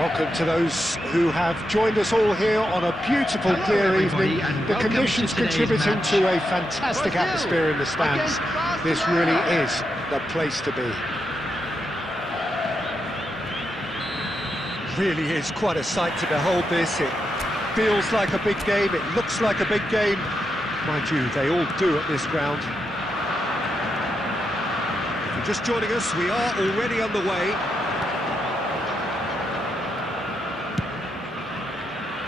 Welcome to those who have joined us all here on a beautiful, clear evening. The conditions contributing to a fantastic atmosphere in the stands. This really is the place to be. Really is quite a sight to behold this. It feels like a big game, it looks like a big game. Mind you, they all do at this ground. you're just joining us, we are already on the way.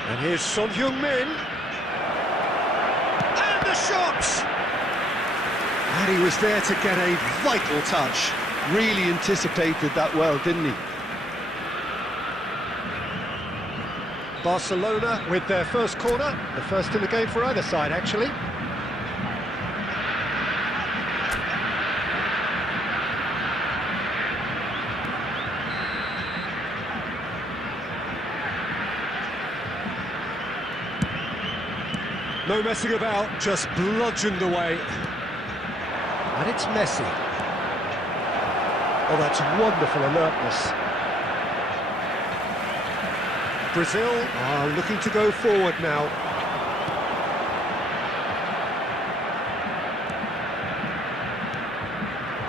And here's Son Heung-min. And the shot! And he was there to get a vital touch. Really anticipated that well, didn't he? Barcelona with their first corner, the first in the game for either side, actually. No messing about, just bludgeoned away. And it's Messi. Oh, that's wonderful alertness. Brazil are looking to go forward now.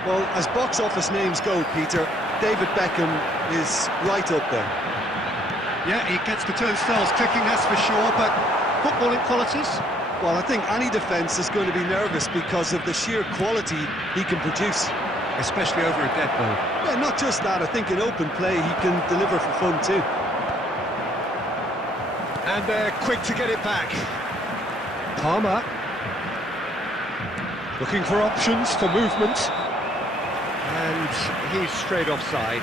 Well, as box office names go, Peter, David Beckham is right up there. Yeah, he gets the turnstiles clicking, that's for sure, but footballing qualities? Well, I think any defence is going to be nervous because of the sheer quality he can produce. Especially over a dead ball. Yeah, not just that, I think in open play he can deliver for fun too. And they're quick to get it back. Palmer. Looking for options for movement. And he's straight offside.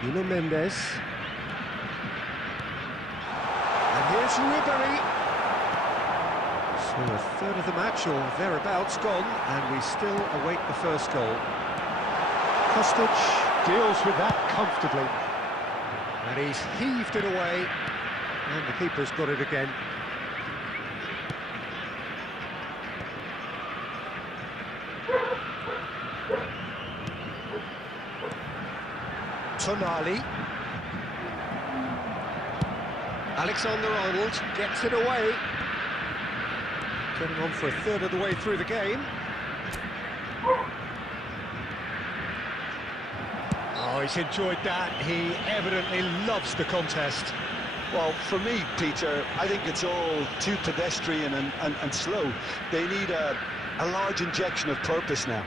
Nuno Mendes. And here's Ribery. So a third of the match, or thereabouts, gone, and we still await the first goal. Kostic deals with that comfortably. And he's heaved it away, and the keeper's got it again. Tonali. Alexander-Arnold gets it away. Getting on for a third of the way through the game. Oh, he's enjoyed that. He evidently loves the contest. Well, for me, Peter, I think it's all too pedestrian and slow. They need a large injection of purpose now.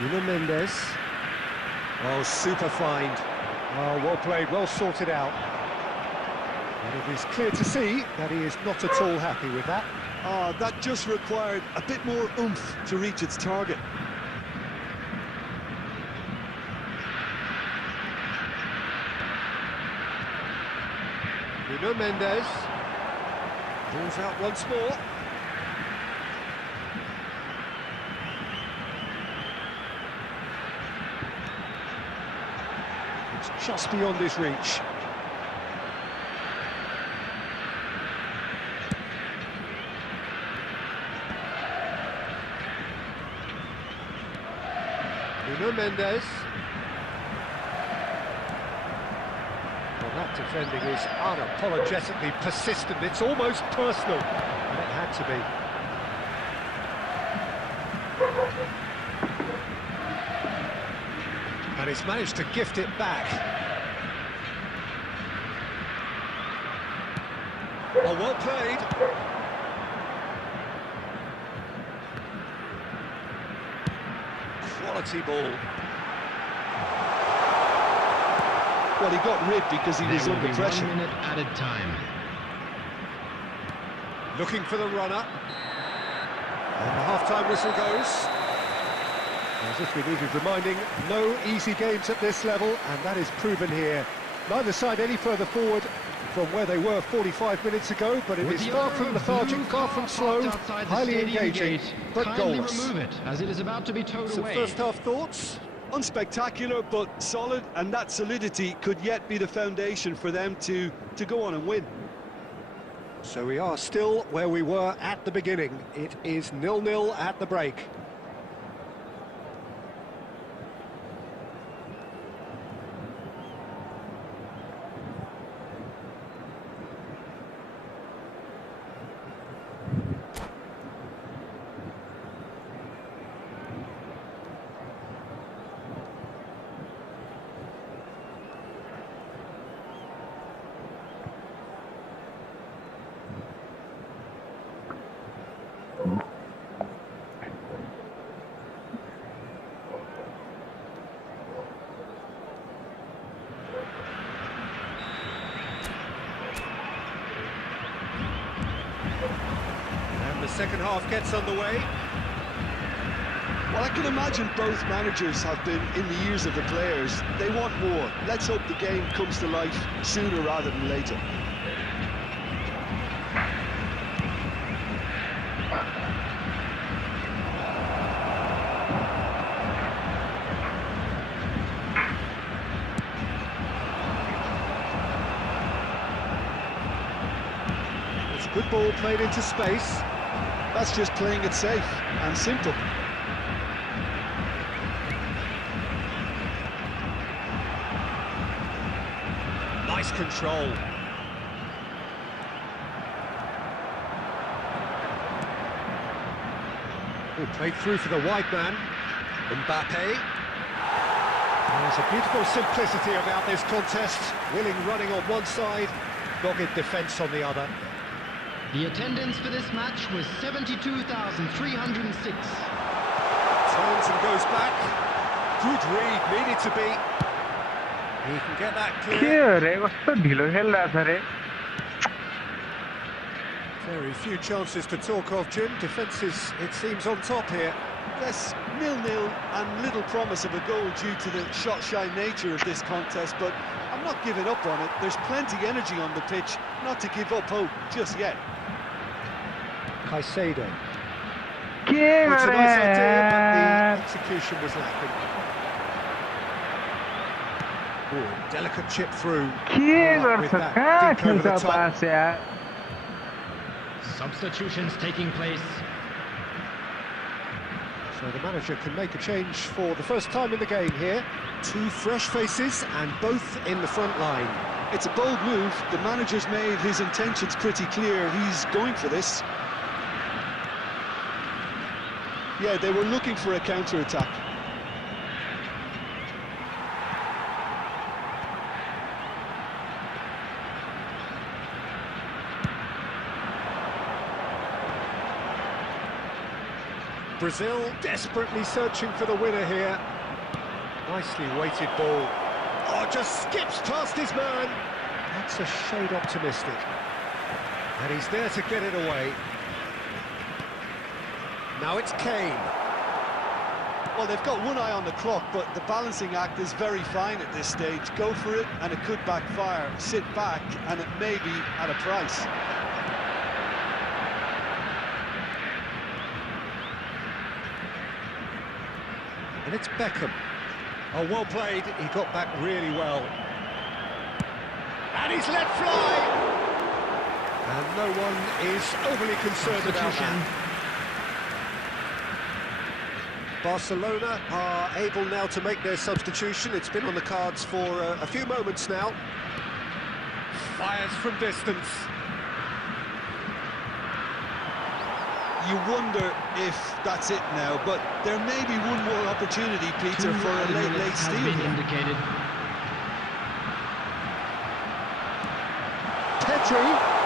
Nuno Mendes. Oh, super find. Oh, well played, well sorted out. And it is clear to see that he is not at all happy with that. Oh, that just required a bit more oomph to reach its target. Nuno Mendes. Pulls out once more. It's just beyond his reach. Nuno Mendes. Well, that defending is unapologetically persistent. It's almost personal, and it had to be. And And he's managed to gift it back. Oh, well played. Quality ball. Well, he got rid because he was under pressure. 1 minute added time. Looking for the runner. And the half-time whistle goes. As if we needed reminding, no easy games at this level, and that is proven here. Neither side any further forward from where they were 45 minutes ago, but it is far from lethargic, far from slow, highly engaging, but goalless. Remove it, as it is about to be towed Some away. first-half thoughts? Unspectacular, but solid, and that solidity could yet be the foundation for them to go on and win. So we are still where we were at the beginning. It is 0-0 at the break. The second half gets underway. Well, I can imagine both managers have been in the ears of the players. They want more. Let's hope the game comes to life sooner rather than later. It's a good ball played into space. That's just playing it safe and simple. Nice control. Oh, played through for the wide man. Mbappe. There's a beautiful simplicity about this contest. Willing running on one side, dogged defence on the other. The attendance for this match was 72,306. Turns and goes back. Good read, needed to be. He can get that clear. Very few chances to talk of, Jim. Defence is, it seems, on top here. Yes, 0-0 and little promise of a goal due to the shot-shy nature of this contest, but I'm not giving up on it. There's plenty energy on the pitch, not to give up hope just yet. Caicedo. It's a nice idea, but the execution was lacking. Oh, delicate chip through. With that, dink over the top. Substitutions taking place. So the manager can make a change for the first time in the game here. Two fresh faces and both in the front line. It's a bold move. The manager's made his intentions pretty clear. He's going for this. Yeah, they were looking for a counter-attack. Brazil desperately searching for the winner here. Nicely weighted ball. Oh, just skips past his man. That's a shade optimistic. And he's there to get it away. Now it's Kane. Well, they've got one eye on the clock, but the balancing act is very fine at this stage. Go for it, and it could backfire. Sit back, and it may be at a price. And it's Beckham. Oh, well played. He got back really well. And he's let fly. And no one is overly concerned about that. Barcelona are able now to make their substitution. It's been on the cards for a few moments now. Fires from distance. you wonder if that's it now, but there may be one more opportunity, Peter, for a late steal. Indicated. Petri.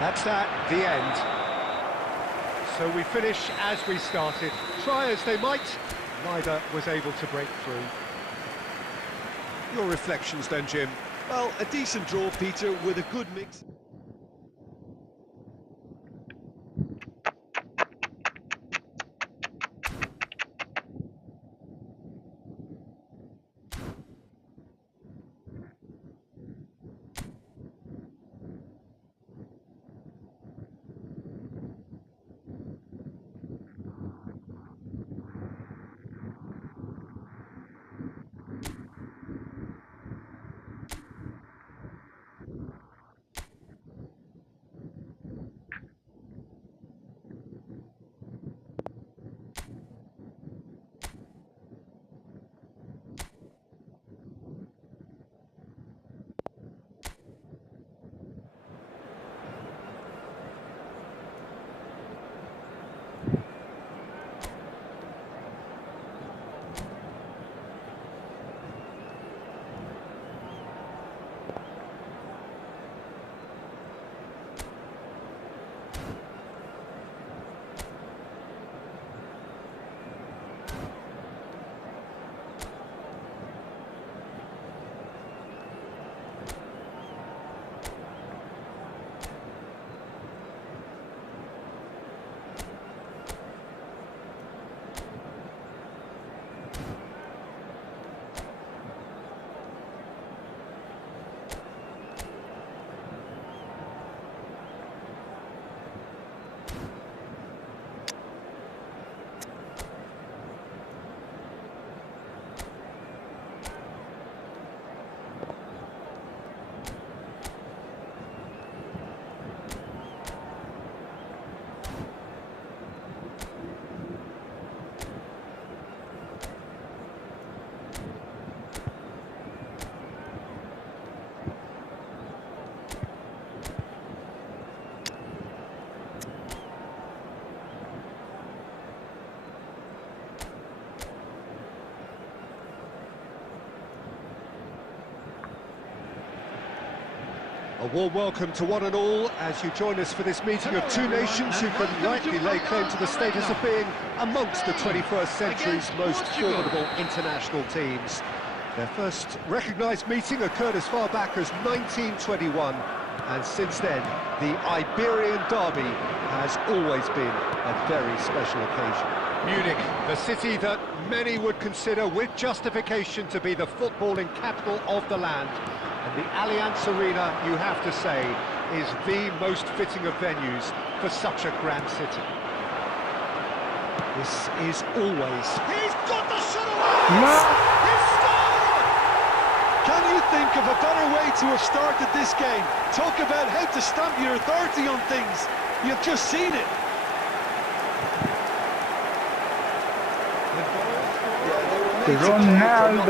That's that, the end. So we finish as we started. Try as they might, neither was able to break through. Your reflections then, Jim? Well, a decent draw, Peter, with a good mix. A warm welcome to one and all as you join us for this meeting of two nations who can rightly lay claim to the status of being amongst the 21st century's most formidable international teams. Their first recognised meeting occurred as far back as 1921, and since then, the Iberian derby has always been a very special occasion. Munich, the city that many would consider with justification to be the footballing capital of the land. And the Allianz Arena, you have to say, is the most fitting of venues for such a grand city. This is always... He's got the shot away! No. He's scored! Can you think of a better way to have started this game? Talk about how to stamp your authority on things. You've just seen it. Ronaldo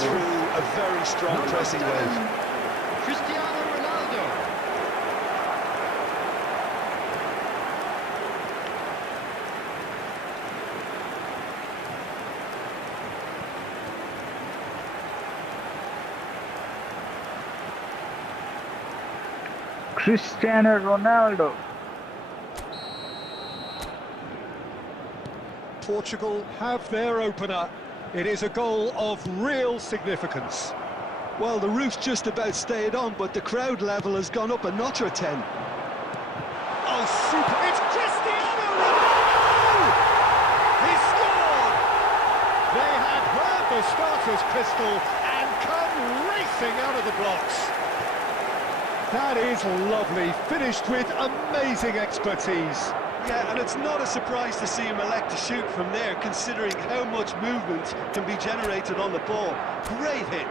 Through a very strong pressing wave. Cristiano Ronaldo. Cristiano Ronaldo. Portugal have their opener. It is a goal of real significance. Well, the roof's just about stayed on, but the crowd level has gone up a notch or 10. Oh, super! It's Cristiano Ronaldo! He scored! They have heard the starter's pistol and come racing out of the blocks. That is lovely, finished with amazing expertise. Yeah, and it's not a surprise to see him elect to shoot from there, considering how much movement can be generated on the ball. Great hit.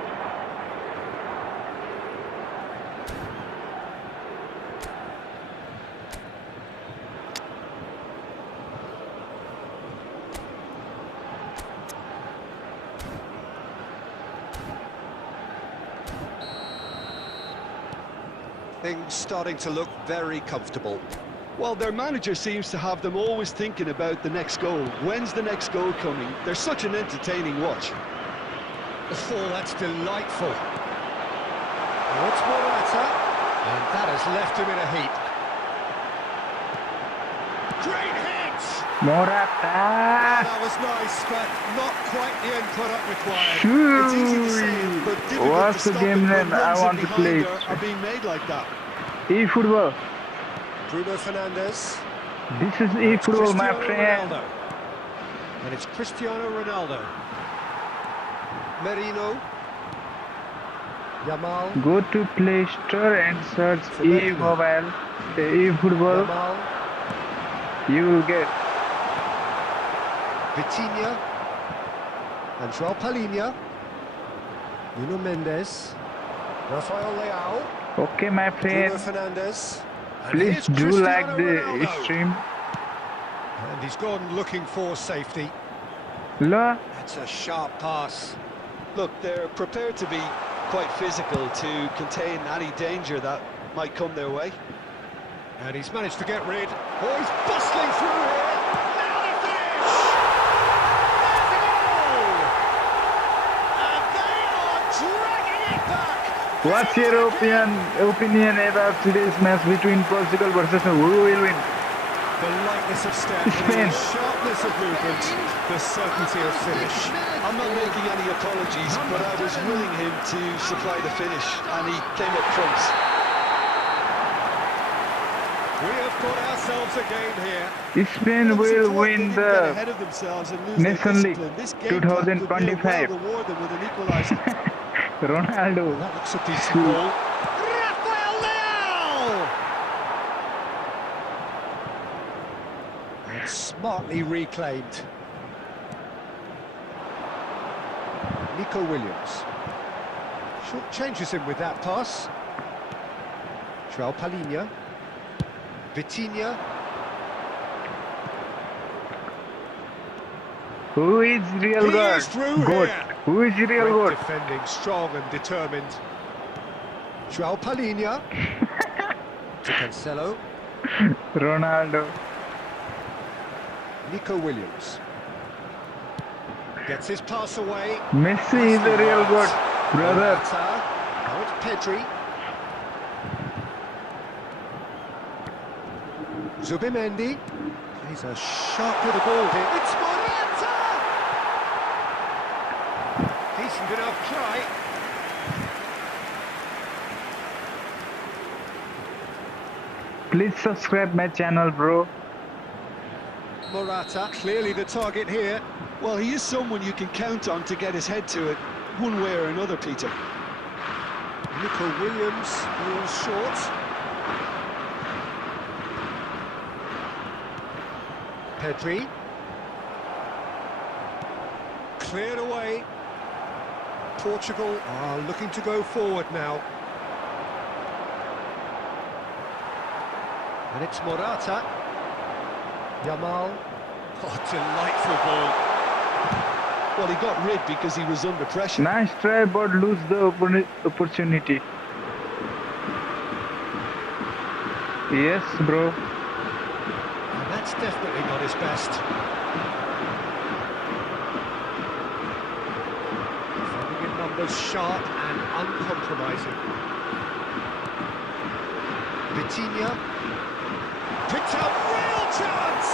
Things starting to look very comfortable. Well, their manager seems to have them always thinking about the next goal. When's the next goal coming? They're such an entertaining watch. Oh, that's delightful. Oh, it's Morata, and that has left him in a heap. Great hit! Morata. That was nice, but not quite the end product required. It's easy to say it, but difficult What's to the stop game it then? when I runs want in to play behind it. Are being made like that. eFootball. Bruno Fernandes. This is It's eFootball, my Cristiano friend. Ronaldo. And it's Cristiano Ronaldo. Merino. Yamal. Go to Play Store and search eMobile, eFootball. Yamal. You will get. Vitinha. And João Palhinha. Nuno Mendes. Rafael Leao. Okay, my friend. Bruno Fernandes. And Please here's do Cristiano like the Ronaldo. stream. And he's gone looking for safety. La. That's a sharp pass. Look, they're prepared to be quite physical to contain any danger that might come their way. And he's managed to get rid. Oh, he's bustling through here. Now the finish! There's a goal! And they are dragging it back. What's your opinion about today's match between Portugal versus who will win? The lightness of step, Spain. the sharpness of movement, the certainty of finish. I'm not making any apologies, but I was willing him to supply the finish, and he came up front. We have got ourselves a game here. Spain will win the ahead of themselves and lose Nation their League discipline. This game plan could 2025. well reward them with an equaliser. Ronaldo. That looks a decent ball. Rafael Leao! And smartly reclaimed. Nico Williams. Short changes him with that pass. João Palhinha. Vitinha. Who is real He god? is through God. here. Who is real Great god? defending, strong and determined. João Palhinha. To Cancelo. Ronaldo. Nico Williams. Gets his pass away. Messi is the real god, brother. Morata. Now it's Pedri. Zubimendi. He's a sharp little ball here. It's Morata! Decent enough try. Please subscribe my channel, bro. Morata, clearly the target here. Well, he is someone you can count on to get his head to it, one way or another, Peter. Nico Williams falls short. Pedri. Cleared away. Portugal are looking to go forward now. And it's Morata. Yamal. Oh, delightful ball. Well, he got rid because he was under pressure. Nice try, but lose the opportunity. Yes, bro. And that's definitely not his best. Finding in numbers sharp and uncompromising. Vitinha. Picked up, real chance!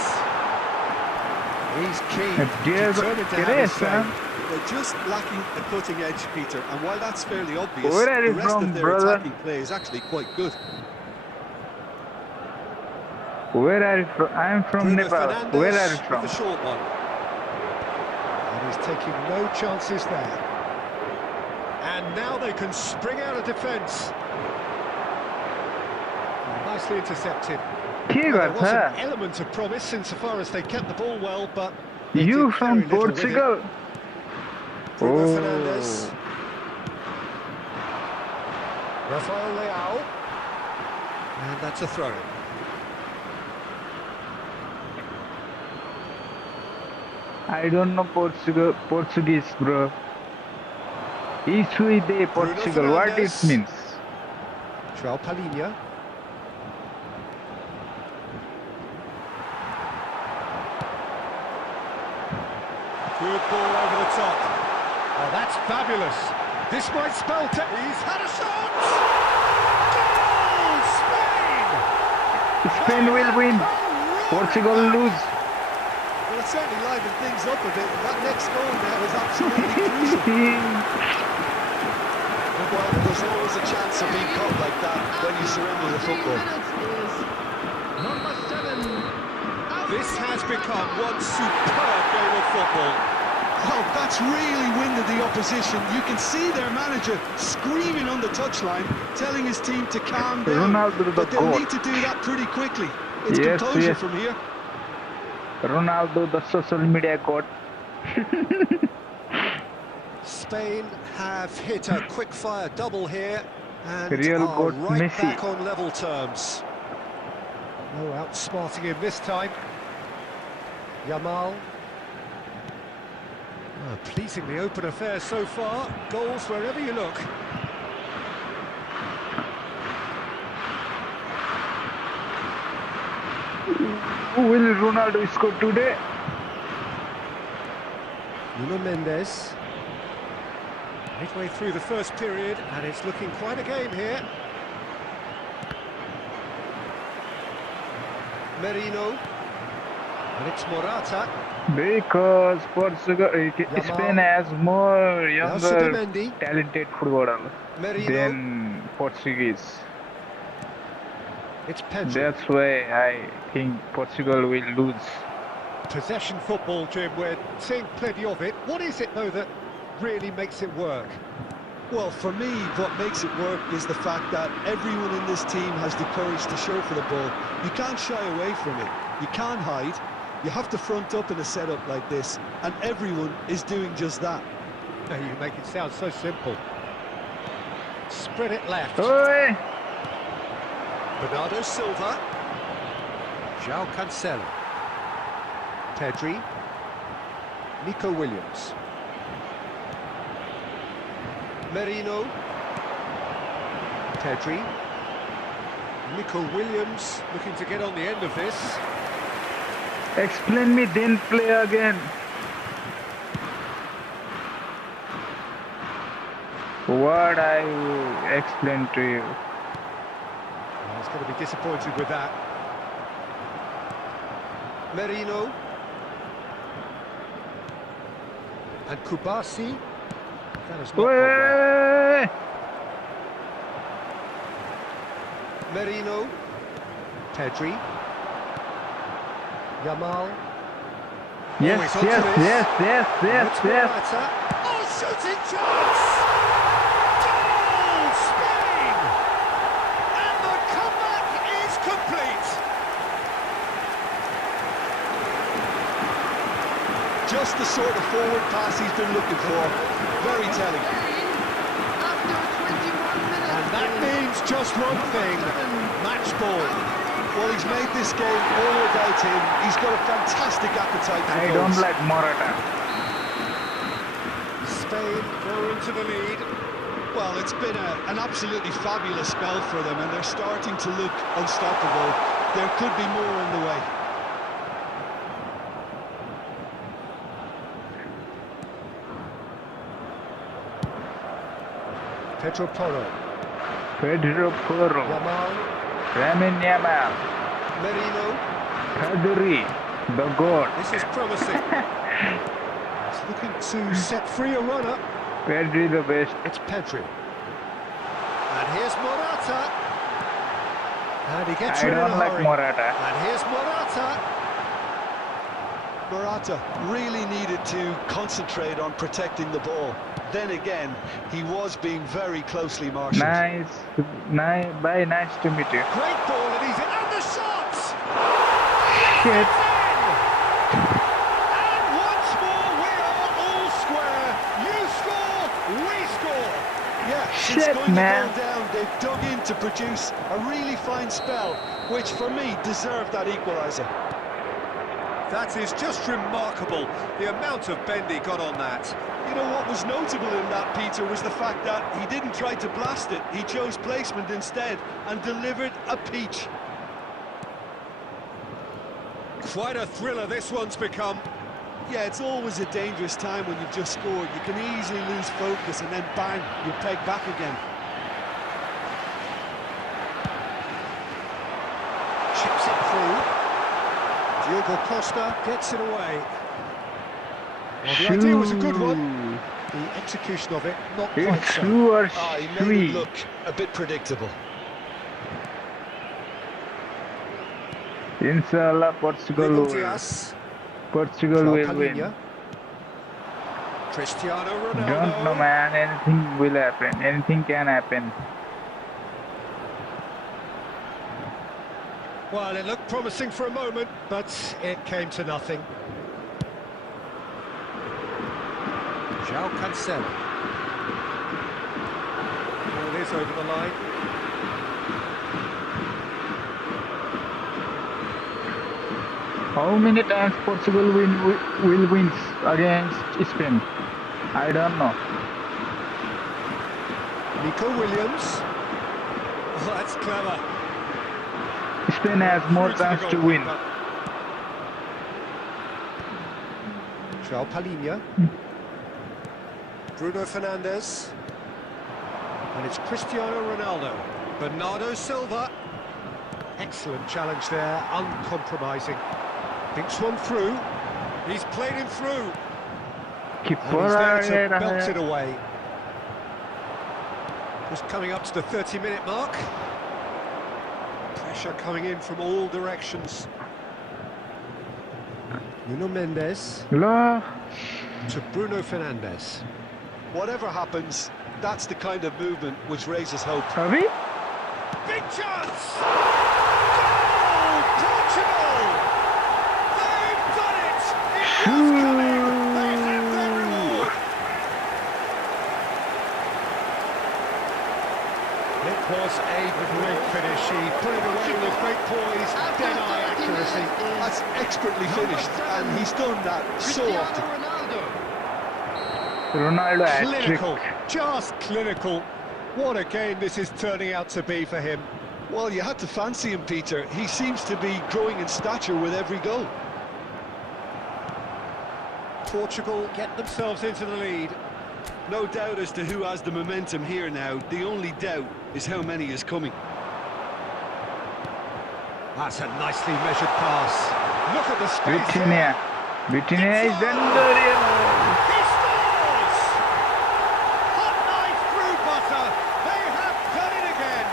He's keen, determined to have his say. They're just lacking a cutting edge, Peter, and while that's fairly obvious, Where are the you rest from, of their brother? attacking play is actually quite good. Where are you from? I'm from Bruno Nepal. Fernandes Where are you with from? the short one. And he's taking no chances there. And now they can spring out of defence. Nicely intercepted. Ke Well, there was garcha? an element of promise insofar as they kept the ball well, but You did from very little with it. Portugal? Bruno Oh. Fernandes. Rafael Leao. And that's a throw. I don't know Portuguese, bro. Isso de Portugal, what it Fernandes. means? João Palhinha. Good ball over the top. Oh, that's fabulous. This might spell he's had a shot! Goal! Spain! Spain will win. Portugal lose. Well, it certainly livened things up a bit. That next goal now is absolutely crucial. Well, there's always a chance of being caught like that when you surrender the football. Number 7. This has become one superb game of football. Oh, that's really winded the opposition. You can see their manager screaming on the touchline, telling his team to calm down. Ronaldo, but they'll goat. need to do that pretty quickly. It's Yes, composure yes. from here. Ronaldo, the social media god. Spain have hit a quick-fire double here and Real are good right Messi. back on level terms. No outsmarting him this time. Yamal. Oh, pleasingly open affair so far. Goals wherever you look. Will Ronaldo score today? Nuno Mendes. Midway through the first period, and it's looking quite a game here. Merino. And it's Morata. Because Portugal, Spain has more younger, Zubimendi. talented footballer Merino. than Portuguese. It's Pedro. That's why I think Portugal will lose. Possession football, Jim, we're seeing plenty of it. What is it, though, that really makes it work? Well, for me, what makes it work is the fact that everyone in this team has the courage to show for the ball. You can't shy away from it. You can't hide. You have to front up in a setup like this, and everyone is doing just that. Now, you make it sound so simple. Spread it left. Oi! Bernardo Silva. João Cancelo. Pedri. Nico Williams. Merino. Pedri. Nico Williams looking to get on the end of this. Explain me, then play again. What I will explain to you. Oh, he's going to be disappointed with that. Merino. And Kubasi. That has not gone well. Oi! Merino. Pedri. Yamal. Yes, he's onto yes, this. yes, yes, yes, It's yes. Morata. Oh, shooting chance! Goal, Spain! And the comeback is complete. Just the sort of forward pass he's been looking for. Very telling. After 21 minutes. And that means just one thing, match ball. Well, he's made this game all about him. He's got a fantastic appetite for I goals. don't like Morata. Spain go into the lead. Well, it's been an absolutely fabulous spell for them, and they're starting to look unstoppable. There could be more in the way. Pedro Porro. Pedro Porro. Yamal. Yamal. Merino. Pedri. The god. This is promising. He's looking to set free a runner. Pedri the best. It's Pedri. And here's Morata. And he gets I in a don't like hurry. Morata. And here's Morata. Morata really needed to concentrate on protecting the ball. Then again, he was being very closely marshalled. Nice. Bye, nice to meet you. Great ball, and he's in. And the shot! Shit. And once more, we are all square. You score, we score. Yeah, since Shit, going man. the ball down, they've dug in to produce a really fine spell, which for me deserved that equaliser. That is just remarkable, the amount of bend he got on that. You know, what was notable in that, Peter, was the fact that he didn't try to blast it. He chose placement instead and delivered a peach. Quite a thriller this one's become. Yeah, it's always a dangerous time when you've just scored. You can easily lose focus and then bang, you're pegged back again. Chips it through. Diogo Costa gets it away. Well, the idea was a good one. The execution of it, not quite It's so. 2 or He made 3. it look a bit predictable. Inshallah, Portugal will win. Cristiano Ronaldo. Don't know, man. Anything will happen. Anything can happen. Well, it looked promising for a moment, but it came to nothing. João Cancelo. Ball is over the line. How many times Portugal will win against Spain? I don't know. Nico Williams. Oh, that's clever. Spain has more chance to win. João Palhinha. Bruno Fernandes. And it's Cristiano Ronaldo. Bernardo Silva. Excellent challenge there, uncompromising. Thinks one through. He's played him through. And he's there to belt it away. Just coming up to the 30-minute mark. Pressure coming in from all directions. Nuno Mendes to Bruno Fernandes. Whatever happens, that's the kind of movement which raises hope. Ravi? Big chance! Goal! Portugal! They've done it! It was coming! They have their reward! It was a great finish. He put it away with great poise, dead-eye accuracy. That's expertly finished, and he's done that so often. Ronaldo Clinical, hat-trick. just clinical. What a game this is turning out to be for him. Well, you had to fancy him, Peter. He seems to be growing in stature with every goal. Portugal get themselves into the lead. No doubt as to who has the momentum here now. The only doubt is how many is coming. That's a nicely measured pass. Look at the space. Vitinha is under. He scores! Hot knife through butter. They have done it again.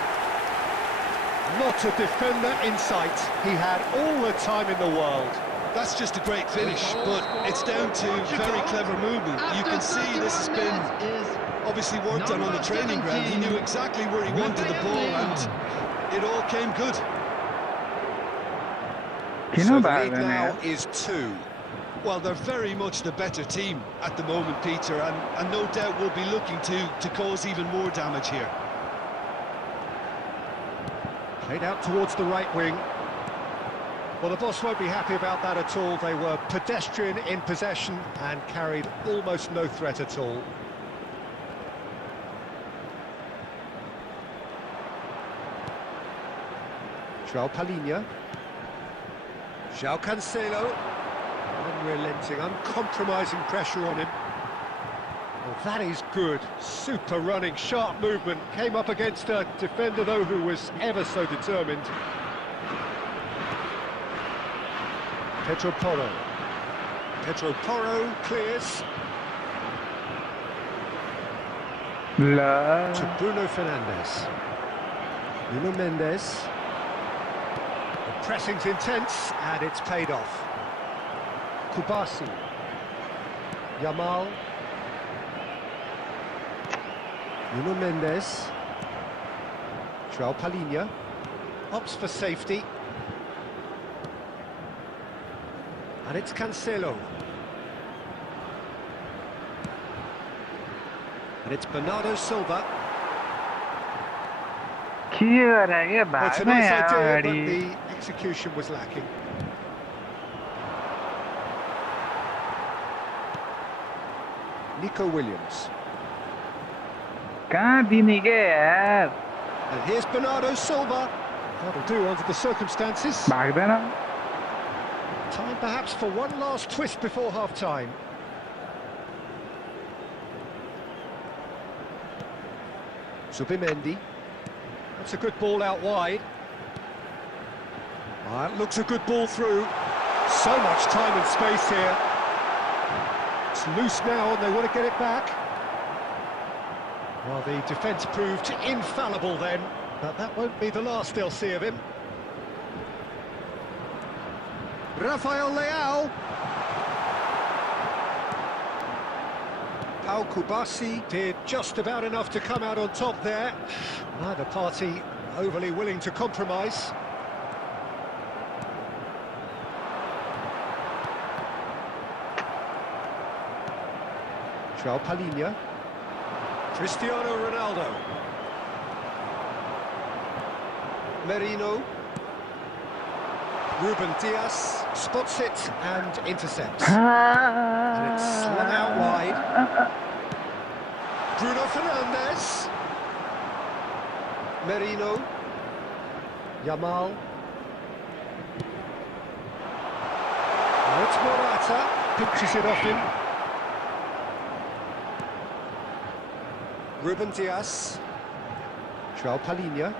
Not a defender in sight. He had all the time in the world. That's just a great finish, but it's down to very clever movement. You can see this has been obviously worked on the training ground. He knew exactly where he wanted the ball, and it all came good. So the lead now is 2. Well, they're very much the better team at the moment, Peter, and no doubt will be looking to cause even more damage here. Played out towards the right wing. Well, the boss won't be happy about that at all. They were pedestrian in possession and carried almost no threat at all. João Palhinha. João Cancelo. Unrelenting, uncompromising pressure on him. Well, that is good. Super running, sharp movement. Came up against a defender, though, who was ever so determined. Pedro Porro. Pedro Porro clears. To Bruno Fernandes. Nuno Mendes. The pressing's intense, and it's paid off. Kubasi. Yamal. Nuno Mendes. João Palhinha. Opts for safety. And it's Cancelo. And it's Bernardo Silva. Well, it's a nice idea, but the execution was lacking. Nico Williams. कहाँ दिने के यार? And here's Bernardo Silva. That'll do under the circumstances. भाग्दैन? Time perhaps for one last twist before half-time. Zubimendi. That's a good ball out wide. It looks a good ball through. So much time and space here. It's loose now and they want to get it back. Well, the defence proved infallible then, but that won't be the last they'll see of him. Rafael Leao. Pau Kubasi did just about enough to come out on top there. Neither party overly willing to compromise. João Palhinha. Cristiano Ronaldo. Merino. Ruben Dias spots it and intercepts. And it's slung out wide. Bruno Fernandes. Merino. Yamal. Now it's Morata. Pinches it off him. Ruben Dias. João Palhinha.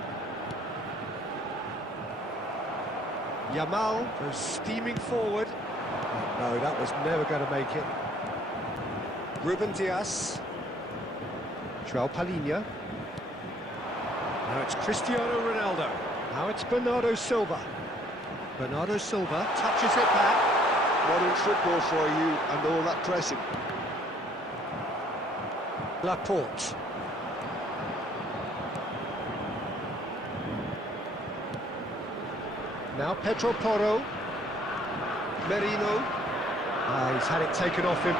Yamal goes steaming forward. No, that was never going to make it. Ruben Dias. João Palhinha. Now it's Cristiano Ronaldo. Now it's Bernardo Silva. Bernardo Silva touches it back. Modern football for you and all that pressing. Laporte. Now Pedro Porro. Merino. He's had it taken off him.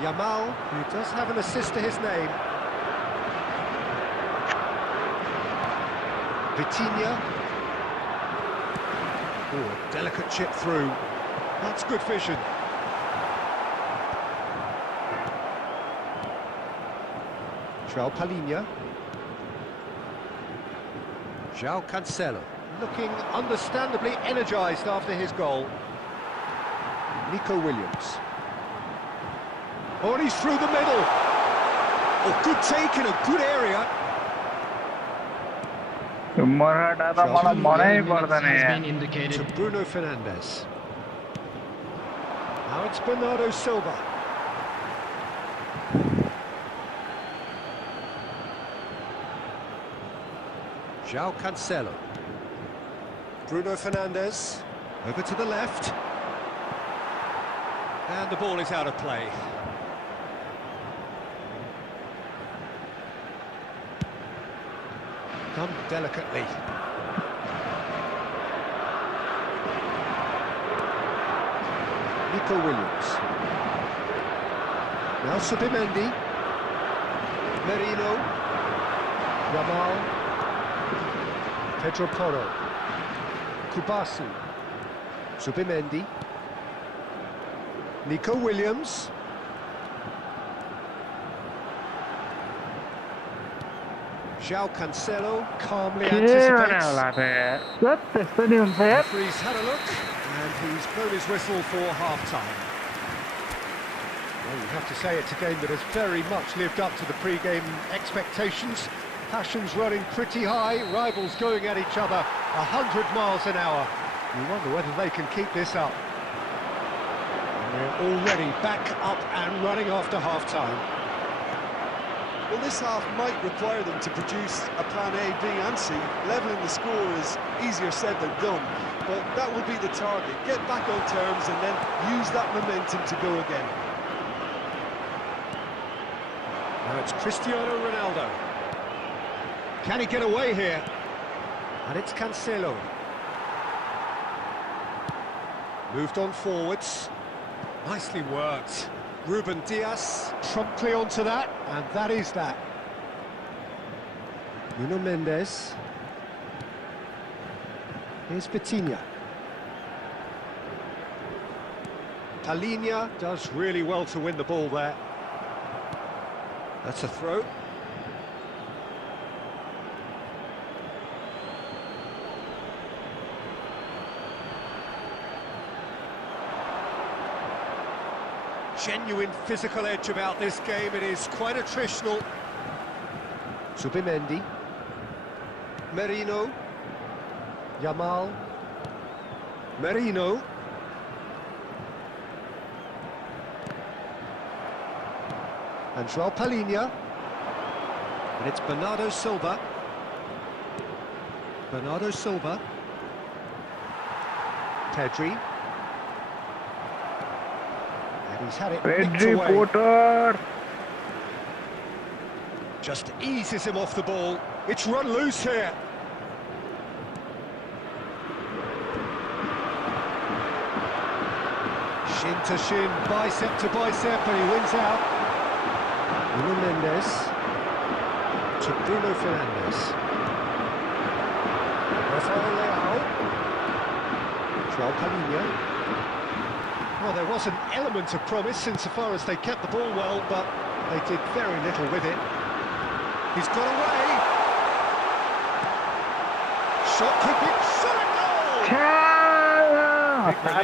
Yamal, who does have an assist to his name. Vitinha. Oh, a delicate chip through. That's good vision. João Palhinha. João Cancelo, looking understandably energised after his goal. Nico Williams. Oh, and he's through the middle. Oh, good take in a good area. Morata त मलाई मनै पर्दैन Has यार. been indicated. To Bruno Fernandes. Now it's Bernardo Silva. João Cancelo. Bruno Fernandes. Over to the left. And the ball is out of play. Done delicately. Nico Williams. Now Zubimendi. Merino. Yamal. Pedro Porro. Kubasi. Zubimendi. Nico Williams. João Cancelo calmly anticipates. त्यस्तो नि हुन्छ यार. Referee's had a look and he's blown his whistle for half-time. Well, you have to say it's a game that has very much lived up to the pre-game expectations. Passions running pretty high, rivals going at each other 100 miles an hour. You wonder whether they can keep this up. And we're already back up and running after half-time. Well, this half might require them to produce a plan A, B and C. Levelling the score is easier said than done, but that will be the target. Get back on terms and then use that momentum to go again. Now it's Cristiano Ronaldo. Can he get away here? And it's Cancelo. Moved on forwards. Nicely worked. Ruben Dias promptly onto that, and that is that. Nuno Mendes. Here's Vitinha. Palinha does really well to win the ball there. That's a throw. Genuine physical edge about this game. It is quite attritional. Subimendi. Merino. Yamal. Merino. And Joao Palinha. And it's Bernardo Silva. Bernardo Silva. Pedri. And he's had it nicked away. Porter. Just eases him off the ball. It's run loose here. Shin to shin, bicep to bicep, and he wins out. Nuno Mendes to Bruno Fernandes. Rafael Leao. Joao Palinha. Well, there was an element of promise insofar as they kept the ball well, but they did very little with it. He's got away. Shot could be shot at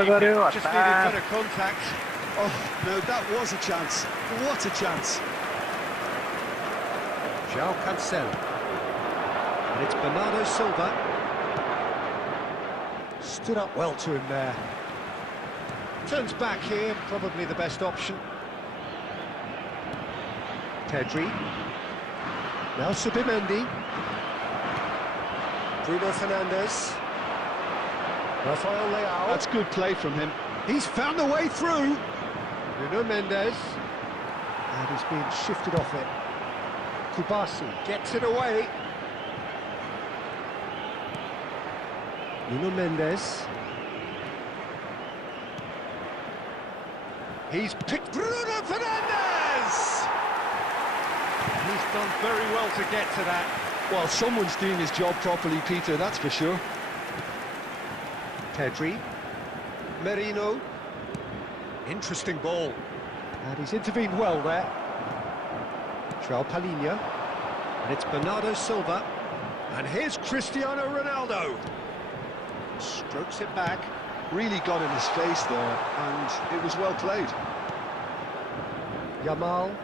goal. Just needed better contact. Oh, no, that was a chance. What a chance. João Cancelo. And it's Bernardo Silva. Stood up well to him there. Turns back here, probably the best option. Pedri. Now Subimendi. Bruno Fernandes. Rafael Leao. That's good play from him. He's found a way through. Nuno Mendes. And he's being shifted off it. Kubasi gets it away. Nuno Mendes. He's picked Bruno Fernandes! He's done very well to get to that. Well, someone's doing his job properly, Peter, that's for sure. Pedri. Merino. Interesting ball. And he's intervened well there. Joao Palinha. And it's Bernardo Silva. And here's Cristiano Ronaldo. Strokes it back. Really got in his face there, and it was well played. Yamal.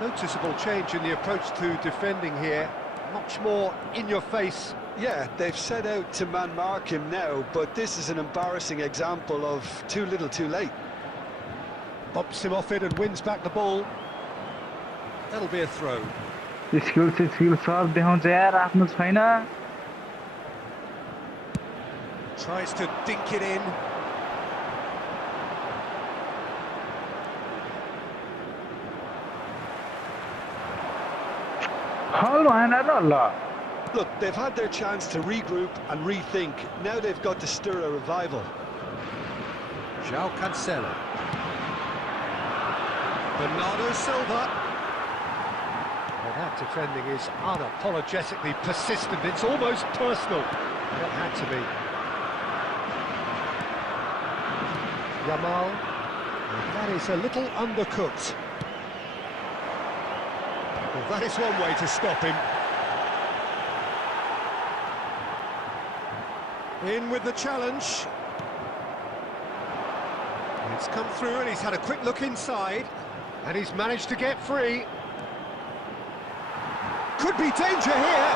Noticeable change in the approach to defending here. Much more in your face. Yeah, they've set out to man-mark him now, but this is an embarrassing example of too little too late. Bumps him off it and wins back the ball. That'll be a throw. Skill सब देखाउँछ यार आफ्नो छैन. Tries to dink it in. Look, they've had their chance to regroup and rethink. Now they've got to stir a revival. João Cancelo. Bernardo Silva. Well, that defending is unapologetically persistent. It's almost personal. It had to be. Yamal. And that is a little undercooked. Well, that is one way to stop him. In with the challenge. It's come through and he's had a quick look inside. And he's managed to get free. Could be danger here.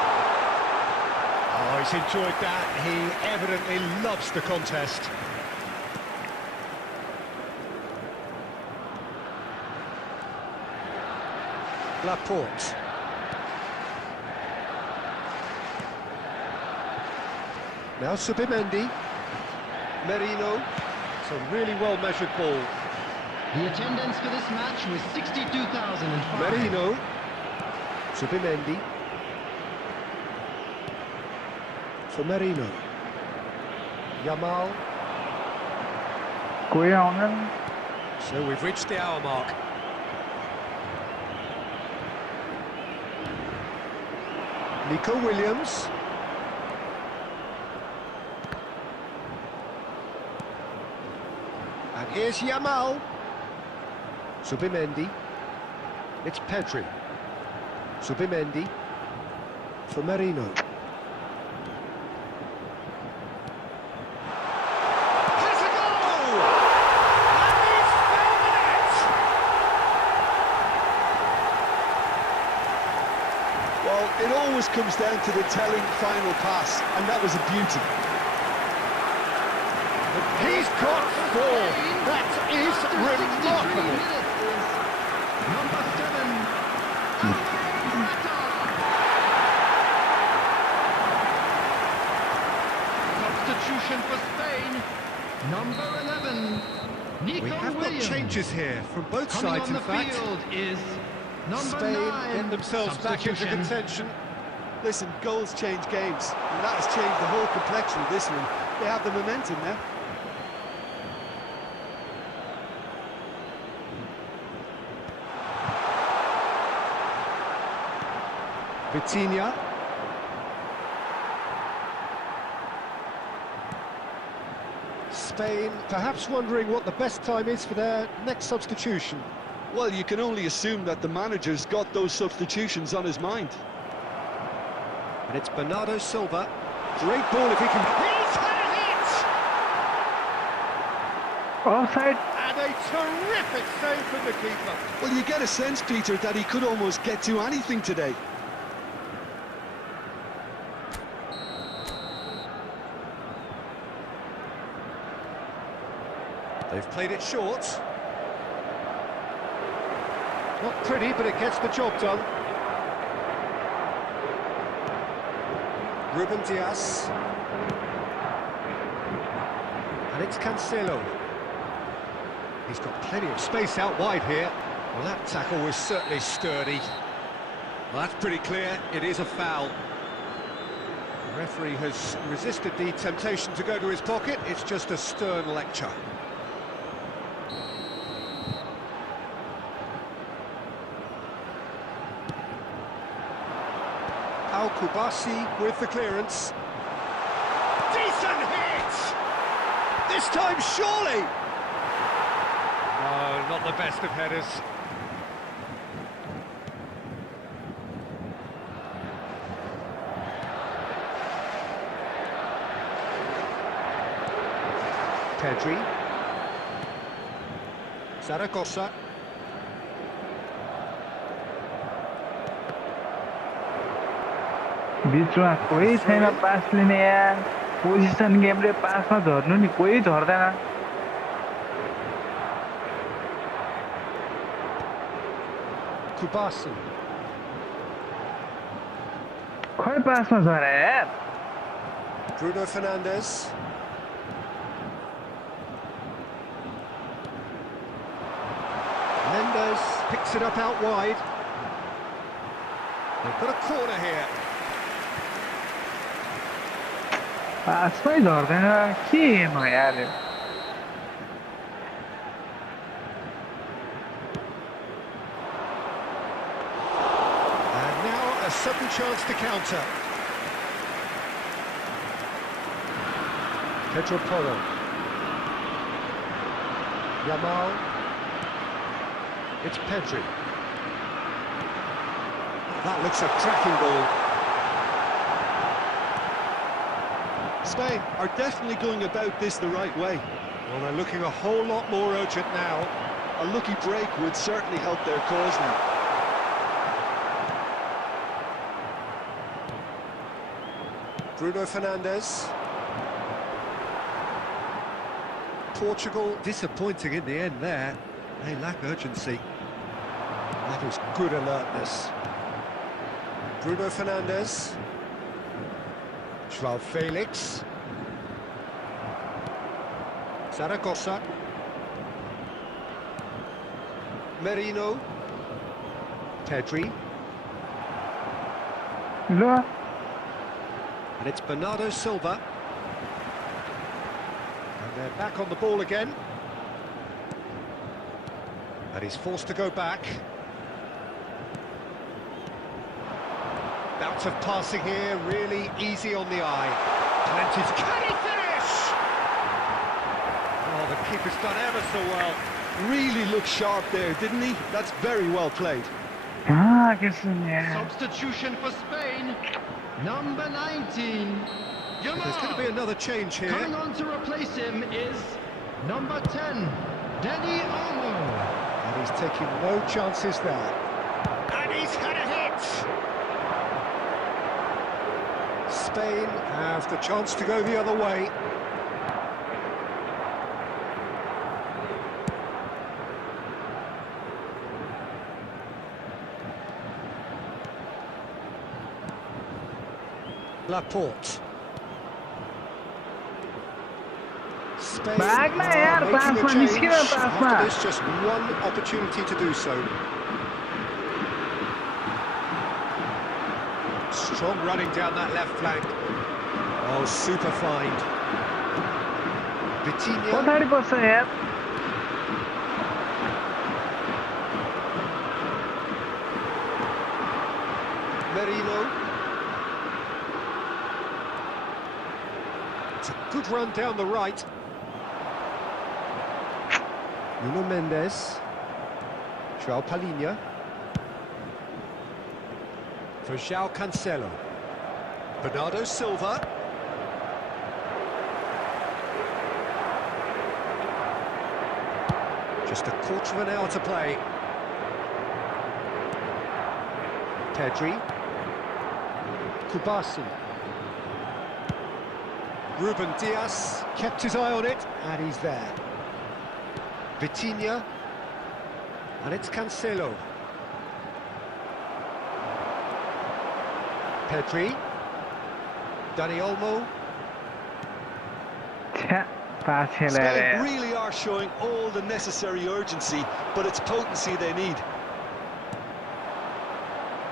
Oh, he's enjoyed that. He evidently loves the contest. Laporte. Now Subimendi. Merino. It's a really well-measured ball. The attendance for this match was 62,005. Merino. Subimendi. For Merino. Yamal. So we've reached the hour mark. Nico Williams. Here's Yamal. Subimendi. It's Pedri. Subimendi. For Merino. Has a goal! And he's found the net! Well, it always comes down to the telling final pass, and that was a beauty. He's got 4. That is remarkable. Number 7. Substitution for Spain. Number 11. Nico We have got Williams. changes here from both Coming sides, on in the fact. field is number Spain 9. get themselves back into Substitution. contention. Listen, goals change games, and that has changed the whole complexion of this one. They have the momentum now. Vitinha. Spain perhaps wondering what the best time is for their next substitution. Well, you can only assume that the manager's got those substitutions on his mind. And it's Bernardo Silva. Great ball if he can... He's had it! Offside. And a terrific save from the keeper. Well, you get a sense, Peter, that he could almost get to anything today. They've played it short. Not pretty, but it gets the job done. Ruben Diaz. And it's Cancelo. He's got plenty of space out wide here. Well, that tackle was certainly sturdy. Well, that's pretty clear. It is a foul. The referee has resisted the temptation to go to his pocket. It's just a stern lecture. Al-Kubasi with the clearance. Decent hit! This time, surely! No, not the best of headers. Pedri. Zaragoza. बिचमा कोही छैन पास लिने यार position गेमले पासमा झर्नु नि कोही झर्दैन Kubasi. खै पासमा झरे यार Bruno Fernandes. Mendes picks it up out wide. They've got a corner here. पासमै झर्दैन के हेर्नु यार And now a sudden chance to counter. Pedro Porro. Yamal. It's Pedri. That looks a cracking ball. Spain are definitely going about this the right way. Well, they're looking a whole lot more urgent now. A lucky break would certainly help their cause now. Bruno Fernandes. Portugal disappointing in the end there. They lack urgency. That was good alertness. Bruno Fernandes. João Felix. Zaragoza. Merino. Pedri. ल And it's Bernardo Silva. And they're back on the ball again. And he's forced to go back. Bout of passing here, really easy on the eye. Plenty. Can he finish? Oh, the Keeper's done ever so well. Really looked sharp there, didn't he? That's very well played. हाँ किसने Substitution for Spain. Number 19. There's going to be another change here. Coming on to replace him is number 10, Danny Olmo. And he's taking no chances there. And he's had a hit! Spain have the chance to go the other way. Laporte. Spain Bagna are yaar, making pass a ma, change. niskina pass ma. After this, just one opportunity to do so. Strong running down that left flank. Oh, super find. Vitinha. पछाडि पर्छ यार Merino. It's a good run down the right. Nuno Mendes. João Palhinha. For João Cancelo. Bernardo Silva. Just a quarter of an hour to play. Pedri. Kubasi. Ruben Dias kept his eye on it, and he's there. Vitinha. And it's Cancelo. Pedri. Dani Olmo. छ्या पास खेला Spain यार really are showing all the necessary urgency, but it's potency they need.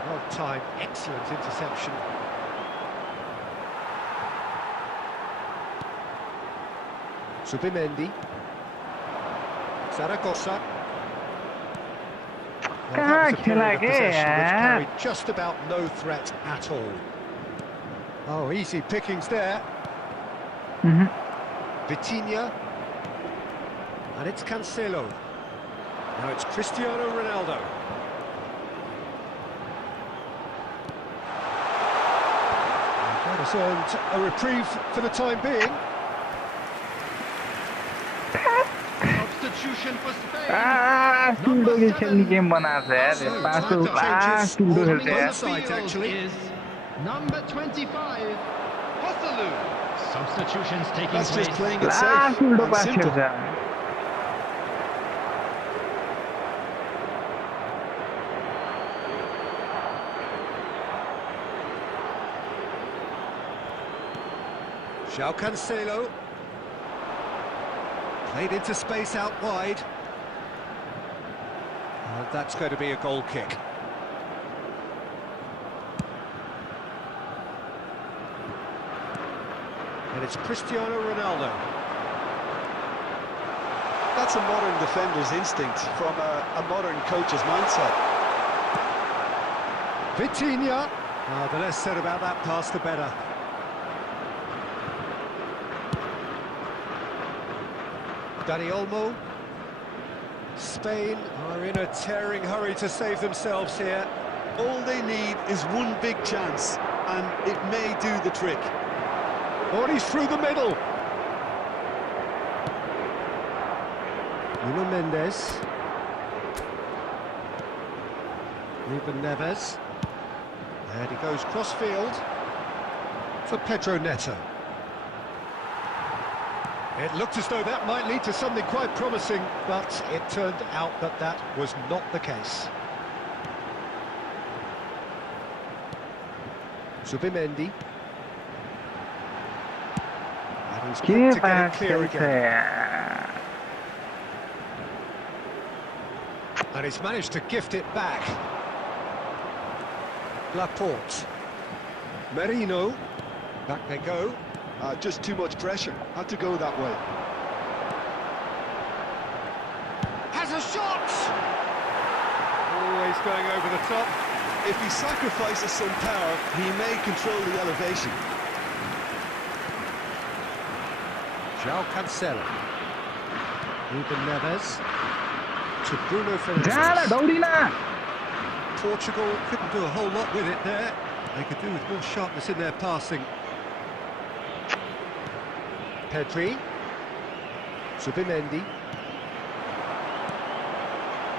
Well timed, excellent interception. Subimendi. Zaragoza. Well, that was a period of possession which carried just about no threat at all. Oh, easy pickings there. Vitinha. And it's Cancelo. Now it's Cristiano Ronaldo. That has earned a reprieve for the time being. Substitution for Spain. टुल्डोले खेल्ने game बनाएको छ यार पास टुल्डो खेल्छ यार Side, actually. Is number 25, Hosselu. Substitutions taking That's just place. playing it safe टुल्डो and pass simple. खेल्छ João Cancelo. Played into space out wide. And that's going to be a goal kick. And it's Cristiano Ronaldo. That's a modern defender's instinct from a modern coach's mindset. Vitinha. The less said about that pass, the better. Dani Olmo. Spain are in a tearing hurry to save themselves here. All they need is one big chance, and it may do the trick. Oh, and he's through the middle. Nuno Mendes. Ruben Neves. And he goes cross-field for Pedro Neto. It looked as though that might lead to something quite promising, but it turned out that that was not the case. Subimendi. And he's quick to get it clear again. And he's managed to gift it back. Laporte. Merino. Back they go. Just too much pressure. Had to go that way. Has a shot! Always going over the top. If he sacrifices some power, he may control the elevation. João Cancelo. Ruben Neves to Bruno Jana, Fernandes. Daurina. Portugal couldn't do a whole lot with it there. They could do with more sharpness in their passing. Pedri. Zubimendi.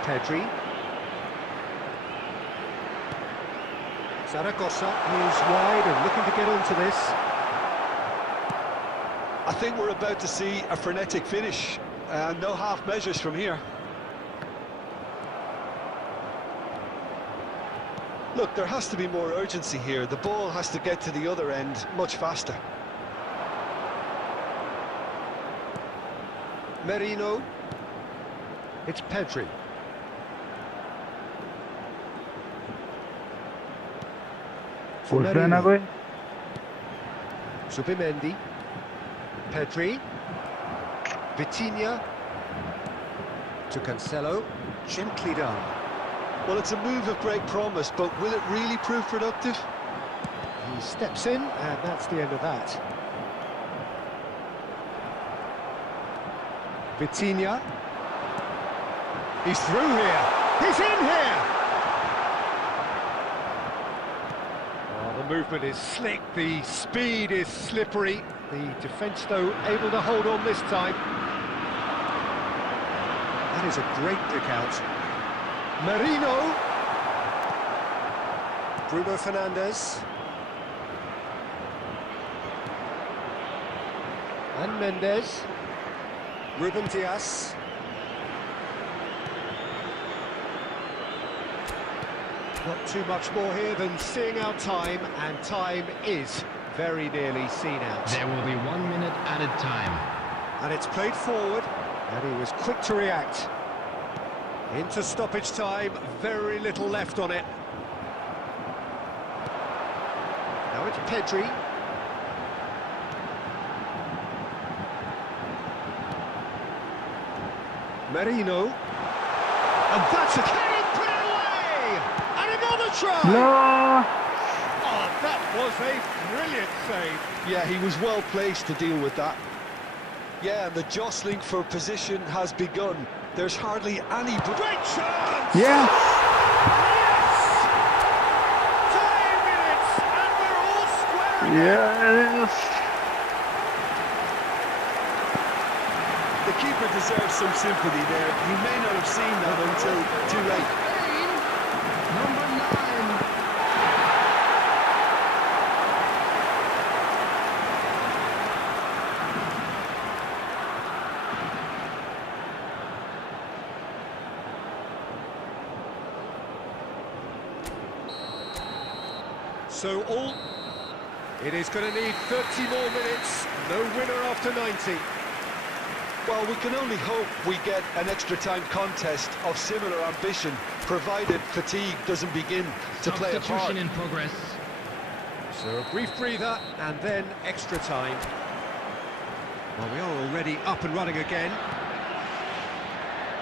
Pedri. Zaragoza moves wide and looking to get onto this. I think we're about to see a frenetic finish. No half measures from here. Look, there has to be more urgency here. The ball has to get to the other end much faster. Merino. It's Pedri. For Merino. Merino. Zubimendi. Pedri. Vitinha. To Cancelo. Gently done. Well, it's a move of great promise, but will it really prove productive? He steps in, and that's the end of that. Vitinha. He's through here. He's in here! Oh, the movement is slick, the speed is slippery. The defence, though, able to hold on this time. That is a great pick out. Merino. Bruno Fernandes. And Mendes. Ruben Dias. Not too much more here than seeing out time, and time is very nearly seen out. There will be 1 minute added time. And it's played forward, and he was quick to react. Into stoppage time, very little left on it. Now it's Pedri. Merino. And that's a cannon, put it away! And another try! No. Oh, that was a brilliant save. Yeah, he was well placed to deal with that. Yeah, and the jostling for position has begun. There's hardly any... Great chance! Yeah. Yes! 10 minutes, and we're all square again. Yes. The keeper deserves some sympathy there. He may not have seen that until too late. Spain, number 9. So it is going to need 30 more minutes. No winner after 90. Well, we can only hope we get an extra-time contest of similar ambition, provided fatigue doesn't begin to play a part. Substitution in progress. So a brief breather and then extra time. Well, we are already up and running again.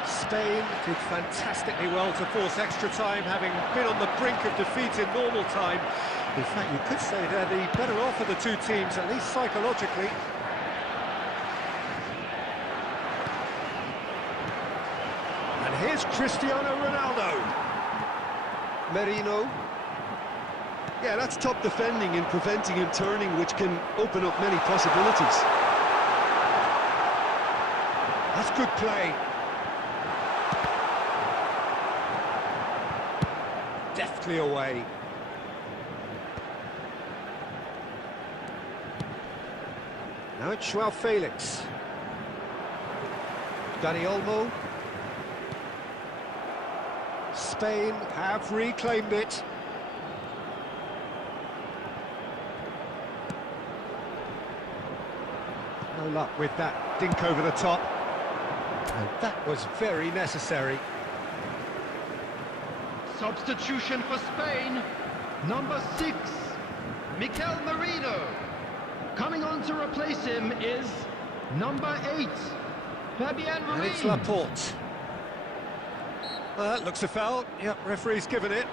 Spain did fantastically well to force extra time, having been on the brink of defeat in normal time. In fact, you could say they're the better off of the two teams, at least psychologically. And here's Cristiano Ronaldo. Merino. Yeah, that's top defending and preventing him turning, which can open up many possibilities. That's good play. Deftly away. Now it's Joao Felix. Dani Olmo. Spain have reclaimed it. No luck with that dink over the top. And that was very necessary. Substitution for Spain, number 6, Mikel Merino. Coming on to replace him is number 8, Fabian And it's Ruiz. Laporte. That looks a foul. Yep, referee's given it.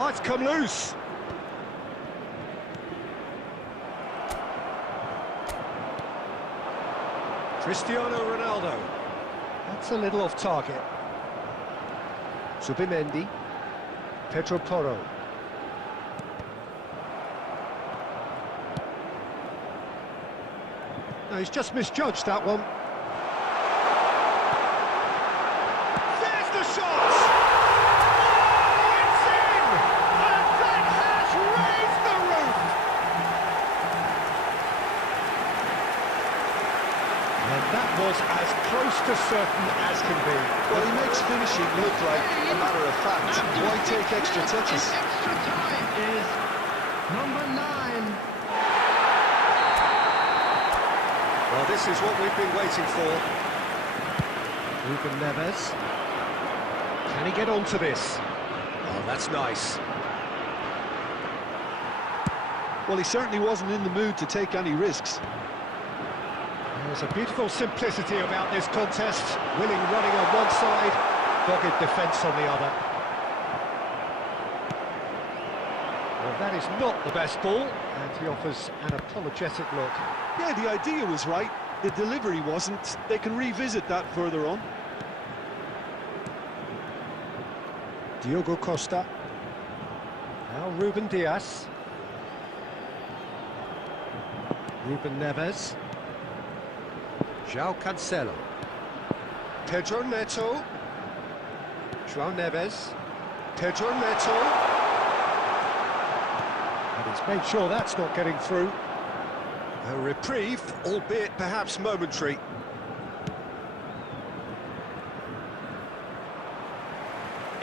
Oh, it's come loose. Cristiano Ronaldo. That's a little off target. Zubimendi. Pedro Porro. No, he's just misjudged that one. There's the shot! Oh, it's in! And that has raised the roof! And that was as close to certain as can be. Well, he makes finishing look like a matter of fact. Why take extra touches? Extra time is number 9. Well, this is what we've been waiting for. Ruben Neves. Can he get onto this? Oh, that's nice. Well, he certainly wasn't in the mood to take any risks. There's a beautiful simplicity about this contest. Willing running on one side, dogged defence on the other. Well, that is not the best ball, and he offers an apologetic look. Yeah, the idea was right. The delivery wasn't. They can revisit that further on. Diogo Costa. Now Ruben Dias. Ruben Neves. João Cancelo. Pedro Neto. João Neves. Pedro Neto. And he's made sure that's not getting through. A reprieve, albeit perhaps momentary.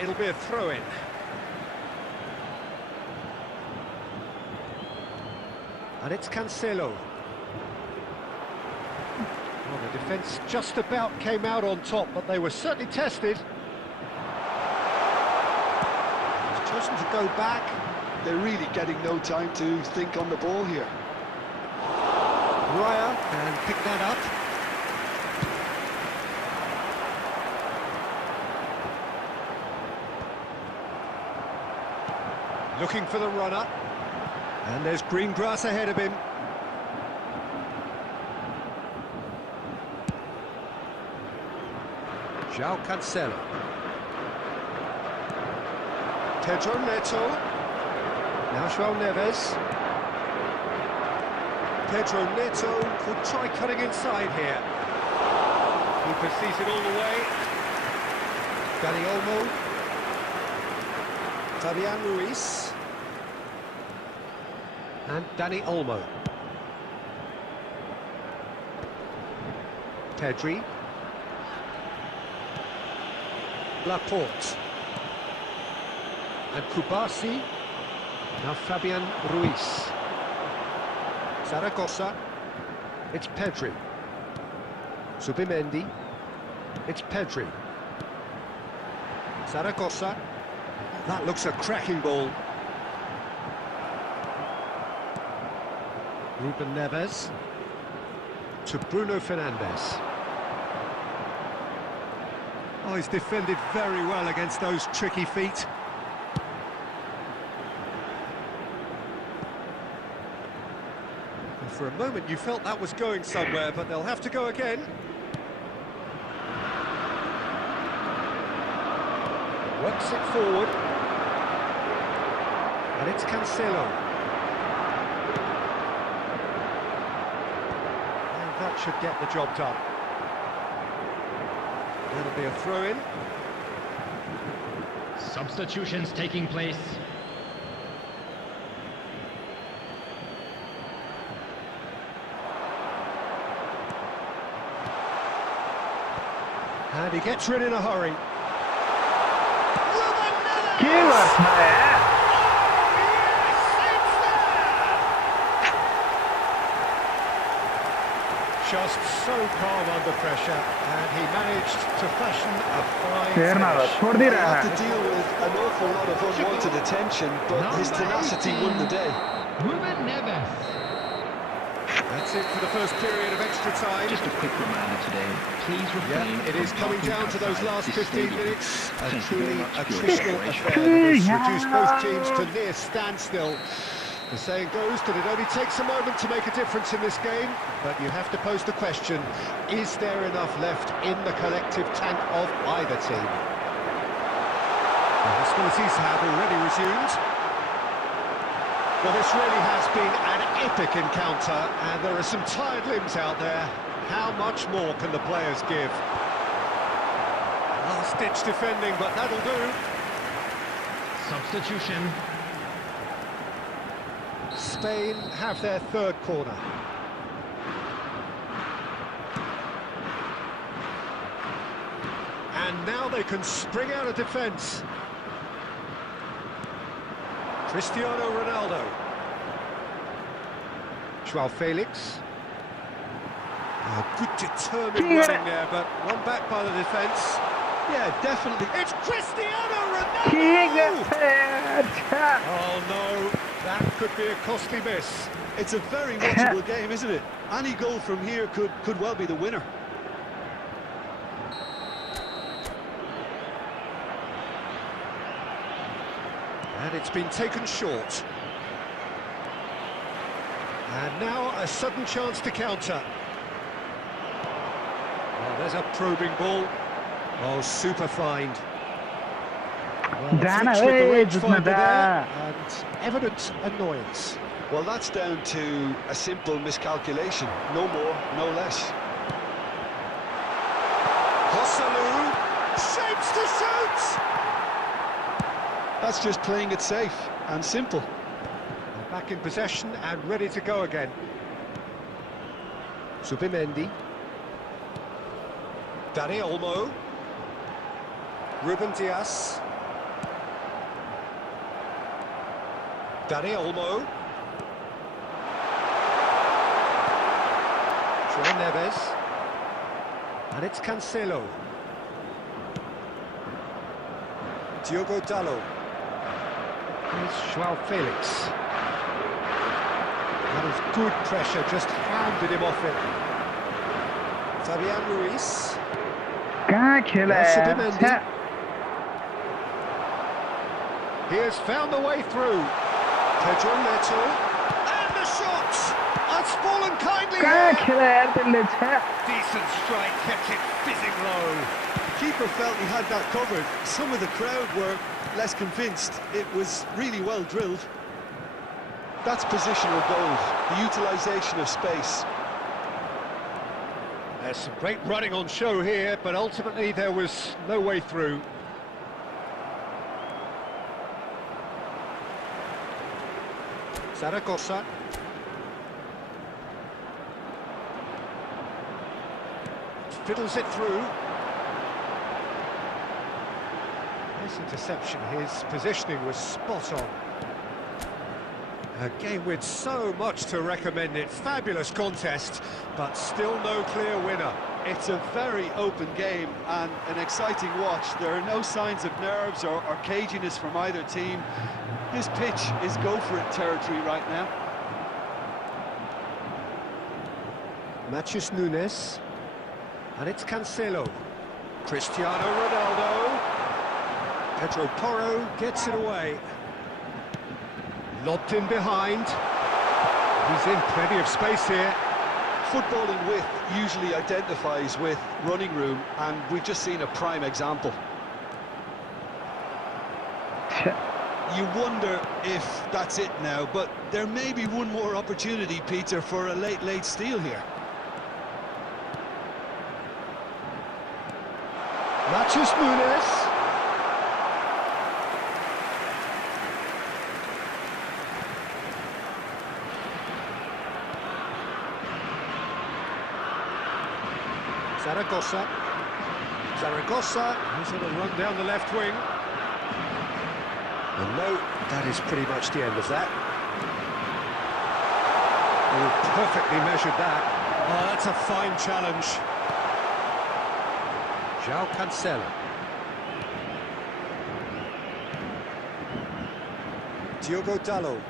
It'll be a throw-in. And it's Cancelo. Well, the defence just about came out on top, but they were certainly tested. He's chosen to go back. They're really getting no time to think on the ball here. Raya can pick that up. Looking for the runner. And there's green grass ahead of him. João Cancelo. Pedro Neto. Now João Neves. Pedro Neto could try cutting inside here. Keeper sees it all the way. Dani Olmo. Fabian Ruiz. And Dani Olmo. Pedri. Laporte. And Kubasi. Now Fabian Ruiz. Zaragoza. It's Pedri. Zubimendi. It's Pedri. Zaragoza. That looks a cracking ball. Ruben Neves. To Bruno Fernandes. Oh, he's defended very well against those tricky feet. And for a moment you felt that was going somewhere, but they'll have to go again. Works it forward. And it's Cancelo. And that should get the job done. It'll be a throw-in. Substitutions taking place. And he gets rid in a hurry. Keyword, man. Just so calm under pressure, and he managed to fashion a fine Fair finish. छोड़ दी He रहा had है. to deal with an awful lot of unwanted attention, but his tenacity won the day. Ruben Neves. That's it for the first period of extra time. Just a quick reminder today, please refrain Yeah, it is from coming talking down to those outside last this 15 stadium. minutes. A Thank you very truly much for your attritional cooperation. affair that has reduced both teams to near standstill. The saying goes that it only takes a moment to make a difference in this game, but you have to pose the question, is there enough left in the collective tank of either team? The hostilities have already resumed. Well, this really has been an epic encounter, and there are some tired limbs out there. How much more can the players give? Last-ditch defending, but that'll do. Substitution. Spain have their third corner. And now they can spring out of defence. Cristiano Ronaldo. Joao Felix. Good determined running there, but one back by the defence. Yeah, definitely. It's Cristiano Ronaldo! Oh no, that could be a costly miss. It's a very watchable game, isn't it? Any goal from here could well be the winner. And it's been taken short. And now a sudden chance to counter. Oh, there's a probing ball. Oh, super find. Dana, Flicks with the hey, rangefinder Dana. there, and evident annoyance. Well, that's down to a simple miscalculation. No more, no less. Joselu shapes to shoot! That's just playing it safe and simple. They're back in possession and ready to go again. Zubimendi. Dani Olmo. Ruben Dias. Dani Olmo. João Neves. And it's Cancelo. Diogo Dalot. Here's João Felix. That was good pressure, just hounded him off it. Fabian Ruiz. कहाँ खेला है? Zubimendi. He has found the way through. Pedro Neto. And the shot! It's fallen kindly कहाँ here. खेला यार तेरे छे? Decent strike, kept it fizzing low. Keeper felt he had that covered. Some of the crowd were less convinced. It was really well drilled. That's positional gold, the utilisation of space. There's some great running on show here, but ultimately there was no way through. Zaragoza. Fiddles it through. Nice interception, his positioning was spot on. A game with so much to recommend it. Fabulous contest, but still no clear winner. It's a very open game and an exciting watch. There are no signs of nerves or caginess from either team. This pitch is go-for-it territory right now. Matheus Nunes. And it's Cancelo. Cristiano Ronaldo. Pedro Porro gets it away. Lobbed in behind. He's in plenty of space here. Footballing width usually identifies with running room, and we've just seen a prime example. You wonder if that's it now, but there may be one more opportunity, Peter, for a late steal here. Matheus Nunes. Zaragoza. Zaragoza, he's on a run down the left wing. And no, that is pretty much the end of that. Oh, perfectly measured that. Oh, that's a fine challenge. João Cancelo. Diogo Dalot.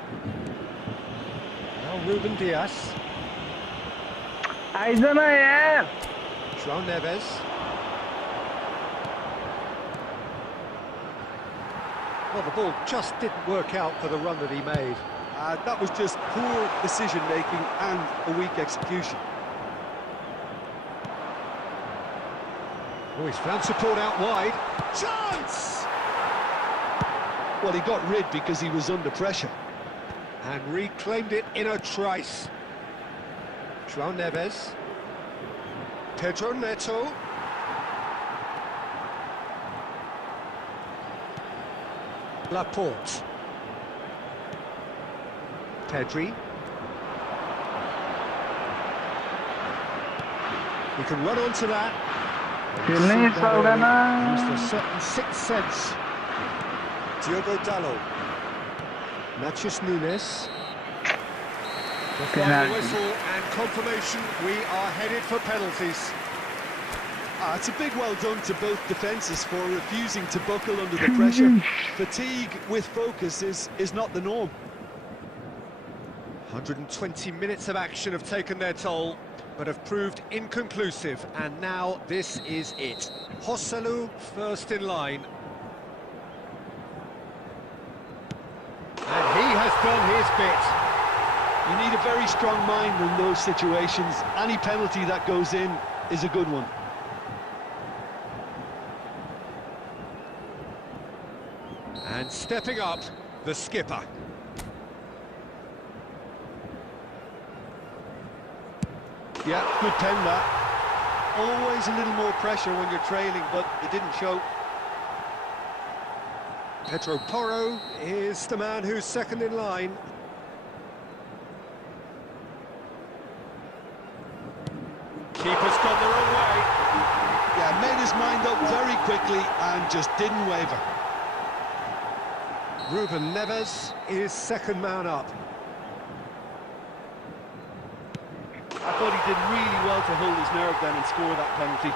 Now Ruben Dias. Eyes न यार João Neves. Well, the ball just didn't work out for the run that he made. That was just poor decision-making and a weak execution. Oh, he's found support out wide. Chance! Well, he got rid because he was under pressure. And reclaimed it in a trice. João Neves. Pedro Neto. Laporte. Pedri. He can run onto that. खेल्नै सक्दैन Used a certain sixth sense. Diogo Dalot. Matheus Nunes. The final Penalty. whistle and confirmation we are headed for penalties. It's a big well done to both defences for refusing to buckle under the pressure. Fatigue with focus is not the norm. 120 minutes of action have taken their toll, but have proved inconclusive, and now this is it. Joselu first in line. And he has done his bit. You need a very strong mind in those situations. Any penalty that goes in is a good one. And stepping up, the skipper. Yeah, good pen that. Always a little more pressure when you're trailing, but it didn't show. Pedro Porro is the man who's second in line. Keeper's gone the wrong way. Yeah, made his mind up very quickly and just didn't waver. Ruben Neves is second man up. I thought he did really well to hold his nerve then and score that penalty.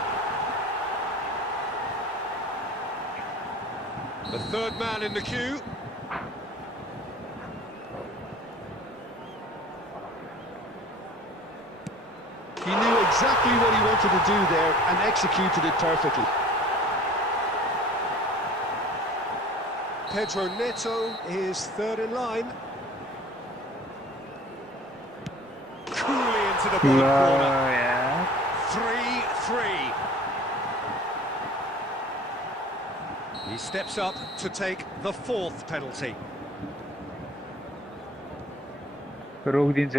The third man in the queue. He knew exactly what he wanted to do there and executed it perfectly. Pedro Neto is third in line. Coolly into the bottom corner. यार 3-3. He steps up to take the fourth penalty. रोक दिन्छ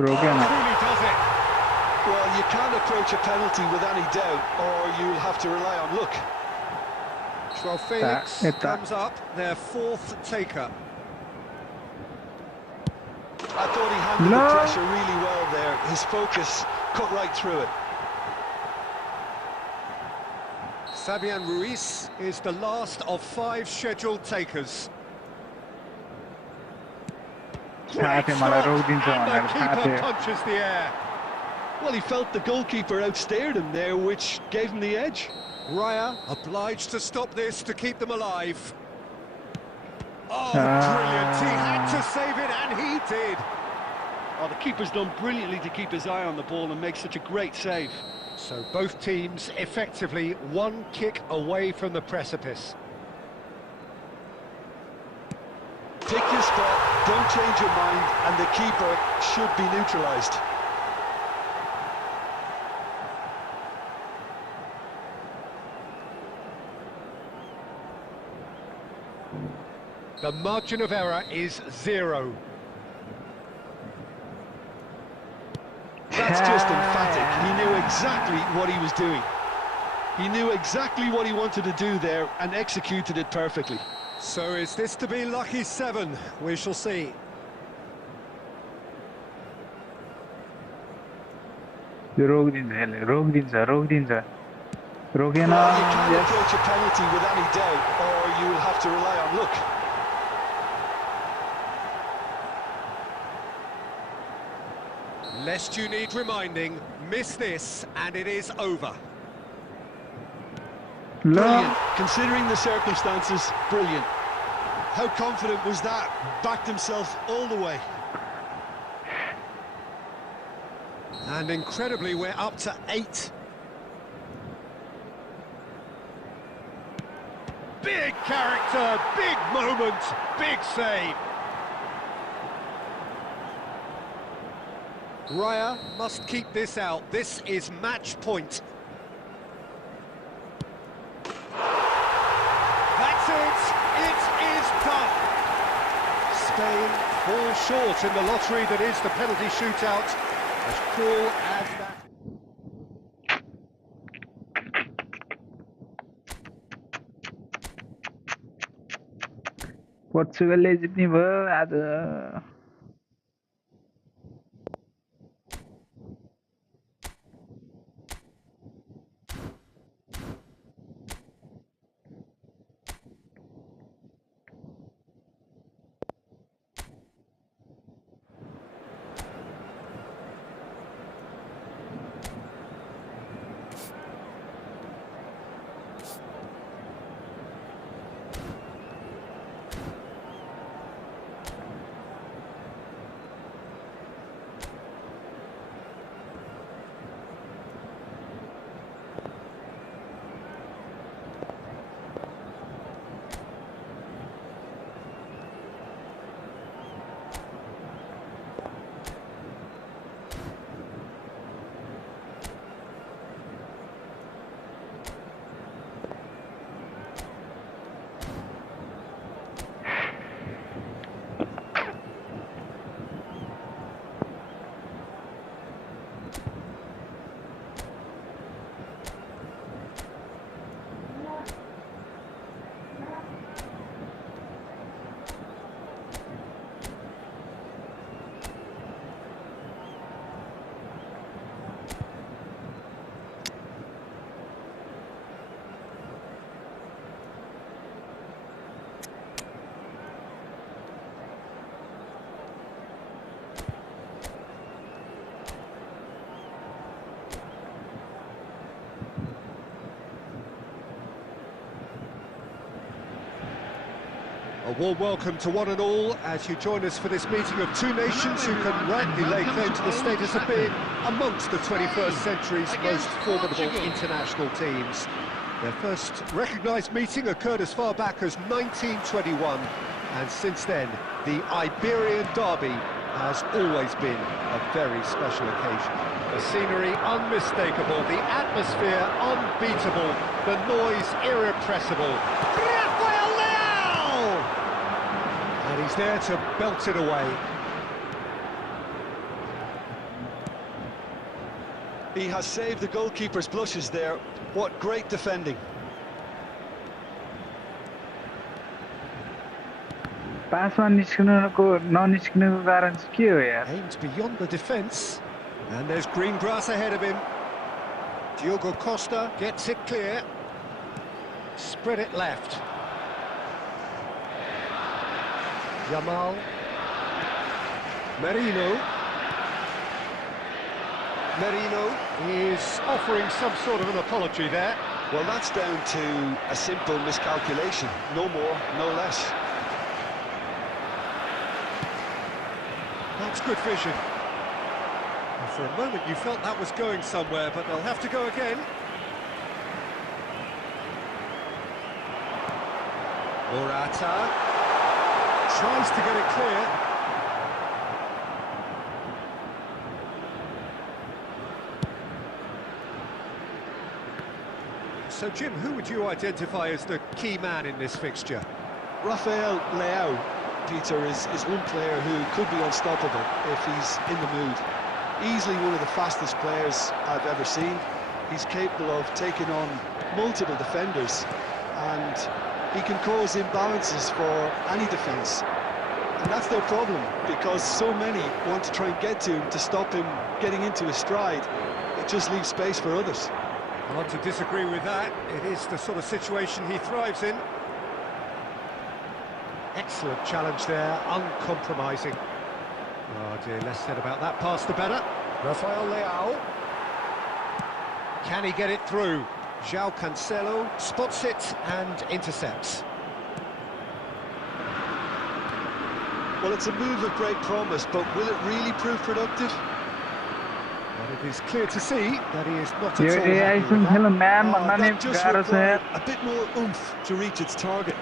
रोक्यो न Coolly does it. Well, you can't approach a penalty with any doubt, or you'll have to rely on luck. Joao Felix Eta. comes up, their fourth taker. I thought he handled No. the pressure really well there. His focus cut right through it. Fabian Ruiz is the last of 5 scheduled takers. थाहा थियो मलाई रोक दिन्छ And भनेर the थाहा keeper थियो punches the air. Well, he felt the goalkeeper outstared him there, which gave him the edge. Raya obliged to stop this to keep them alive. Oh, Ah. brilliant. He had to save it, and he did. Oh, the keeper's done brilliantly to keep his eye on the ball and make such a great save. So both teams effectively one kick away from the precipice. Pick your spot, don't change your mind, and the keeper should be neutralised. The margin of error is 0. That's just emphatic. He knew exactly what he was doing. He knew exactly what he wanted to do there and executed it perfectly. So is this to be lucky 7? We shall see. यो रोक दिन्छ यसले रोक दिन्छ रोकेन Well, you can't yes. approach a penalty with any doubt, or you'll have to rely on luck. Lest you need reminding, miss this and it is over. ल Brilliant. Considering the circumstances, brilliant. How confident was that? Backed himself all the way. And incredibly, we're up to 8. Big character, big moment, big save. Raya must keep this out. This is match point. That's it. It is done. Spain fall short in the lottery that is the penalty shootout. As cruel as that. पोर्चुगलले जित्ने भयो आज A warm welcome to one and all as you join us for this meeting of two nations who can rightly lay claim to the status of being amongst the 21st century's most formidable international teams. Their first recognised meeting occurred as far back as 1921, and since then, the Iberian derby has always been a very special occasion. The scenery unmistakable, the atmosphere unbeatable, the noise irrepressible. Rafael Leao! And he's there to belt it away. He has saved the goalkeeper's blushes there. What great defending. पासमा निस्किनुको ननिस्किनुको कारण चाहिँ के हो यार Aimed beyond the defence, and there's green grass ahead of him. Diogo Costa gets it clear. Spread it left. Yamal. Merino is offering some sort of an apology there. Well, that's down to a simple miscalculation. No more, no less. That's good vision. And for a moment you felt that was going somewhere, but they'll have to go again. Morata tries to get it clear. So Jim, who would you identify as the key man in this fixture? Rafael Leao, Peter, is one player who could be unstoppable if he's in the mood. Easily one of the fastest players I've ever seen. He's capable of taking on multiple defenders, and he can cause imbalances for any defence. And that's their problem, because so many want to try and get to him to stop him getting into his stride. It just leaves space for others. Hard to disagree with that. It is the sort of situation he thrives in. Excellent challenge there, uncompromising. Oh dear, less said about that pass the better. Rafael Leao. Can he get it through? João Cancelo spots it and intercepts. Well, it's a move of great promise, but will it really prove productive? But It is clear to see that he is not at yo all happy AI with सँग that. खेल्नु म्यान भन्दा नि That just गाह्रो छ required यार a bit more oomph to reach its target.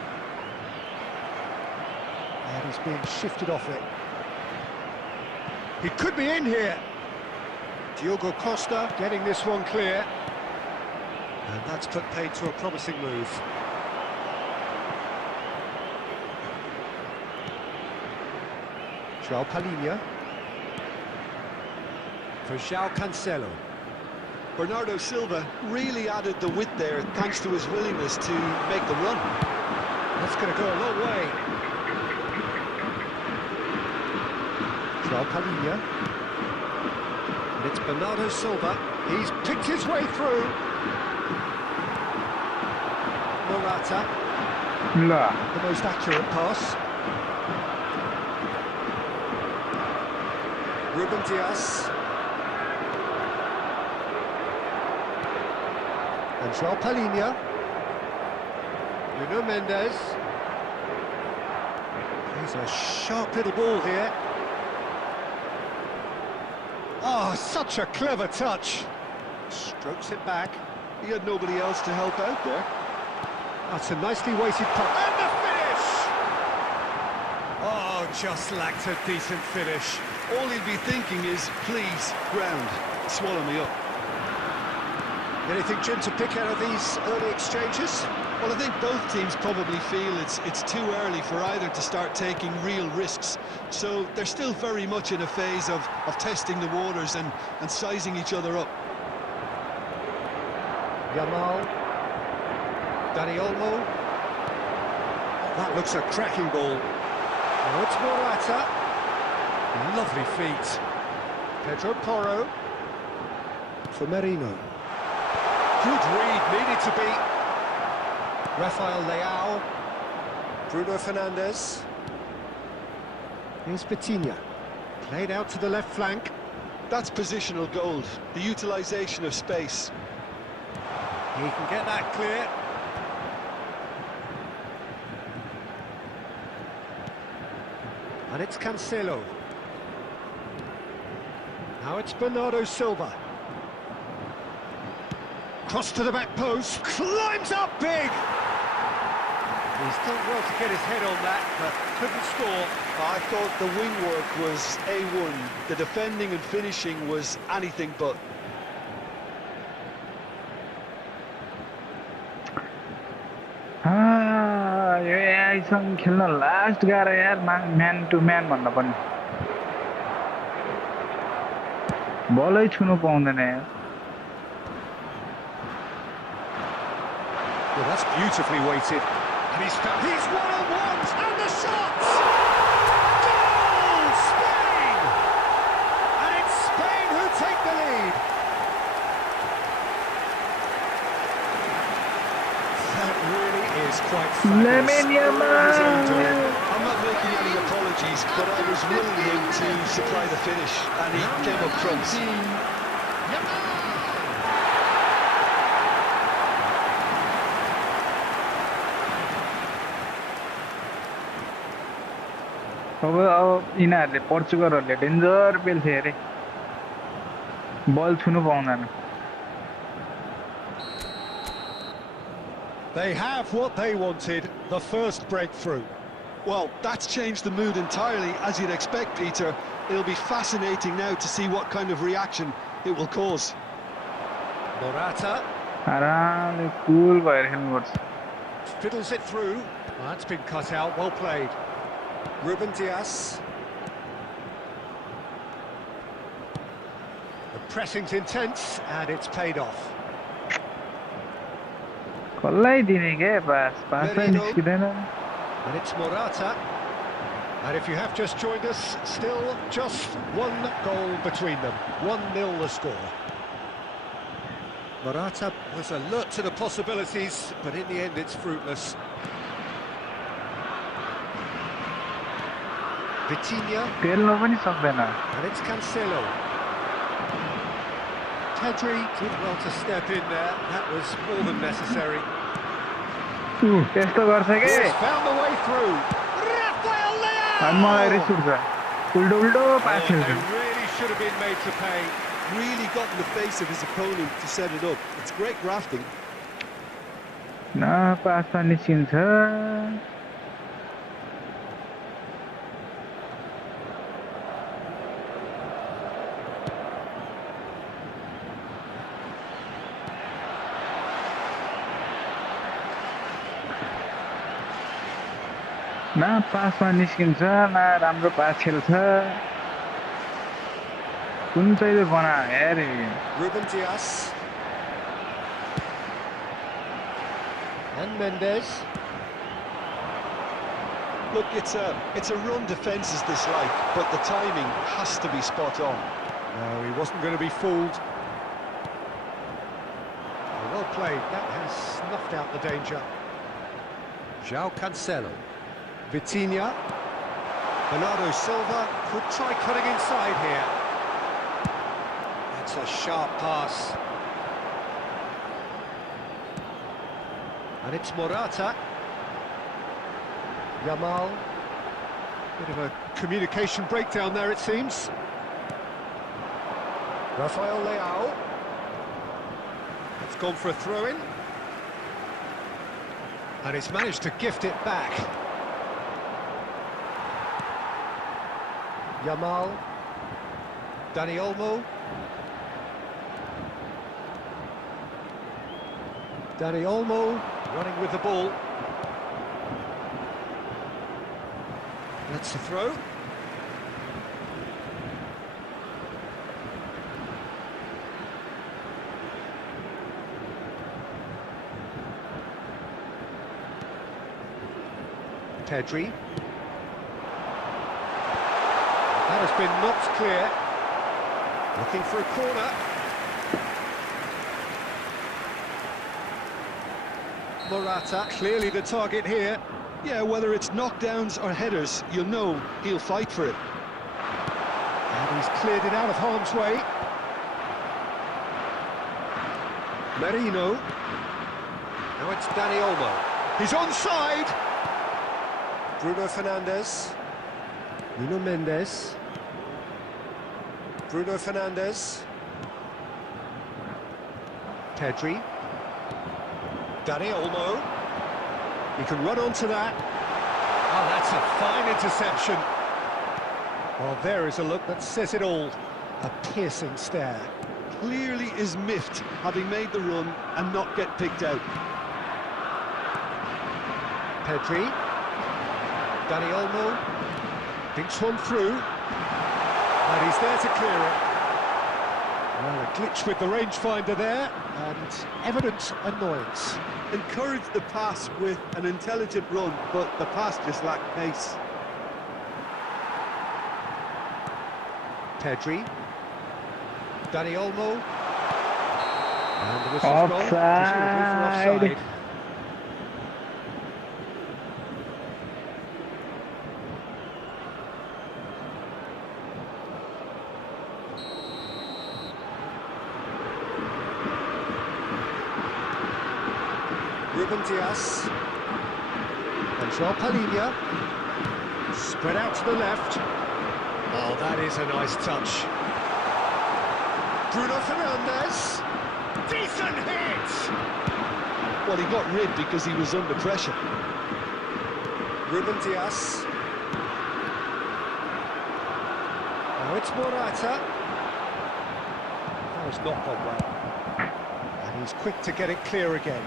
And he's being shifted off it. He could be in here. Diogo Costa getting this one clear. And that's put paid to a promising move. João Palhinha. For João Cancelo. Bernardo Silva really added the width there thanks to his willingness to make the run. That's going to go a long way. João Palhinha. And it's Bernardo Silva. He's picked his way through. Morata. ल The most accurate pass. Ruben Dias. And João Palhinha. Nuno Mendes. He's a sharp little ball here. Oh, such a clever touch. Strokes it back. He had nobody else to help out there. That's a nicely weighted puck. And the finish! Oh, just lacked a decent finish. All he'll be thinking is, please, ground, swallow me up. Anything, Jim, to pick out of these early exchanges? Well, I think both teams probably feel it's too early for either to start taking real risks. So they're still very much in a phase of testing the waters and sizing each other up. Yamal. Dani Olmo. That looks a cracking ball. Now it's Morata. Lovely feet. Pedro Porro. For Merino. Good read, needed to be. Rafael Leao. Bruno Fernandes. Here's Vitinha. Played out to the left flank. That's positional gold, the utilisation of space. He can get that clear. And it's Cancelo. Now it's Bernardo Silva. Cross to the back post, climbs up big! He's done well to get his head on that, but couldn't score. I thought the wing work was A1. The defending and finishing was anything but. Yo AI सँग खेल्न last गाह्रो यार म्यान to म्यान भन्दा पनि बलै छुनु पाउँदैन यार Well, that's beautifully weighted. And he's one-on-ones, and the shots! Goal! Spain! And it's Spain who take the lead. That really is quite fabulous. I'm not making any apologies, but I was willing him to supply the finish, and he came up front. अब यिनीहरूले पोर्चुगलहरूले danger पेल्थे अरे बल छुनु पाउँदैन They have what they wanted, the first breakthrough. Well, that's changed the mood entirely, as you'd expect, Peter. It'll be fascinating now to see what kind of reaction it will cause. Morata आरामले कुल भएर खेल्नुपर्छ fiddles it through. Well, that's been cut out, well played. Ruben Dias. The pressing's intense, and it's paid off. कसलाई दिने के पासै निस्किदैन And it's Morata. And if you have just joined us, still just one goal between them. 1-0 the score. Morata was alert to the possibilities, but in the end it's fruitless. Vitinha. पेल्नु पनि सक्दैन And it's Cancelo. Pedri did well to step in there. That was more than necessary. त्यस्तो गर्छ के He's found the way through. Rafael Leao! अनि मलाई रिस उठ्छ उल्टो उल्टो पास They खेल्छ really should have been made to pay. really got in the face of his opponent to set it up. It's great grafting. न पासमा निस्किन्छ न पासमा निस्किन्छ न राम्रो पास खेल्छ कुन चाहिँ बना हेर Ruben Dias. And Mendes. Look, it's a run defence is this like, but the timing has to be spot on. No, he wasn't going to be fooled. Well played. That has snuffed out the danger. João Cancelo. Vitinha. Bernardo Silva could try cutting inside here. That's a sharp pass. And it's Morata. Yamal. Bit of a communication breakdown there, it seems. Rafael Leao. It's gone for a throw-in. And he's managed to gift it back. Yamal. Dani Olmo. Dani Olmo running with the ball. That's the throw. Pedri. That has been knocked clear. Looking for a corner. Morata, clearly the target here. Yeah, whether it's knockdowns or headers, you'll know he'll fight for it. And he's cleared it out of harm's way. Merino. Now it's Dani Olmo. He's onside. Bruno Fernandes. Nuno Mendes. Bruno Fernandes. Pedri. Dani Olmo. He can run onto that. Oh, that's a fine interception. Well, there is a look that says it all. A piercing stare. Clearly is miffed, having made the run and not get picked out. Pedri. Dani Olmo. Dinks one through. And he's there to clear it. Well, a glitch with the rangefinder there, and evident annoyance. Encouraged the pass with an intelligent run, but the pass just lacked pace. Pedri. Dani Olmo. And the whistle's gone, presumably for offside. Ruben Dias. And João Palhinha. Spread out to the left. Oh, that is a nice touch. Bruno Fernandes. Decent hit! Well, he got rid because he was under pressure. Ruben Dias. Now it's Morata. That has not gone well. And he's quick to get it clear again.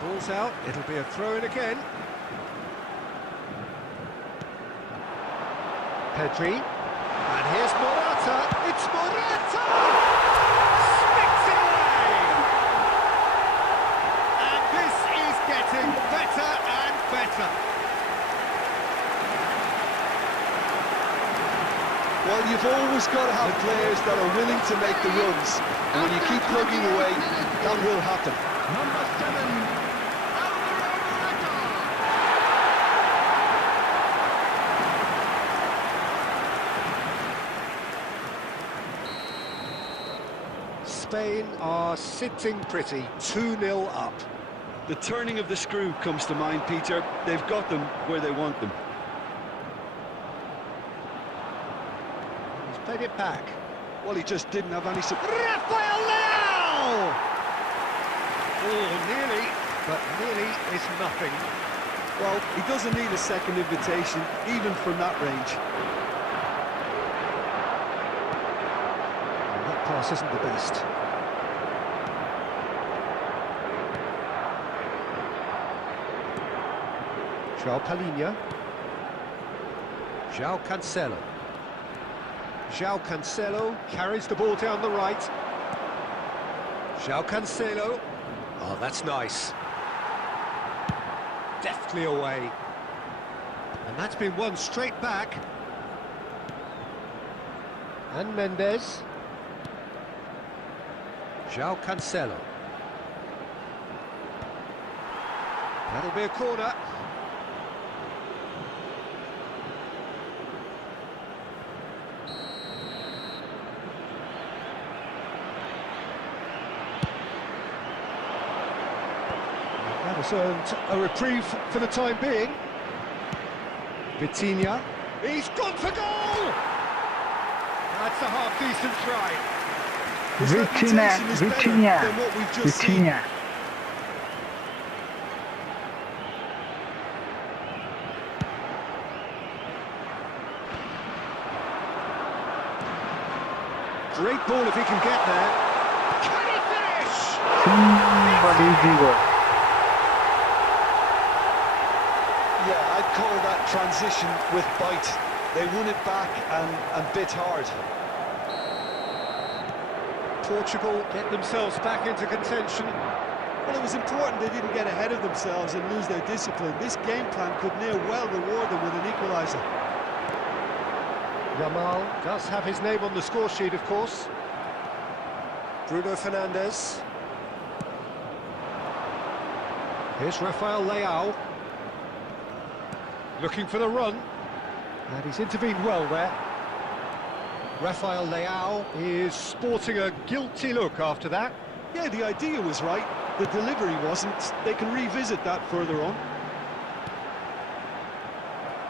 Ball's out, it'll be a throw-in again. Pedri, and here's Morata, it's Morata! Sticks it away! And this is getting better and better. Well, you've always got to have players that are willing to make the runs, and when you keep plugging away, that will happen. Number 7. Spain are sitting pretty, 2-0 up. The turning of the screw comes to mind, Peter. They've got them where they want them. He's played it back. Well, he just didn't have any support. Rafael Leao! Oh, nearly, but nearly is nothing. Well, he doesn't need a second invitation, even from that range. And that pass isn't the best. João Palhinha. João Cancelo. João Cancelo carries the ball down the right. João Cancelo. Oh, that's nice. Deftly away. And that's been won straight back. And Mendes. João Cancelo. That'll be a corner. That has earned a reprieve for the time being. Vitinha. He's gone for goal! That's a half-decent try. Vitinha. Great ball if he can get there. Can he finish? But easy goal. Yeah, I'd call that transition with bite. They won it back and bit hard. Portugal get themselves back into contention. Well, it was important they didn't get ahead of themselves and lose their discipline. This game plan could near well reward them with an equaliser. Yamal does have his name on the score sheet, of course. Bruno Fernandes. Here's Rafael Leao. Looking for the run. And he's intervened well there. Rafael Leao is sporting a guilty look after that. Yeah, the idea was right. The delivery wasn't. They can revisit that further on.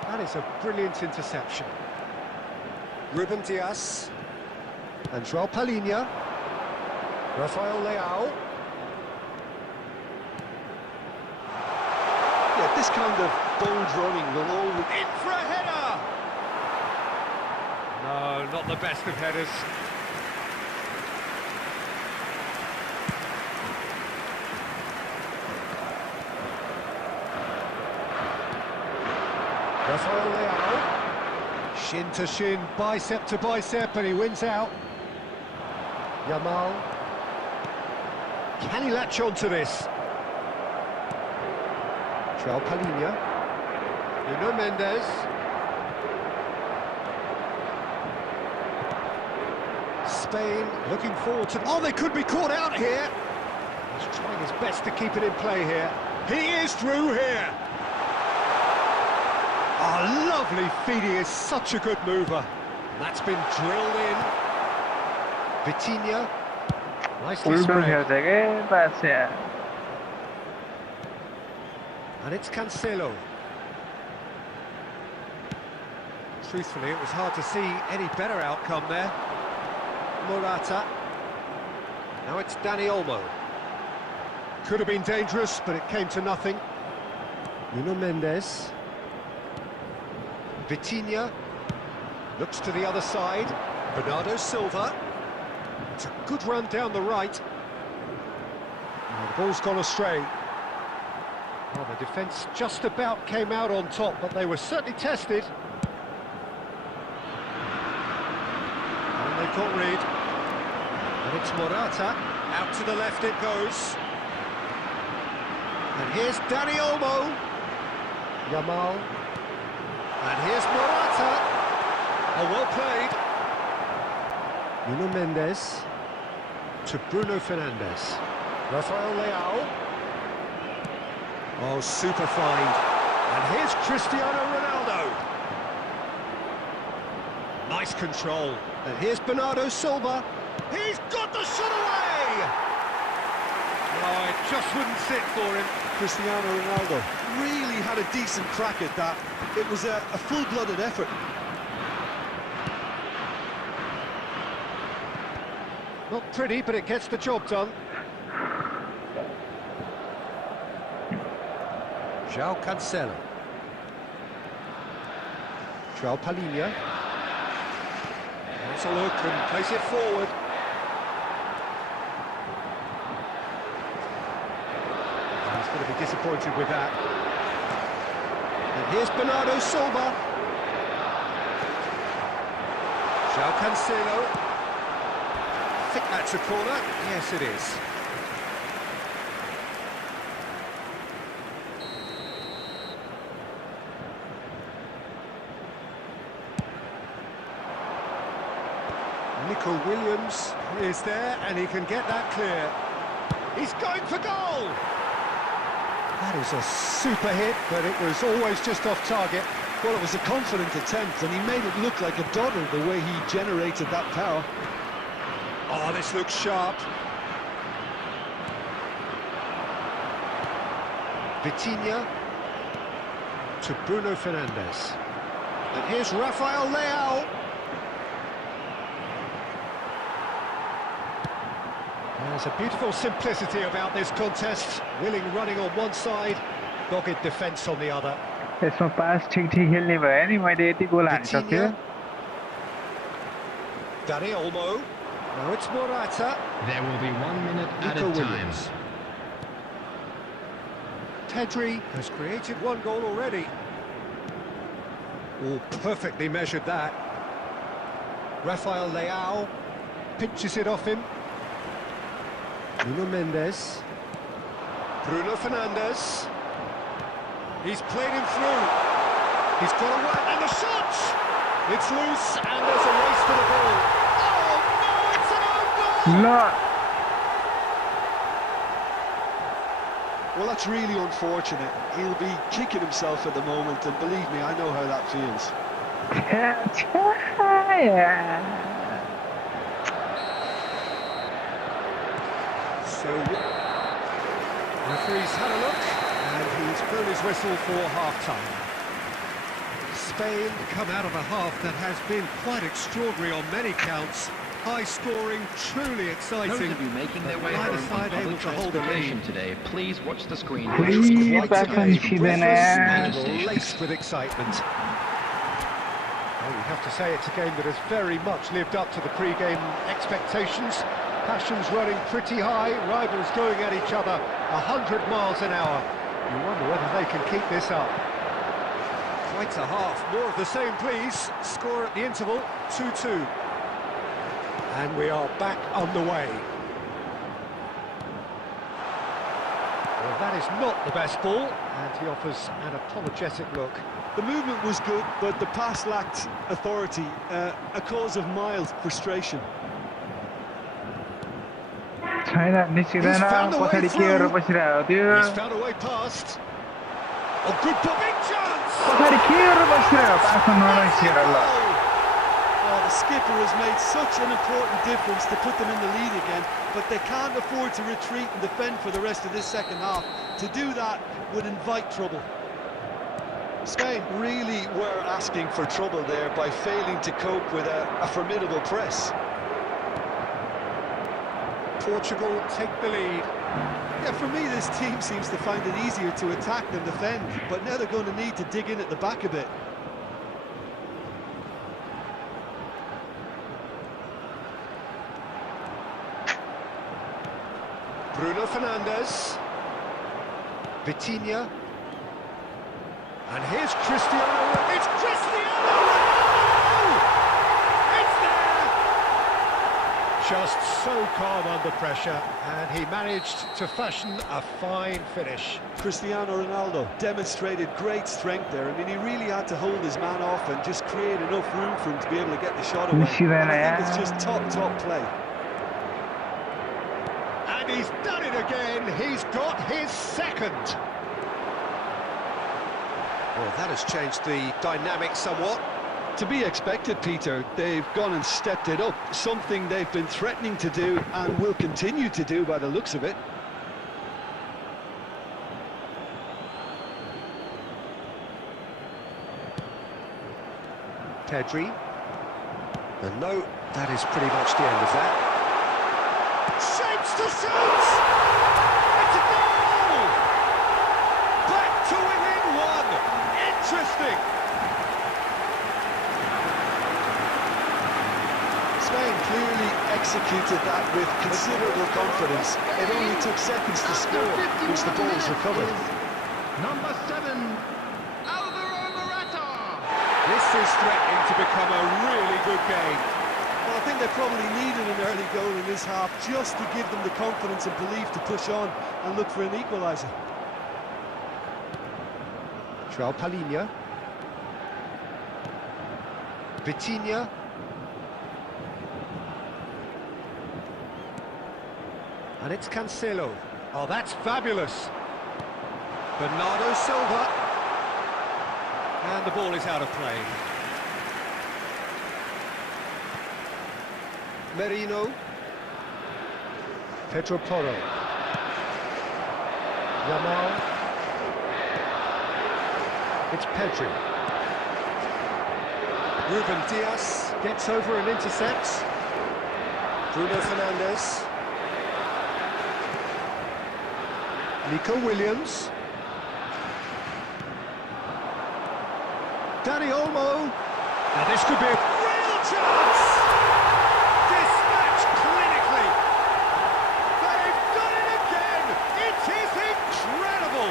That is a brilliant interception. Ruben Dias and João Palhinha. Rafael Leao. Yeah, this kind of bold running will all... In for a header! No, not the best of headers. Rafael Leao. Shin to shin, bicep to bicep, and he wins out. Yamal. Can he latch on to this? João Palhinha. Nuno Mendes. Spain looking forward to... Oh, they could be caught out here. He's trying his best to keep it in play here. He is through here. Oh, lovely feed. He is such a good mover. That's been drilled in. Vitinha. Nicely spread. And it's Cancelo. Truthfully, it was hard to see any better outcome there. Morata. Now it's Dani Olmo. Could have been dangerous, but it came to nothing. Nuno Mendes. Vitinha. Looks to the other side. Bernardo Silva. It's a good run down the right. Oh, the ball's gone astray. Oh, the defence just about came out on top, but they were certainly tested. And they caught read. And it's Morata. Out to the left it goes. And here's Dani Olmo. Yamal. And here's Morata. Oh, well played. Nuno Mendes to Bruno Fernandes. Rafael Leao. Oh, super find. And here's Cristiano Ronaldo. Nice control. And here's Bernardo Silva. He's got the shot away! Oh, it just wouldn't sit for him. Cristiano Ronaldo really had a decent crack at that. It was a full-blooded effort. Not pretty, but it gets the job done. João Cancelo. João Palhinha. Has a look and place it forward. He's going to be disappointed with that. And here's Bernardo Silva. João Cancelo. I think that's a corner. Yes, it is. Nico Williams is there, and he can get that clear. He's going for goal! That is a super hit, but it was always just off target. Well, it was a confident attempt, and he made it look like a dodder the way he generated that power. Oh, this looks sharp. Vitinha to Bruno Fernandes. And here's Rafael Leao. There's a beautiful simplicity about this contest. Willing running on one side, dogged defence on the other. यसमा पास ठीक-ठीक खेल्ने भयो नि मैले यति गोल हान्न सक्यो Dani Olmo. No, it's Morata. There will be 1 minute Nico added time. Williams. Tedri has created one goal already. Oh, perfectly measured that. Rafael Leao pinches it off him. Nuno Mendes. Bruno Fernandes. He's played him through. He's got a whack, and the shot! It's loose, and there's a race for the ball. Oh, no, it's an own goal! ल Well, that's really unfortunate. He'll be kicking himself at the moment, and believe me, I know how that feels. So, referee's had a look, and he's blown his whistle for half-time. Spain come out of a half that has been quite extraordinary on many counts. High-scoring, truly exciting. Those of you making their way Neither home side on able public to hold a transportation lead. today, please watch the screen. Please, Quite a game, Sidan. breathless and laced with excitement. Well, you have to say it's a game that has very much lived up to the pre-game expectations. Passions running pretty high, rivals going at each other 100 miles an hour. You wonder whether they can keep this up. Quite a half, more of the same please. Score at the interval, 2-2. And we are back underway. Well, that is not the best ball, and he offers an apologetic look. The movement was good, but the pass lacked authority, a cause of mild frustration. छैन निस्किँदैन पछाडि के गरेर बसिरहेको थियो He's found a way past. Oh, good big chance! पछाडि के गरेर बसिरहेको पासमा ननिस्किएर ल Oh, the skipper has made such an important difference to put them in the lead again, but they can't afford to retreat and defend for the rest of this second half. To do that would invite trouble. Spain really were asking for trouble there by failing to cope with a formidable press. Portugal take the lead. Yeah, for me, this team seems to find it easier to attack than defend, but now they're going to need to dig in at the back a bit. Bruno Fernandes. Vitinha. And here's Cristiano. It's Cristiano Ronaldo! It's there! Just so calm under pressure, and he managed to fashion a fine finish. Cristiano Ronaldo demonstrated great strength there. I mean, he really had to hold his man off and just create enough room for him to be able to get the shot away. And I think it's just top play. And he's done it again. He's got his second. Well, that has changed the dynamic somewhat. To be expected, Peter. They've gone and stepped it up, something they've been threatening to do and will continue to do by the looks of it. Pedri. And no, that is pretty much the end of that. Shapes to shoot! It's a goal! Back to within one! Interesting! Spain clearly executed that with considerable confidence. It only took seconds to score once the ball was recovered. Number 7, This is threatening to become a really good game. Well, I think they probably needed an early goal in this half just to give them the confidence and belief to push on and look for an equaliser. João Palhinha. Vitinha. And it's Cancelo. Oh, that's fabulous. Bernardo Silva. And the ball is out of play. Merino. Pedro Porro. Yamal. It's Pedri. Ruben Dias gets over and intercepts. Bruno Fernandes. Nico Williams. Dani Olmo. Now this could be a real chance! Dispatched clinically. They've done it again! It is incredible!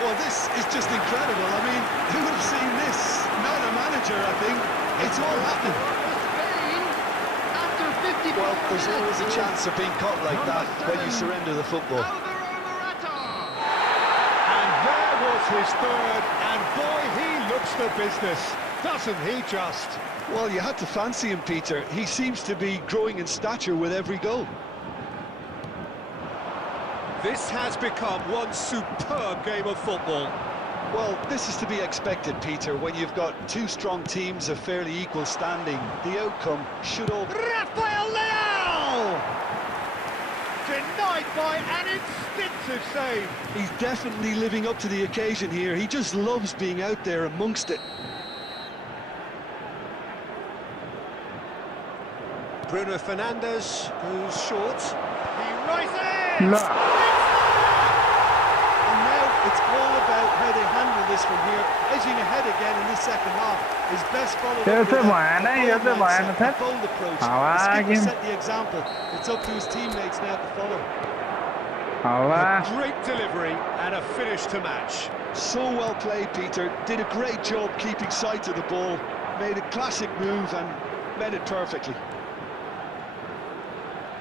Well, this is just incredible. I mean, who would have seen this? Not a manager, I think. It's all happening. after 50. Well, there's always a chance of being caught like that when you surrender the football. His third, and boy, he looks the business, doesn't he just? Well, you had to fancy him, Peter. He seems to be growing in stature with every goal. This has become one superb game of football. Well, this is to be expected, Peter. When you've got two strong teams of fairly equal standing, the outcome should all... Rafael Leao! Denied by an instinctive save. He's definitely living up to the occasion here. He just loves being out there amongst it. Bruno Fernandes goes short. He rises! No. And now it's all about how they handle this from here. Edging ahead again in this second half is best followed up with a bold approach. The skipper set the example. It's up to his teammates now to follow. A great delivery and a finish to match. So well played, Peter. Did a great job keeping sight of the ball. Made a classic move and met it perfectly.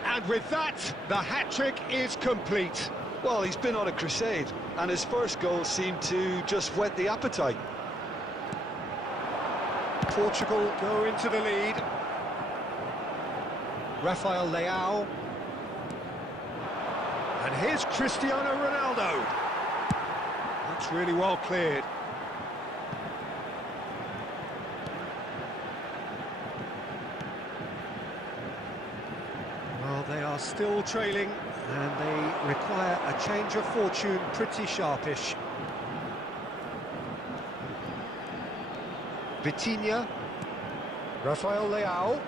And with that, the hat-trick is complete. Well, he's been on a crusade, and his first goal seemed to just whet the appetite. Portugal go into the lead. Rafael Leao. And here's Cristiano Ronaldo. That's really well cleared. Well, they are still trailing, and they require a change of fortune pretty sharpish. Vitinha. Rafael Leao.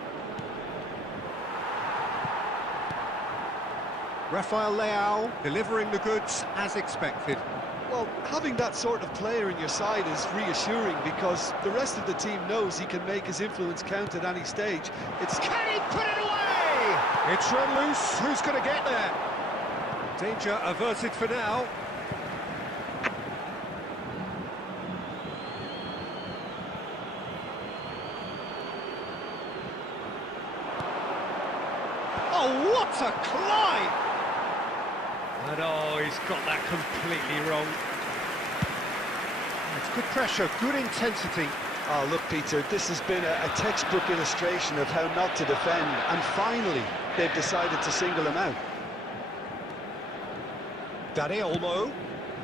Rafael Leao delivering the goods as expected. Well, having that sort of player in your side is reassuring because the rest of the team knows he can make his influence count at any stage. Can he put it away? It's run loose. Who's going to get there? Danger averted for now. Oh, what a climb! And oh, he's got that completely wrong. It's good pressure, good intensity. Oh, look, Peter, this has been a textbook illustration of how not to defend, and finally, they've decided to single him out. Dani Olmo,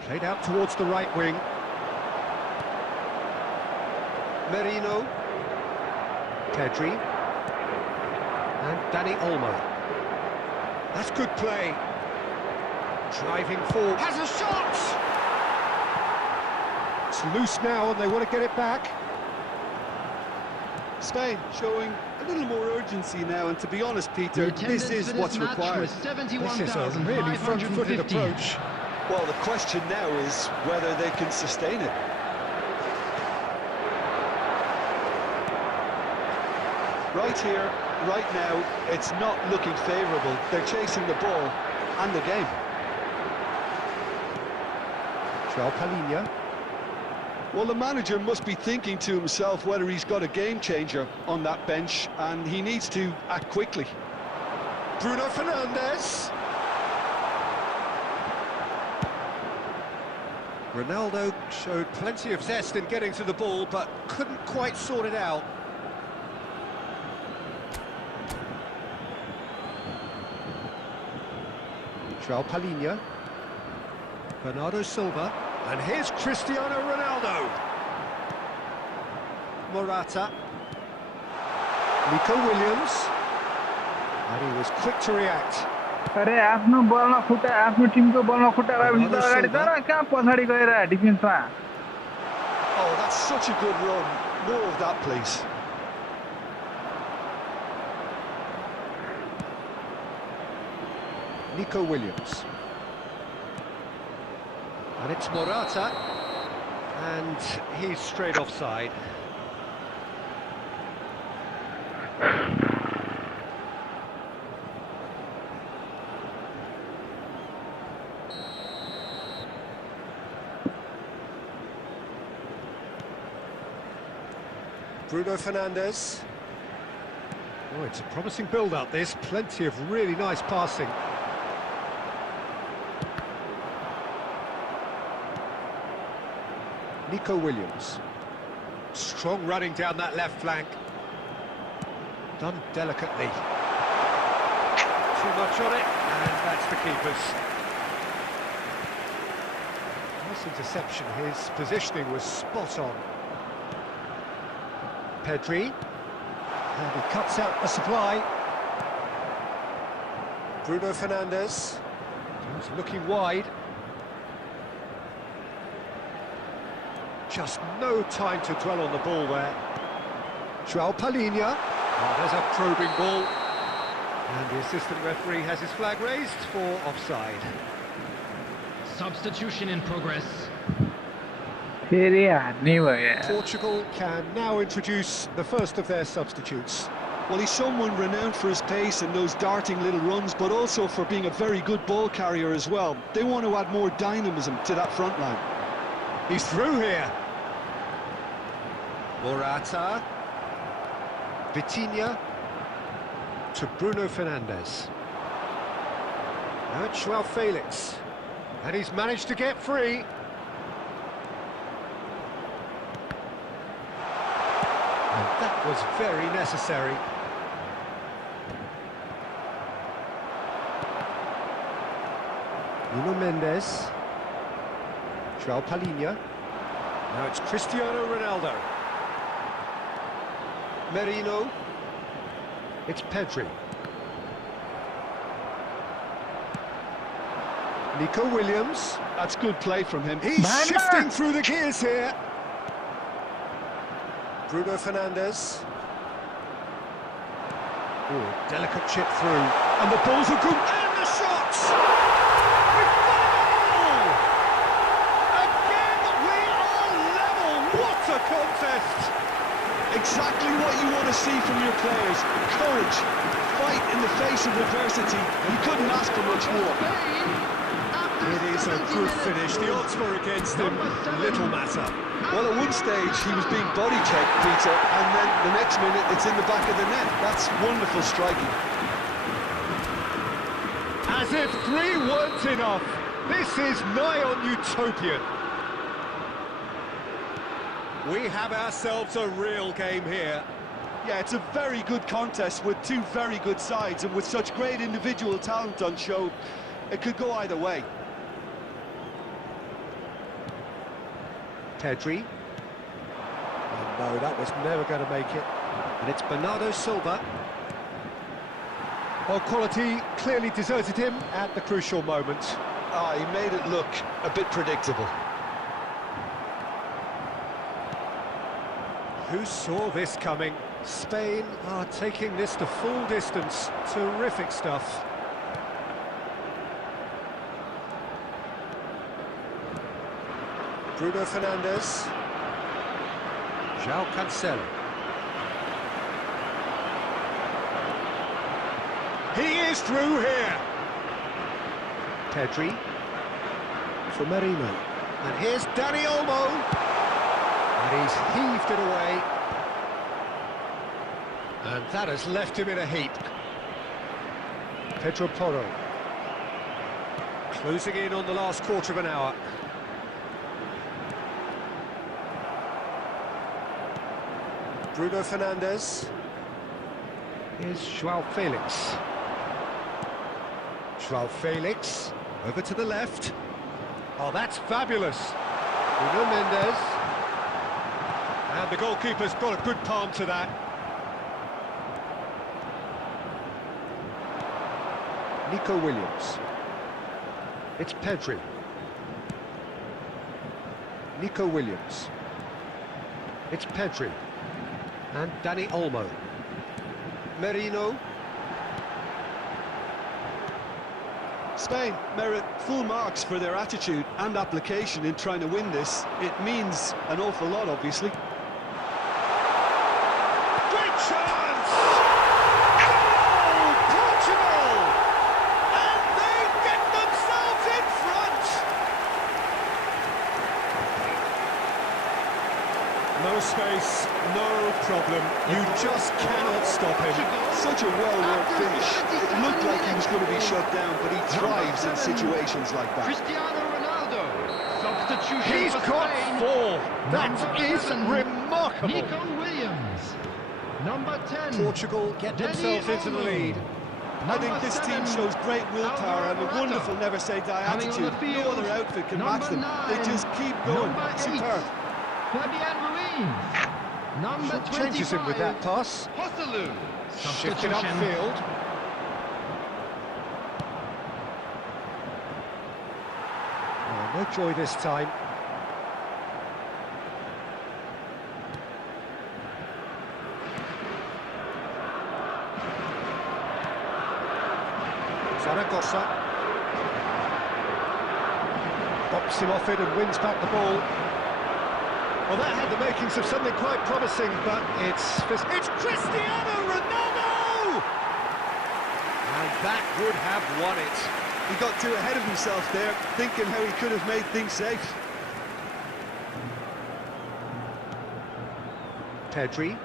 played out towards the right wing. Merino. Pedri. And Dani Olmo. That's good play. Driving forward. Has a shot! It's loose now and they want to get it back. Spain showing a little more urgency now, and to be honest, Peter, this is what's required. This is a really front-footed approach. Well, the question now is whether they can sustain it. Right here, right now, it's not looking favourable. They're chasing the ball and the game. João Palhinha. Well, the manager must be thinking to himself whether he's got a game changer on that bench, and he needs to act quickly. Bruno Fernandes. Ronaldo showed plenty of zest in getting to the ball, but couldn't quite sort it out. João Palhinha. Bernardo Silva. And here's Cristiano Ronaldo. Morata. Nico Williams. And he was quick to react. अरे आफ्नो बलमा खुट्टा आफ्नो Timko बलमा खुट्टा लगाएपछि त अगाडि तर कहाँ पछाडी गएर डिफेन्समा. Oh, that's such a good run. More of that, please. Nico Williams. And it's Morata. And he's straight offside. Bruno Fernandes. Oh, it's a promising build-up, this. Plenty of really nice passing. Nico Williams. Strong running down that left flank. Done delicately. Too much on it, and that's the keeper's. Nice interception. His positioning was spot on. Pedri. And he cuts out the supply. Bruno Fernandes. He's looking wide. Just no time to dwell on the ball there. João Palhinha. Oh, there's a probing ball. And the assistant referee has his flag raised for offside. Substitution in progress. Portugal can now introduce the first of their substitutes. Well, he's someone renowned for his pace and those darting little runs, but also for being a very good ball carrier as well. They want to add more dynamism to that front line. He's through here. Morata. Vitinha. To Bruno Fernandes. Now it's João Felix. And he's managed to get free. And that was very necessary. Nuno Mendes. João Palhinha. Now it's Cristiano Ronaldo. Merino. It's Pedri. Nico Williams. That's good play from him. He's shifting through the gears here. Bruno Fernandes. Ooh, delicate chip through. And the balls are good. And the shots! We've got it all! Again, we are level. What a contest! Exactly what you want to see from your players. Courage, fight in the face of adversity. You couldn't ask for much more. It is a good finish. The odds were against him. Little matter. Well, at one stage he was being body checked, Peter, and then the next minute it's in the back of the net. That's wonderful striking. As if 3 weren't enough. This is nigh on utopian. We have ourselves a real game here. Yeah, it's a very good contest with two very good sides, and with such great individual talent on show, it could go either way. Pedri. Oh, no, that was never going to make it. And it's Bernardo Silva. Well, quality clearly deserted him at the crucial moment. Ah, he made it look a bit predictable. Who saw this coming? Spain are taking this to full distance. Terrific stuff. Bruno Fernandes. João Cancelo. He is through here. Pedri. For Merino. And here's Dani Olmo. And he's heaved it away. And that has left him in a heap. Pedro Porro. Closing in on the last quarter of an hour. Bruno Fernandes. Here's João Felix. João Felix. Over to the left. Oh, that's fabulous. Bruno Mendes. And the goalkeeper's got a good palm to that. Nico Williams. It's Pedri. Nico Williams. It's Pedri. And Dani Olmo. Merino. Spain merit full marks for their attitude and application in trying to win this. It means an awful lot, obviously. Great chance! Goal! Portugal! And they get themselves in front! No space, no problem. You just cannot stop him. Such a well-worked finish. It looked like he was going to be shut down, but he thrives in situations like that. Cristiano Ronaldo. Substitution He's for got Spain. 4. That Number is 11, remarkable. Nico Williams. Number 10. Portugal get themselves into the lead. I think this team shows great willpower and a wonderful never-say-die Coming on the attitude. No field, other outfit can match them. number They just keep going. Number 8. Superb. Fabian Ruiz. Number 25. Changes him with that pass. Hosselu. Shifting upfield. Oh, no joy this time. Zaragoza. Bops him off it and wins back the ball. Well, that had the makings of something quite promising, but it's Cristiano Ronaldo! And that would have won it. He got too ahead of himself there, thinking how he could have made things safe. Pedri.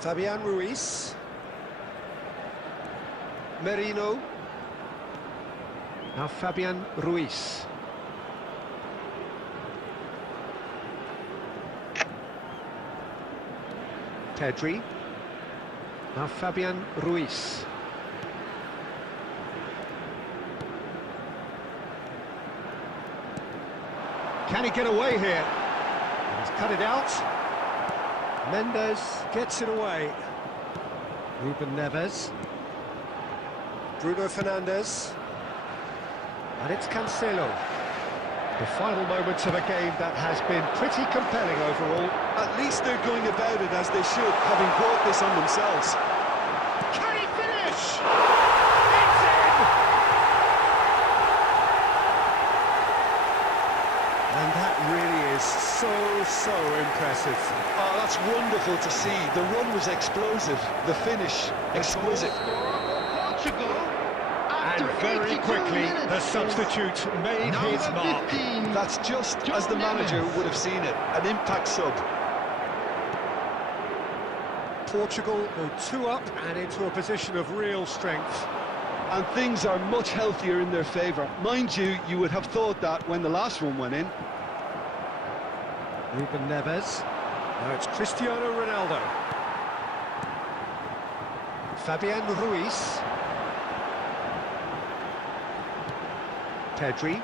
Fabian Ruiz. Merino. Now Fabian Ruiz. Pedri. Now Fabian Ruiz. Can he get away here? He's cut it out. Mendes gets it away. Ruben Neves. Bruno Fernandes. And it's Cancelo. The final moments of a game that has been pretty compelling overall. At least they're going about it as they should, having brought this on themselves. Can he finish? It's in! And that really is so impressive. Oh, that's wonderful to see. The run was explosive, the finish exquisite. Portugal. And very quickly, the substitute made his mark. 15. That's just as the manager would have seen it, an impact sub. Portugal go 2 up and into a position of real strength. And things are much healthier in their favour. Mind you, you would have thought that when the last one went in. Ruben Neves. Now it's Cristiano Ronaldo. Fabian Ruiz. Pedri.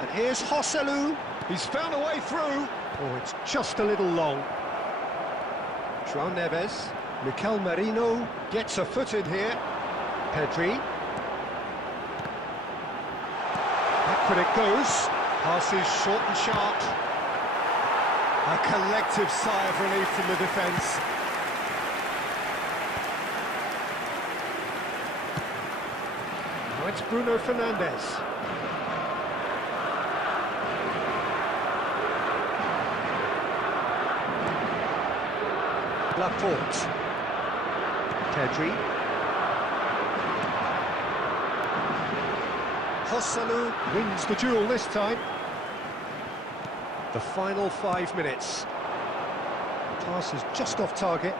And here's Hosselu. He's found a way through. Oh, it's just a little long. João Neves. Mikel Merino gets a foot in here. Pedri. Backward it goes. Passes short and sharp. A collective sigh of relief from the defence. Now it's Bruno Fernandes. Laporte. Pedri. Joselu wins the duel this time. The final 5 minutes. The pass is just off target.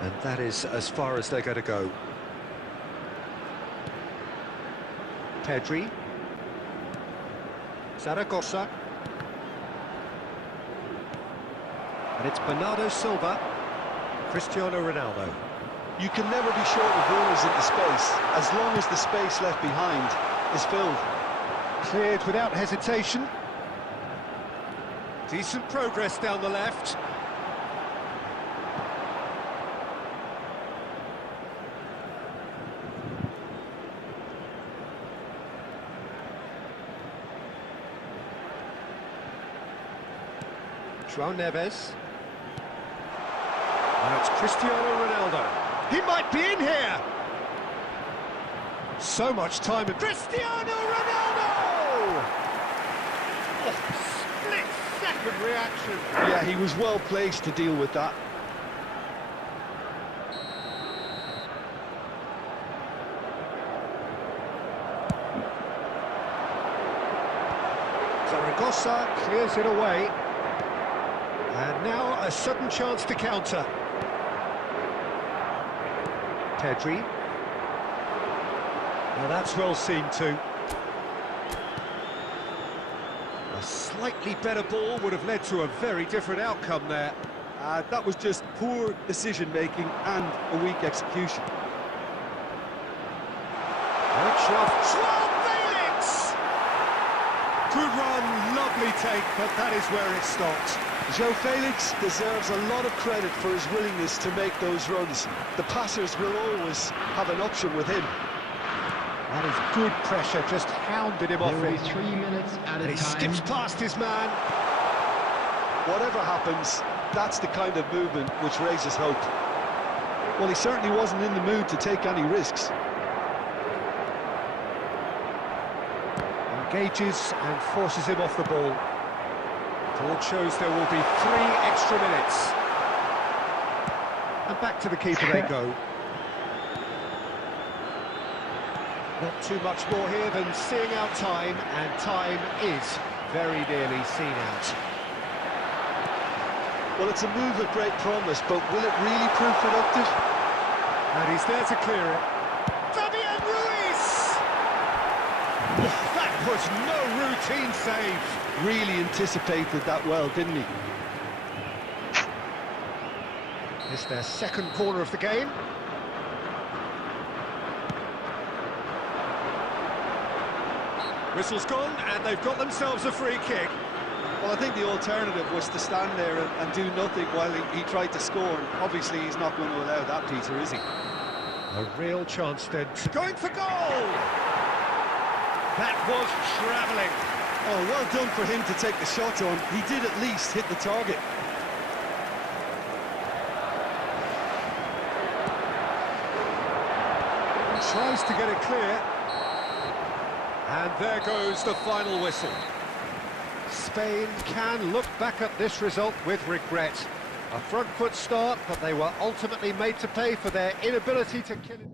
And that is as far as they're going to go. Pedri. Zaragoza. And it's Bernardo Silva. Cristiano Ronaldo. You can never be short of runners into space, as long as the space left behind is filled. Cleared without hesitation. Decent progress down the left. João Neves. Now it's Cristiano Ronaldo. He might be in here! So much time. Cristiano Ronaldo! Oh, split-second reaction. Yeah, he was well placed to deal with that. Zaragoza clears it away. And now a sudden chance to counter. Pedri. Now that's well seen too. A slightly better ball would have led to a very different outcome there. That was just poor decision-making and a weak execution. João Felix! Good run, lovely take, but that is where it stopped. João Felix deserves a lot of credit for his willingness to make those runs. The passers will always have an option with him. That is good pressure, just hounded him off There will it. be 3 minutes at And a he time. skips past his man. Whatever happens, that's the kind of movement which raises hope. Well, he certainly wasn't in the mood to take any risks. Engages and forces him off the ball. Board shows there will be 3 extra minutes. And back to the keeper they go. Not too much more here than seeing out time, and time is very nearly seen out. Well, it's a move of great promise, but will it really prove productive? And he's there to clear it. Fabian Ruiz! Oh, that was no routine save. Really anticipated that well, didn't he? It's their second corner of the game. Whistle's gone, and they've got themselves a free kick. Well, I think the alternative was to stand there and do nothing while he tried to score. And obviously, he's not going to allow that, Peter, is he? A real chance then. Going for goal! That was travelling. Oh, well done for him to take the shot on. He did at least hit the target. Tries to get it clear. And there goes the final whistle. Spain can look back at this result with regret. A front foot start, but they were ultimately made to pay for their inability to kill it.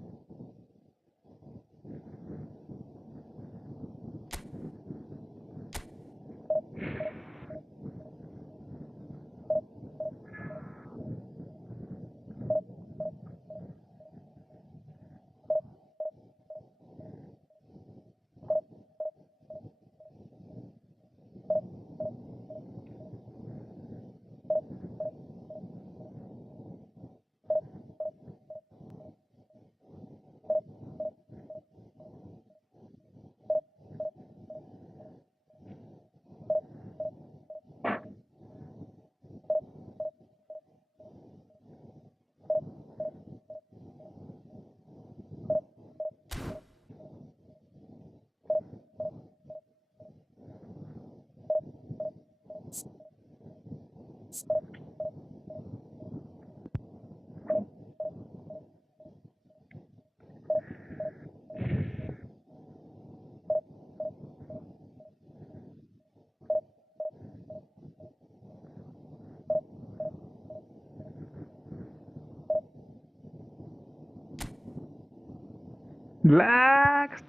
Relax.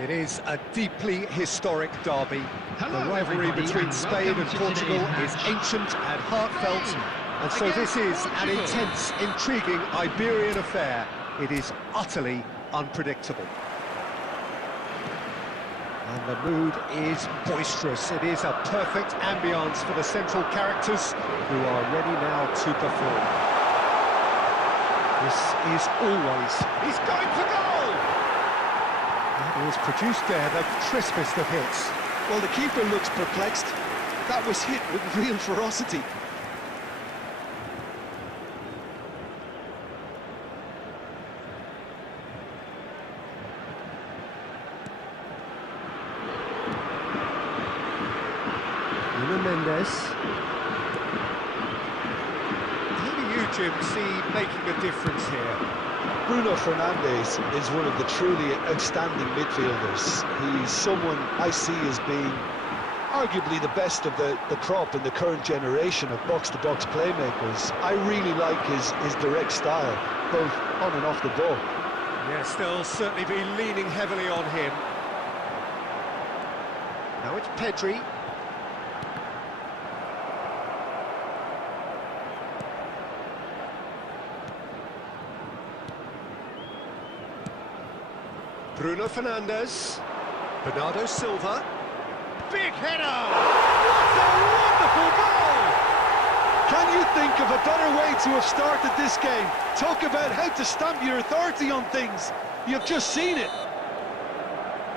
It is a deeply historic derby. Hello, The rivalry everybody, between and Spain welcome and to Portugal today's is match. ancient and heartfelt, and so this is an Portugal. intense, intriguing Iberian affair. It is utterly unpredictable. And the mood is boisterous. It is a perfect ambience for the central characters who are ready now to perform. This is always... He's going for goal! He has produced there the crispest of hits. Well, the keeper looks perplexed. That was hit with real ferocity. Nuno Mendes. How do you, Jim, see making a difference here? Bruno Fernandes is one of the truly outstanding midfielders. He's someone I see as being arguably the best of the crop in the current generation of box-to-box playmakers. I really like his direct style, both on and off the ball. Yes, they'll certainly be leaning heavily on him. Now it's Pedri. Bruno Fernandes. Bernardo Silva. Big header! What a wonderful goal! Can you think of a better way to have started this game? Talk about how to stamp your authority on things. You've just seen it.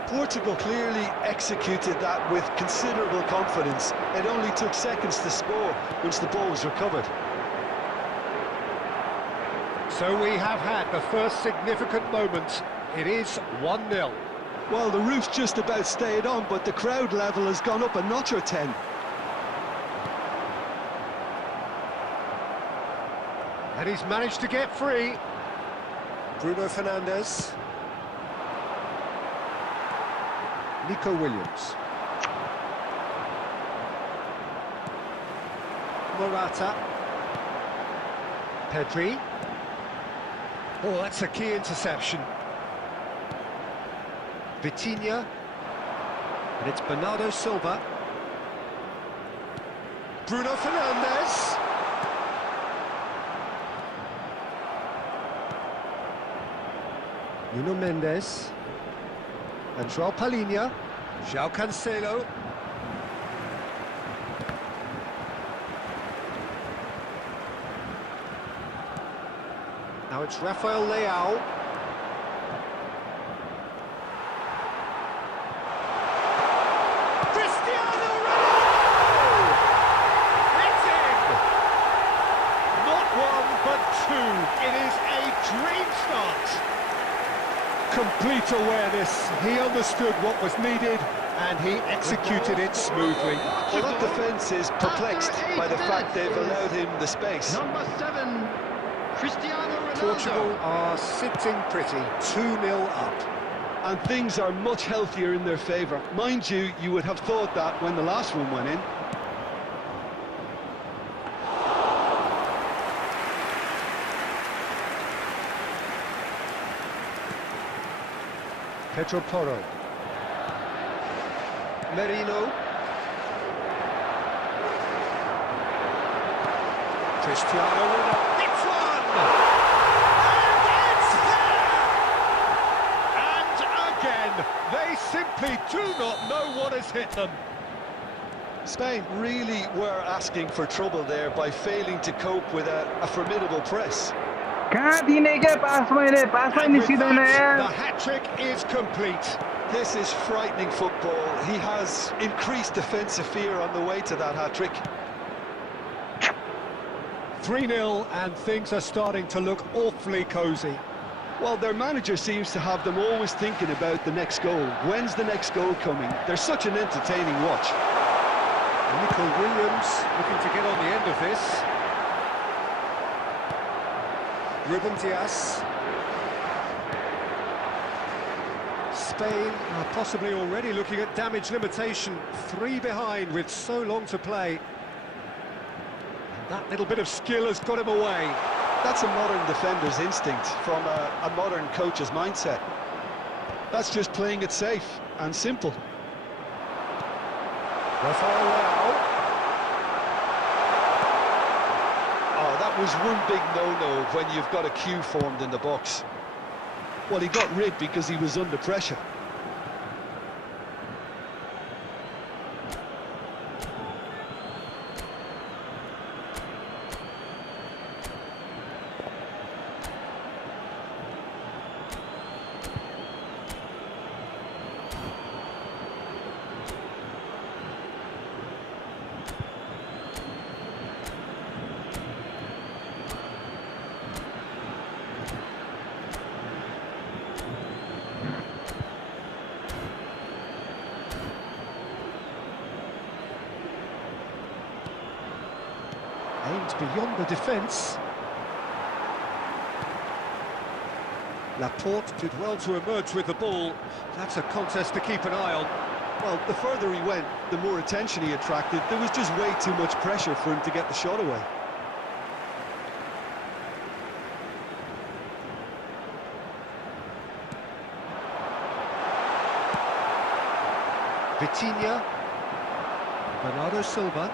Portugal clearly executed that with considerable confidence. It only took seconds to score once the ball was recovered. So we have had the first significant moment. It is 1-0. Well, the roof's just about stayed on, but the crowd level has gone up a notch or 10. And he's managed to get free. Bruno Fernandes. Nico Williams. Morata. Pedri. Oh, that's a key interception. Vitinha. And it's Bernardo Silva. Bruno Fernandes. Nuno Mendes. And João Palhinha. João Cancelo. Now it's Rafael Leao. Cristiano Ronaldo! It's in! Not one, but two. It is a dream start. Complete awareness. He understood what was needed, and he executed it smoothly. Well, that defence is perplexed by the fact they've allowed him the space. Number 7, Cristiano Ronaldo. Portugal are sitting pretty, 2-0 up. And things are much healthier in their favour. Mind you, you would have thought that when the last one went in. Pedro Porro. Merino. Cristiano Ronaldo. It's one! And it's there! And again, they simply do not know what has hit them. Spain really were asking for trouble there by failing to cope with a formidable press. कहाँ दिने क्या पासमा And with निस्किँदैन that, यार the hat-trick is complete. This is frightening football. He has increased defensive fear on the way to that hat-trick. 3-0, and things are starting to look awfully cosy. Well, their manager seems to have them always thinking about the next goal. When's the next goal coming? They're such an entertaining watch. Nico Williams looking to get on the end of this. Ruben Dias. Spain are possibly already looking at damage limitation. 3 behind with so long to play. And that little bit of skill has got him away. That's a modern defender's instinct from a modern coach's mindset. That's just playing it safe and simple. Rafael Leao. Oh, that was one big no-no when you've got a queue formed in the box. Well, he got rid because he was under pressure. Aimed beyond the defence. Laporte did well to emerge with the ball. That's a contest to keep an eye on. Well, the further he went, the more attention he attracted. There was just way too much pressure for him to get the shot away. Vitinha. Bernardo Silva.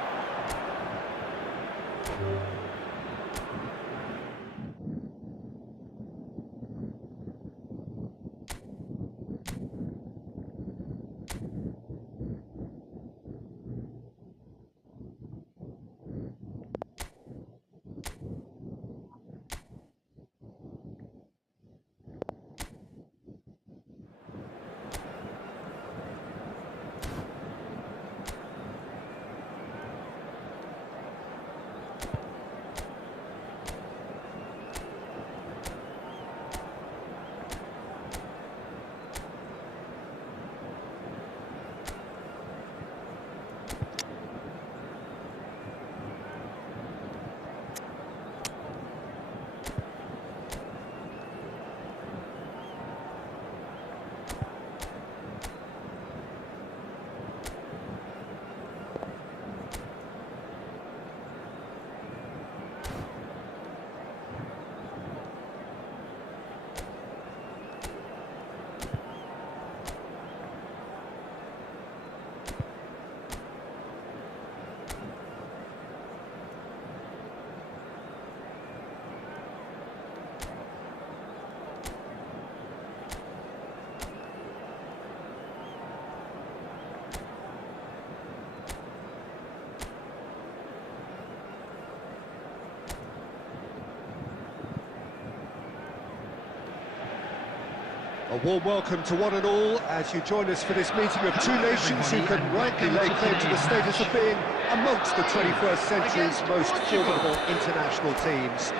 A warm welcome to one and all as you join us for this meeting of two nations who can rightly lay claim to the status of being amongst the 21st century's most formidable international teams.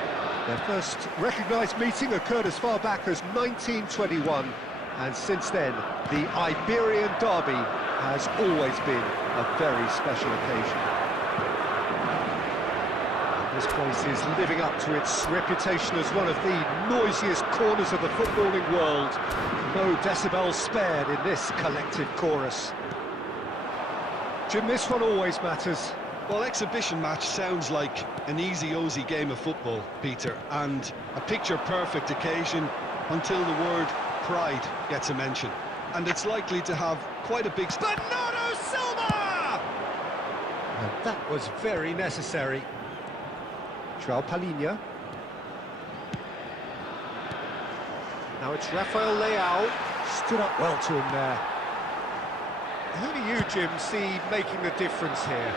Their first recognised meeting occurred as far back as 1921, and since then, the Iberian derby has always been a very special occasion. This place is living up to its reputation as one of the noisiest corners of the footballing world. No decibels spared in this collective chorus. Jim, this one always matters. Well, exhibition match sounds like an easy-ozy game of football, Peter, and a picture-perfect occasion until the word pride gets a mention. And it's likely to have quite a big... Bernardo Silva! And that was very necessary. João Palhinha. Now it's Rafael Leao. Stood up well to him there. Who do you, Jim, see making the difference here?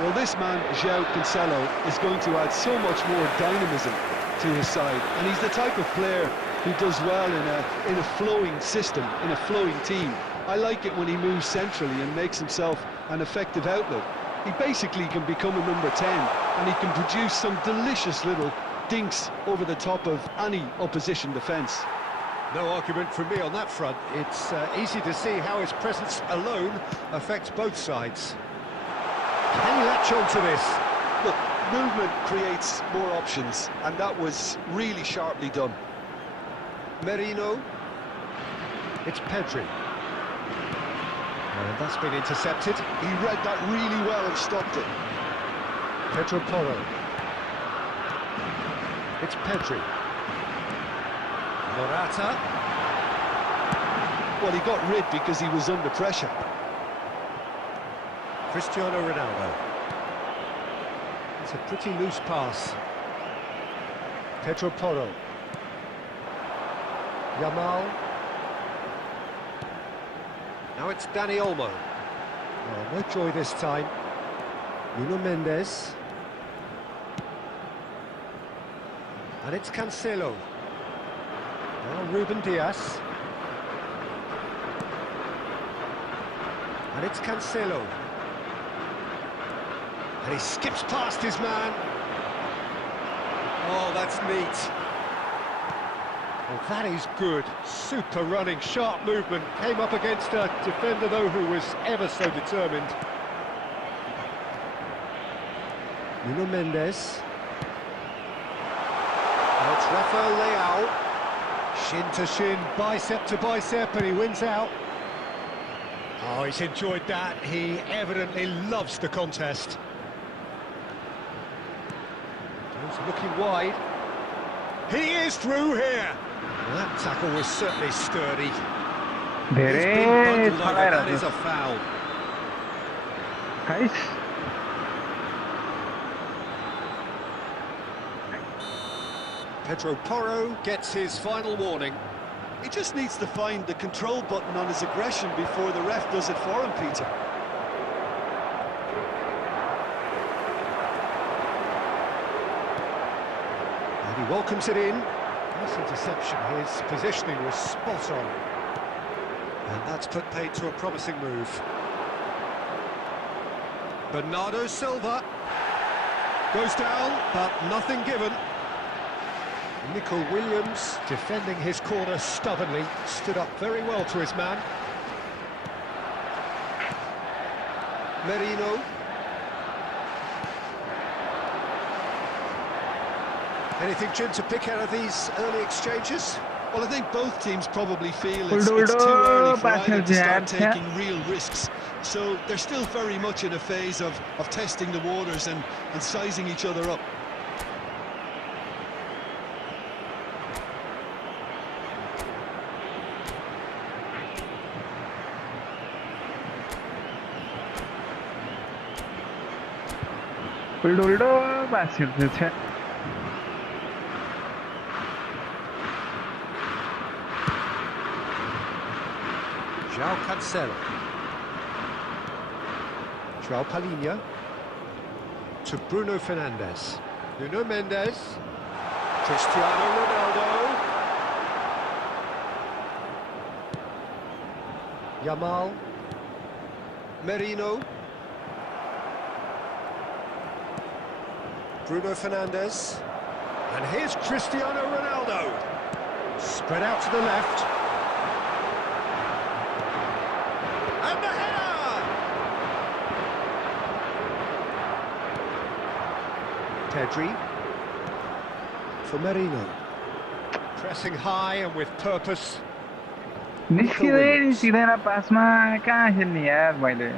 Well, this man, João Cancelo, is going to add so much more dynamism to his side, and he's the type of player who does well in a flowing system, in a flowing team. I like it when he moves centrally and makes himself an effective outlet. He basically can become a number 10, and he can produce some delicious little dinks over the top of any opposition defence. No argument from me on that front. It's easy to see how his presence alone affects both sides. Can he latch on to this? Look, movement creates more options, and that was really sharply done. Merino. It's Pedri. And that's been intercepted. He read that really well and stopped it. Pedro Porro. It's Pedri. Morata. Well, he got rid because he was under pressure. Cristiano Ronaldo. It's a pretty loose pass. Pedro Porro. Yamal. Now it's Dani Olmo. Oh, no joy this time. Nuno Mendes. And it's Cancelo. Now Ruben Dias. And it's Cancelo. And he skips past his man. Oh, that's neat. Well, that is good. Super running, sharp movement. Came up against a defender, though, who was ever so determined. Nuno Mendes. Now it's Rafael Leao. Shin to shin, bicep to bicep, and he wins out. Oh, he's enjoyed that. He evidently loves the contest. He's looking wide. He is through here. Well, that tackle was certainly sturdy. He's been bundled over. That is a foul. Guys, Pedro Porro gets his final warning. He just needs to find the control button on his aggression before the ref does it for him, Peter. And he welcomes it in. Nice interception. His positioning was spot on. And that's put paid to a promising move. Bernardo Silva goes down, but nothing given. Nico Williams, defending his corner stubbornly, stood up very well to his man. Merino. Anything, Jim, to pick out of these early exchanges? Well, I think both teams probably feel it's too early for either to start taking real risks. So they're still very much in a phase of testing the waters and sizing each other up. João Cancelo. João Palhinha. To Bruno Fernandes. Nuno Mendes. Cristiano Ronaldo. Yamal. Merino. Bruno Fernandes. And here's Cristiano Ronaldo. Spread out to the left. And the header! Pedri. For Merino. Pressing high and with purpose. निस्किँदैन पासमा कहाँ खेल्ने यार मैले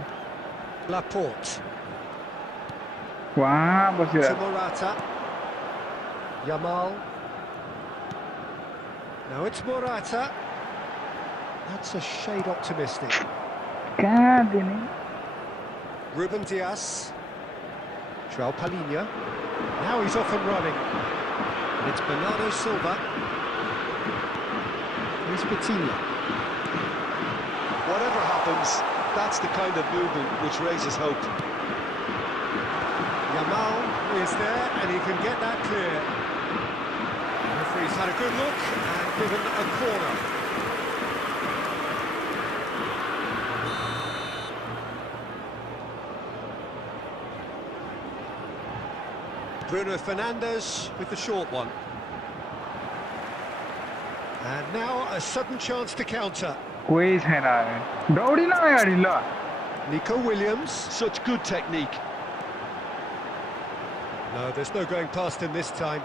Laporte. वहाँ To बसिरहेको Morata. Yamal. Now it's Morata. That's a shade optimistic. कहाँ दिने Ruben Dias. João Palhinha. Now he's off and running. And it's Bernardo Silva. Here's Vitinha. Whatever happens, that's the kind of movement which raises hope. Yamal is there and he can get that clear. The referee's had a good look and given a corner. Bruno Fernandes with the short one. And now a sudden chance to counter. कोही छैन दौडिन अगाडि ल Nico Williams. Such good technique. No, there's no going past him this time.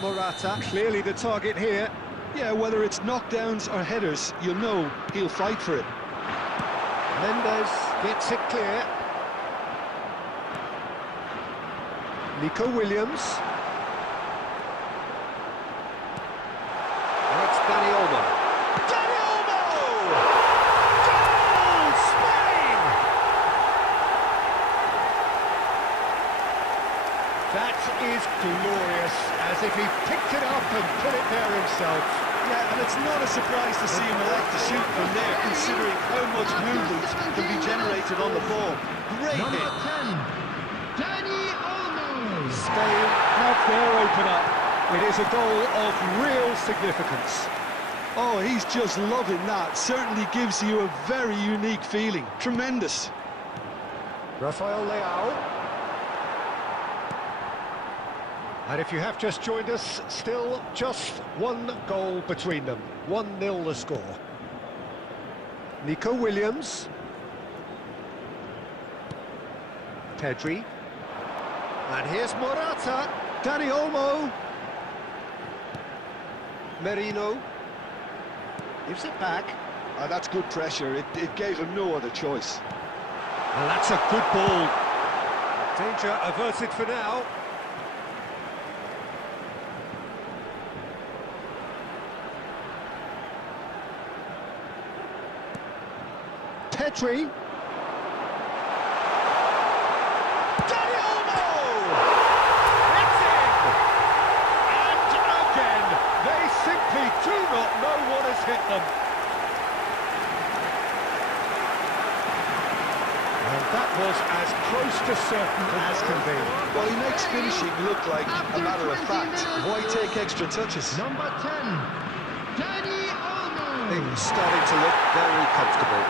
Morata, clearly the target here. Yeah, whether it's knockdowns or headers, you'll know he'll fight for it. Mendes gets it clear. Nico Williams. And it's Dani Olmo. Dani Olmo! Goal! Spain! That is glorious, as if he picked it up and put it there himself. Yeah, and it's not a surprise to see him elect to shoot from there, considering how much movement can be generated on the ball. Great Number hit. 10, Dani Olmo. Spain have their opener. It is a goal of real significance. Oh, he's just loving that. Certainly gives you a very unique feeling. Tremendous. Rafael Leao. And if you have just joined us, still just one goal between them. 1-0 the score. Nico Williams. Pedri. And here's Morata. Dani Olmo. Merino. Gives it back. That's good pressure. It gave him no other choice. And that's a good ball. Danger averted for now. Pedri. Dani Olmo! It's in! And again, they simply do not know what has hit them. And that was as close to certain as can be. Well, he makes finishing look like a matter of fact. Why take extra touches? Number 10, Dani Olmo. Things starting to look very comfortable.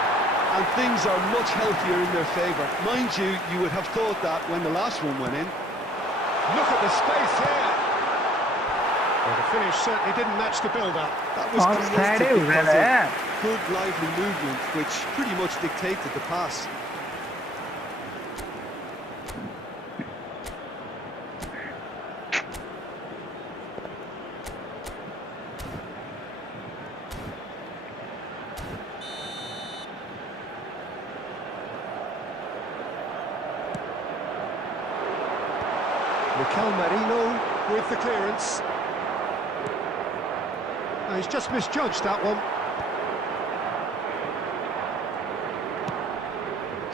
And things are much healthier in their favour. Mind you, you would have thought that when the last one went in. Look at the space here. Well, the finish certainly didn't match the build-up. That was Offside created is because it? of good, lively movement, which pretty much dictated the pass. Mikel Merino with the clearance. Oh, he's just misjudged that one.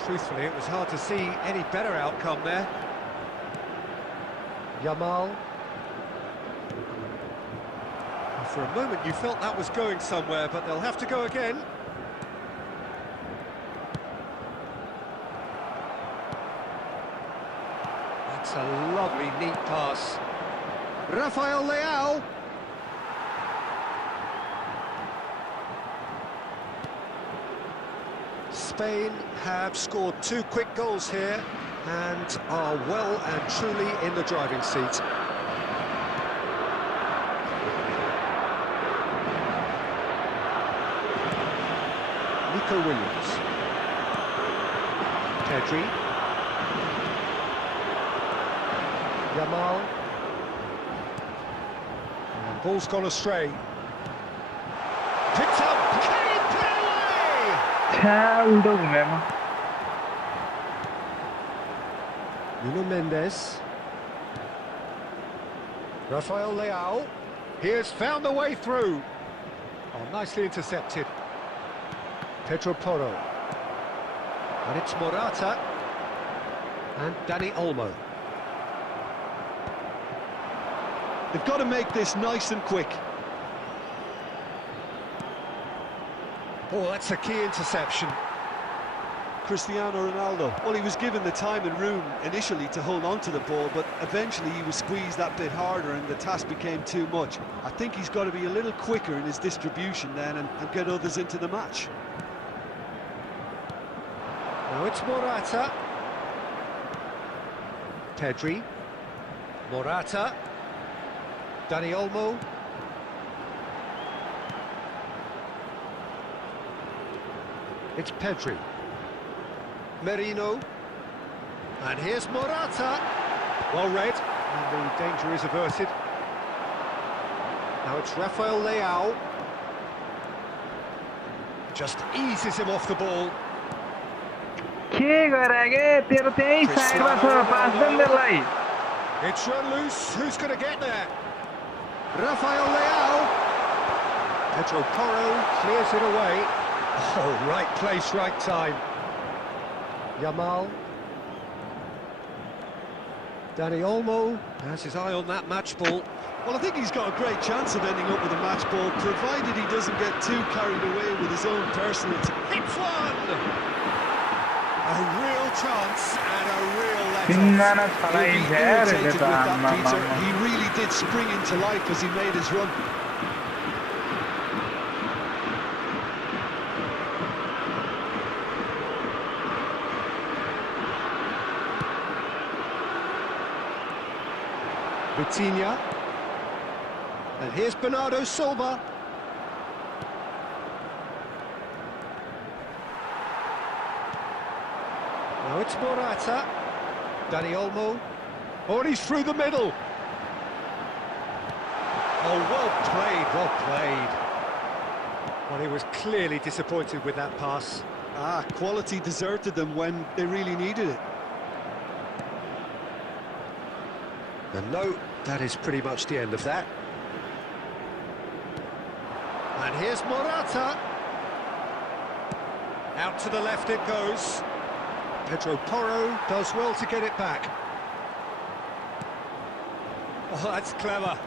Truthfully, it was hard to see any better outcome there. Yamal. For a moment you felt that was going somewhere, but they'll have to go again. That's a lovely, neat pass. Rafael Leao. Spain have scored 2 quick goals here and are well and truly in the driving seat. Nico Williams. Pedri. Yamal. And ball's gone astray. Picked up. Can he put it away? Udah memang. Nuno Mendes. Rafael Leao. He has found the way through. Oh, nicely intercepted. Pedro Porro. And it's Morata. And Dani Olmo. They've got to make this nice and quick. Oh, that's a key interception. Cristiano Ronaldo, well, he was given the time and room initially to hold on to the ball, but eventually he was squeezed that bit harder and the task became too much. I think he's got to be a little quicker in his distribution then and get others into the match. Now it's Morata. Pedri. Morata. Dani Olmo. It's Pedri. Merino. And here's Morata. Well read. And the danger is averted. Now it's Rafael Leao. Just eases him off the ball. के garage तेरो त्यही साइडमा छ पास देनलाई It's run loose. Who's going to get there? Rafael Leao. Pedro Porro clears it away. Oh, right place, right time. Yamal. Dani Olmo has his eye on that match ball. Well, I think he's got a great chance of ending up with a match ball, provided he doesn't get too carried away with his own personal... Hits one! A real chance and a real तिनजना let-off. छलाइन्छ He'll be irritated with रहेछ that, आम्मा Peter. He really did spring into life as he made his run. Vitinha. And here's Bernardo Silva. Now it's Morata. Dani Olmo. Oh, and he's through the middle. Oh, well played, well played. Well, he was clearly disappointed with that pass. Quality deserted them when they really needed it. And no, that is pretty much the end of that. And here's Morata. Out to the left it goes. Pedro Porro does well to get it back. Oh, that's clever.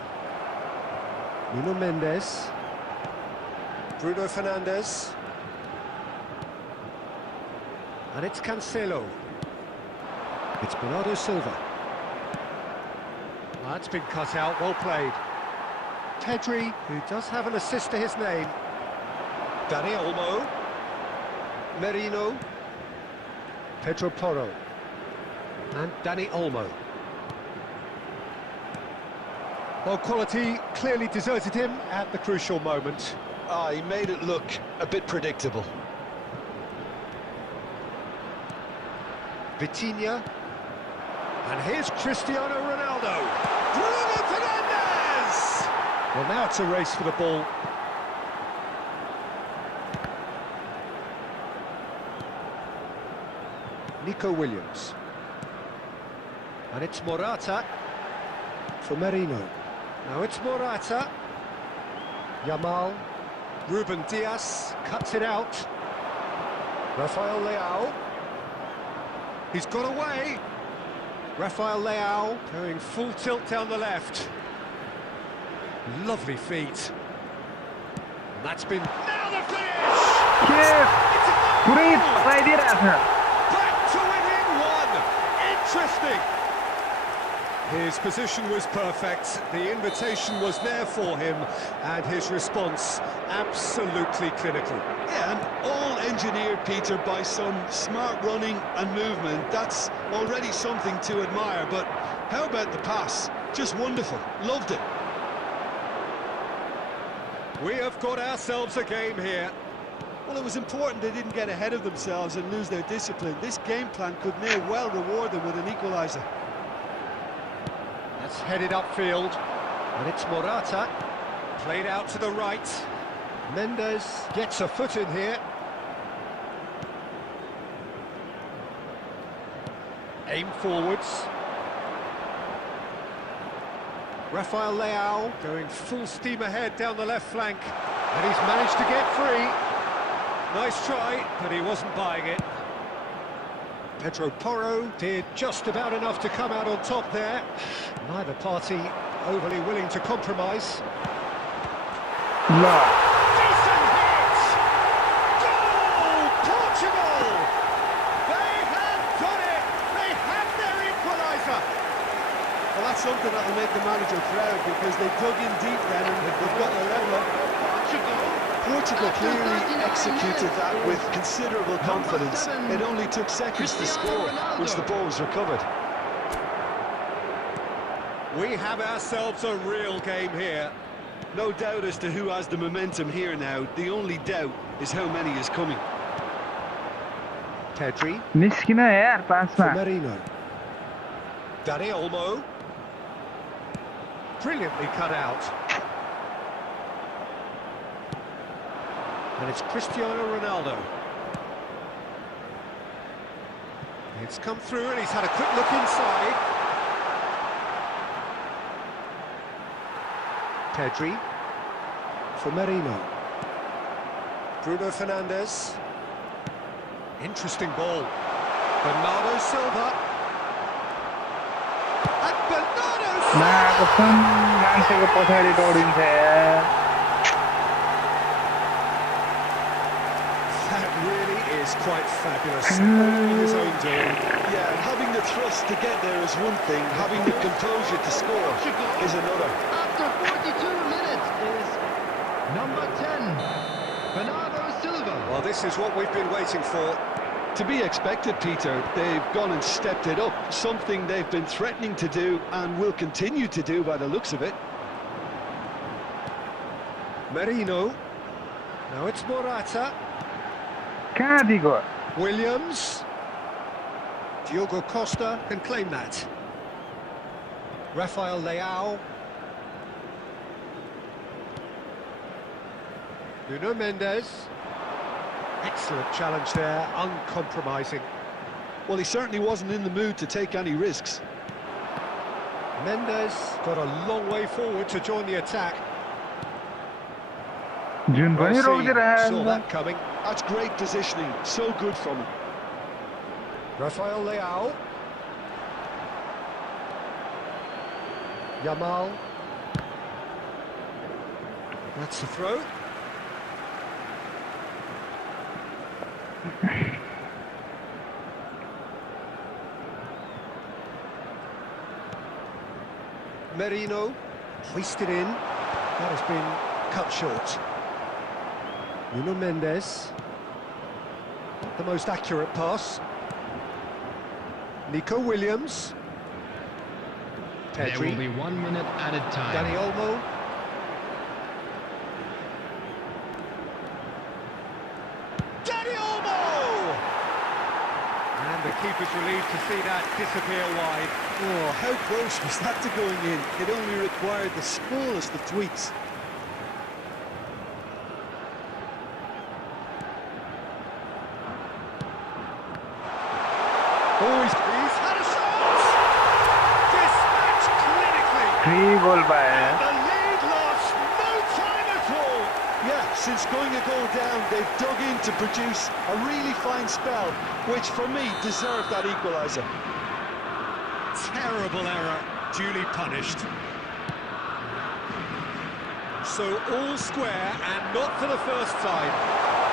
Nuno Mendes. Bruno Fernandes. And it's Cancelo. It's Bernardo Silva. That's been cut out, well played. Pedri, who does have an assist to his name. Dani Olmo. Merino. Pedro Porro. And Dani Olmo. Well, quality clearly deserted him at the crucial moment. He made it look a bit predictable. Vitinha. And here's Cristiano Ronaldo. Bruno Fernandes! Well, now it's a race for the ball. Nico Williams. And it's Morata for Merino. Now it's Morata. Yamal. Ruben Dias cuts it out. Rafael Leao. He's got away. Rafael Leao going full tilt down the left. Lovely feet. And that's been... Now the finish! Yes! Great idea. Back to within one! Interesting! His position was perfect, the invitation was there for him, and his response absolutely clinical. Yeah, and all engineered, Peter, by some smart running and movement. That's already something to admire, but how about the pass? Just wonderful. Loved it. We have got ourselves a game here. Well, it was important they didn't get ahead of themselves and lose their discipline. This game plan could near well reward them with an equaliser. That's headed upfield, and it's Morata. Played out to the right. Mendes gets a foot in here. Aim forwards. Rafael Leao going full steam ahead down the left flank. And he's managed to get free. Nice try, but he wasn't buying it. Pedro Porro did just about enough to come out on top there. Neither party overly willing to compromise. No. Decent hit! Goal! Portugal! They have done it! They have their equaliser! Well, that's something that will make the manager proud because they dug in deep then and they've got the level up. Portugal clearly executed that with considerable confidence. It only took seconds to score once the ball was recovered. We have ourselves a real game here. No doubt as to who has the momentum here now. The only doubt is how many is coming. Pedri. निस्किन यार पासमा. Marino. Dani Olmo. Brilliantly cut out. And it's Cristiano Ronaldo. It's come through and he's had a quick look inside. Pedri for Marino. Bruno Fernandes. Interesting ball. Bernardo Silva. And Bernardo Silva! Na कसम मान्छेको पछाडि दौडिन्छ यार. That really is quite fabulous. All his own doing. Yeah, and having the thrust to get there is one thing, having the composure to score is another. After 42 minutes is number 10, Bernardo Silva. Well, this is what we've been waiting for. To be expected, Peter. They've gone and stepped it up, something they've been threatening to do and will continue to do by the looks of it. Marino. Now it's Morata. कहाँ दिगो? Williams. Diogo Costa can claim that. Rafael Leao. Nuno Mendes. Excellent challenge there, uncompromising. Well, he certainly wasn't in the mood to take any risks. Mendes got a long way forward to join the attack. जुन पनि रोकिदिरहेछ. Saw that coming. That's great positioning, so good from him. Rafael Leao. Yamal. That's the throw. Merino hoisted in. That has been cut short. Nuno Mendes. Not the most accurate pass. Nico Williams. There will Pedri. be 1 minute added time. Dani Olmo. Dani Olmo! And the keeper's relieved to see that disappear wide. Oh, how close was that to going in? It only required the smallest of tweaks. Oh, he's had a shot! Dispatched clinically! 3 goal पाए. The lead lost no time at all! Yeah, since going a goal down, they've dug in to produce a really fine spell, which for me deserved that equaliser. Terrible error, duly punished. So all square and not for the first time.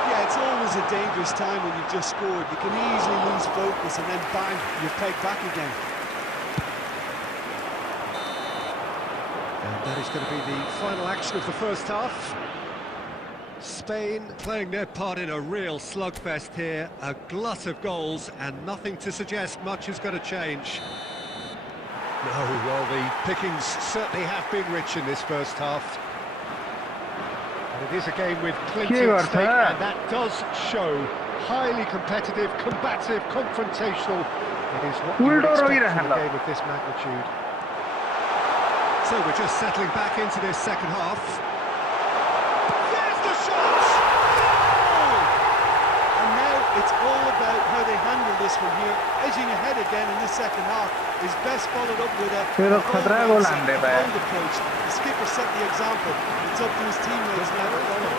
Yeah, it's always a dangerous time when you've just scored. You can easily lose focus and then bang, you're pegged back again. And that is going to be the final action of the first half. Spain playing their part in a real slugfest here. A glut of goals and nothing to suggest much is going to change. No, well, the pickings certainly have been rich in this first half. And it is a game with plenty at stake, and that does show. Highly competitive, combative, confrontational. It is what you would expect from a game of this magnitude. So we're just settling back into this second half. There's the shot! Goal! And now it's all about how they handle this from here. Edging ahead again in this second half is best followed up with a bold approach. The skipper set the example. It's up to his teammates now to follow.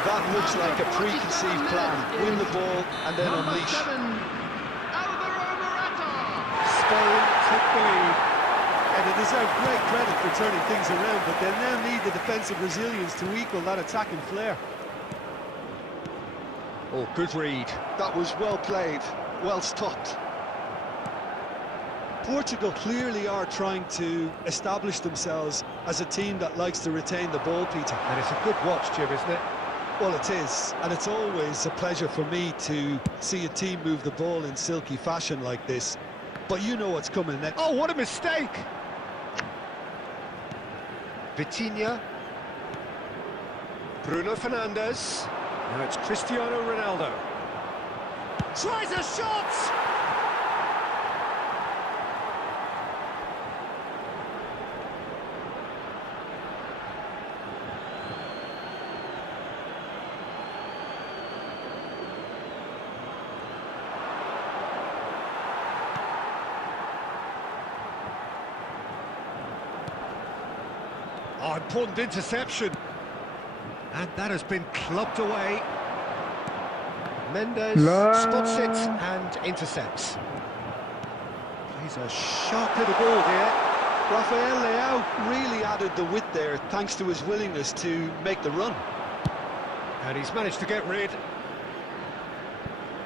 That looks like a preconceived plan. Win the ball and then unleash. Spain took the lead. And they deserve great credit for turning things around, but they'll now need the defensive resilience to equal that attacking flair. Oh, good read. That was well played, well stopped. Portugal clearly are trying to establish themselves as a team that likes to retain the ball, Peter. And it's a good watch, Jim, isn't it? Well, it is, and it's always a pleasure for me to see a team move the ball in silky fashion like this. But you know what's coming next. Oh, what a mistake! Vitinha. Bruno Fernandes. Now it's Cristiano Ronaldo. Tries a shot! Oh, important interception. And that has been clubbed away. Mendes spots it and intercepts. Plays a sharp little ball here. Rafael Leao really added the width there thanks to his willingness to make the run. And he's managed to get rid.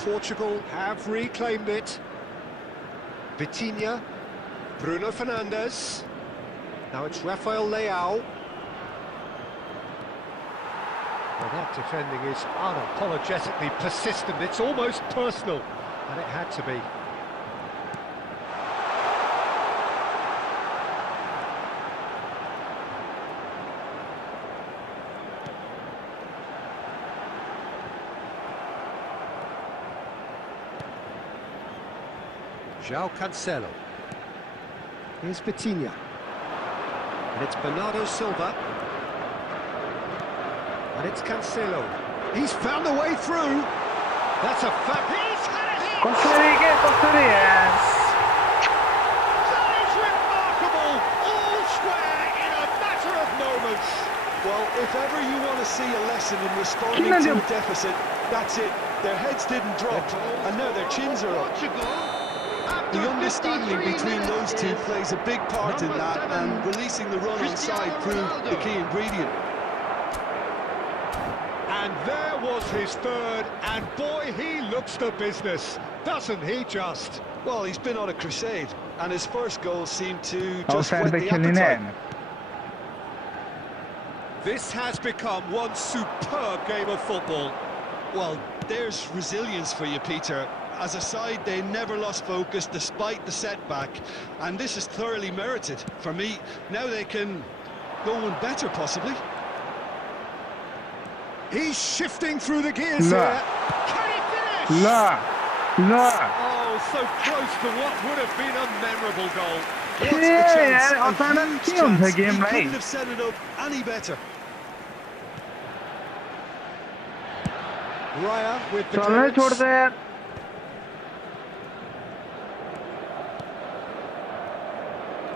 Portugal have reclaimed it. Vitinha. Bruno Fernandes. Now it's Rafael Leao. Well, that defending is unapologetically persistent. It's almost personal, and it had to be. João Cancelo. Here's Vitinha. And it's Bernardo Silva. And it's Cancelo. He's found a way through. That's a fact. He's had it! That is remarkable. All square in a matter of moments. Well, if ever you want to see a lesson in responding to a deficit, that's it. Their heads didn't drop, and now their chins are up. The understanding between those two plays a big part in that, and releasing the run on side proved the key ingredient. And there was his third, and boy, he looks the business, doesn't he just? Well, he's been on a crusade, and his first goal seemed to just whet the appetite. This has become one superb game of football. Well, there's resilience for you, Peter. As a side, they never lost focus despite the setback, and this is thoroughly merited. For me, now they can go one better, possibly. He's shifting through the gears here. Can he finish? Oh, so close to what would have been a memorable goal. What's the chance? A huge chance. He couldn't have set it up any better. Raya with the clearance.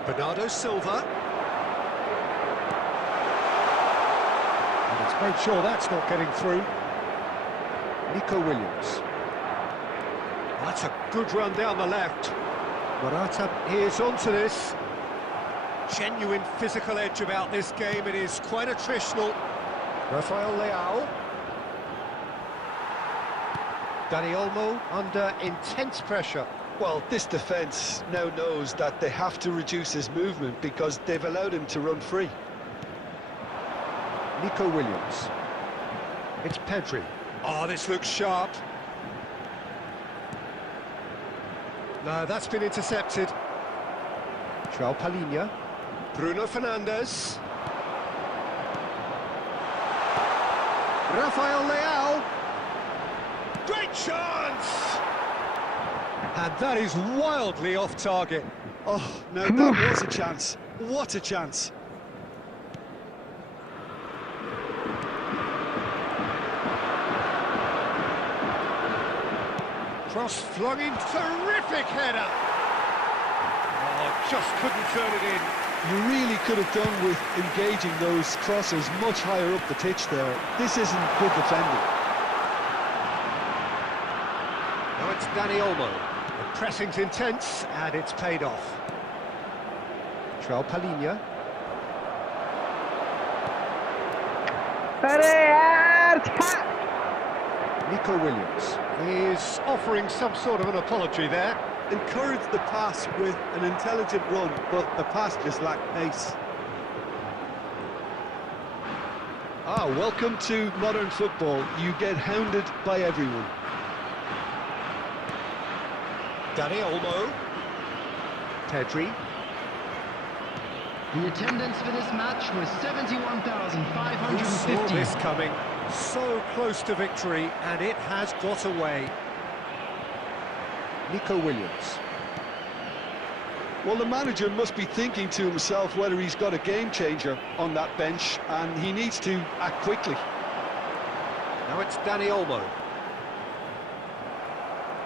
Bernardo Silva. And it's made sure that's not getting through. Nico Williams. That's a good run down the left. Morata is onto this. Genuine physical edge about this game. It is quite attritional. Rafael Leao. Dani Olmo under intense pressure. Well, this defence now knows that they have to reduce his movement because they've allowed him to run free. Nico Williams. It's Pedri. Oh, this looks sharp. No, that's been intercepted. João Palhinha. Bruno Fernandes. Rafael Leao. Great chance! And that is wildly off target. Oh, no, that was a chance. What a chance. Cross flung in, terrific header! Oh, just couldn't turn it in. You really could have done with engaging those crosses much higher up the pitch there. This isn't good defending. Now it's Dani Olmo. The pressing's intense, and it's paid off. João Palhinha. Nico Williams is offering some sort of an apology there. Encouraged the pass with an intelligent run, but the pass just lacked pace. Welcome to modern football. You get hounded by everyone. Dani Olmo. Pedri. The attendance for this match was Who 71,550. saw this coming? So close to victory, and it has got away. Nico Williams. Well, the manager must be thinking to himself whether he's got a game changer on that bench, and he needs to act quickly. Now it's Dani Olmo.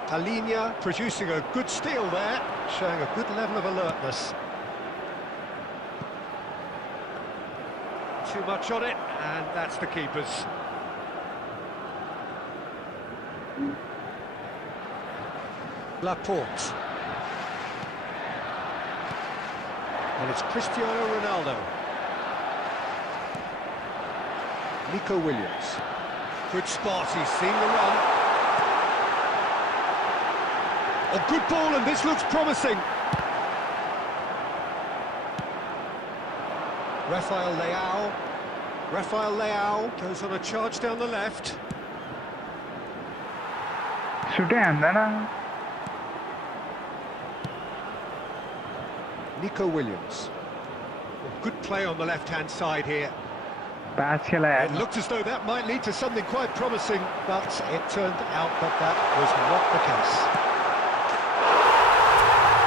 Palhinha producing a good steal there, showing a good level of alertness. Too much on it, and that's the keeper's. Laporte. And it's Cristiano Ronaldo. Nico Williams. Good spot, he's seen the run. A good ball, and this looks promising. Rafael Leao. Rafael Leao goes on a charge down the left. Nico Williams. Good play on the left-hand side here. It looked as though that might lead to something quite promising, but it turned out that that was not the case.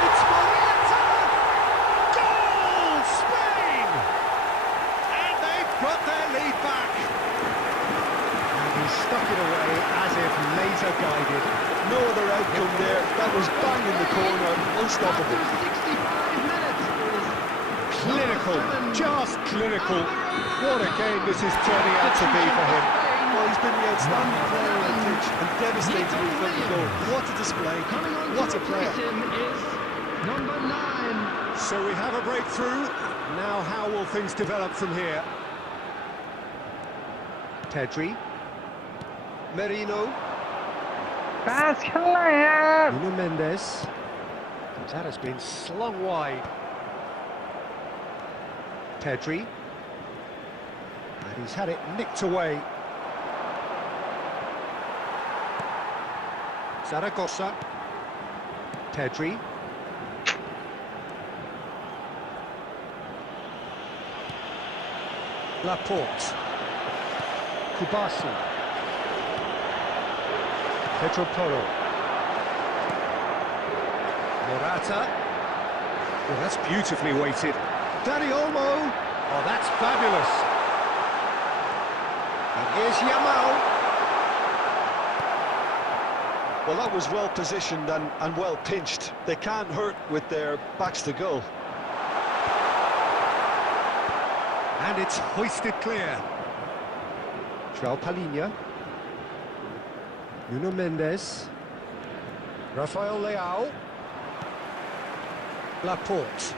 It's Morata! Goal! Spain! And they've got their lead back. And he stuck it away as if laser-guided. No other outcome there. That was bang in the corner, unstoppable. 65 minutes. Clinical, just clinical. What a game this is turning out to be for him. Well, he's been the outstanding player on the pitch and devastating in front of goal. What a display, what a player. Is number 9. So we have a breakthrough. Now how will things develop from here? Pedri. Merino. Nuno Mendes. That has been slung wide. Pedri. And he's had it nicked away. Zaragoza. Pedri. Laporte. Kubasi. Pedro Porro. Morata. Well, that's beautifully weighted. Dani Olmo. Oh, that's fabulous. And here's Yamal. Well, that was well positioned and well pinched. They can't hurt with their backs to goal. And it's hoisted clear. João Palhinha. Nuno Mendes. Rafael Leao. Laporte.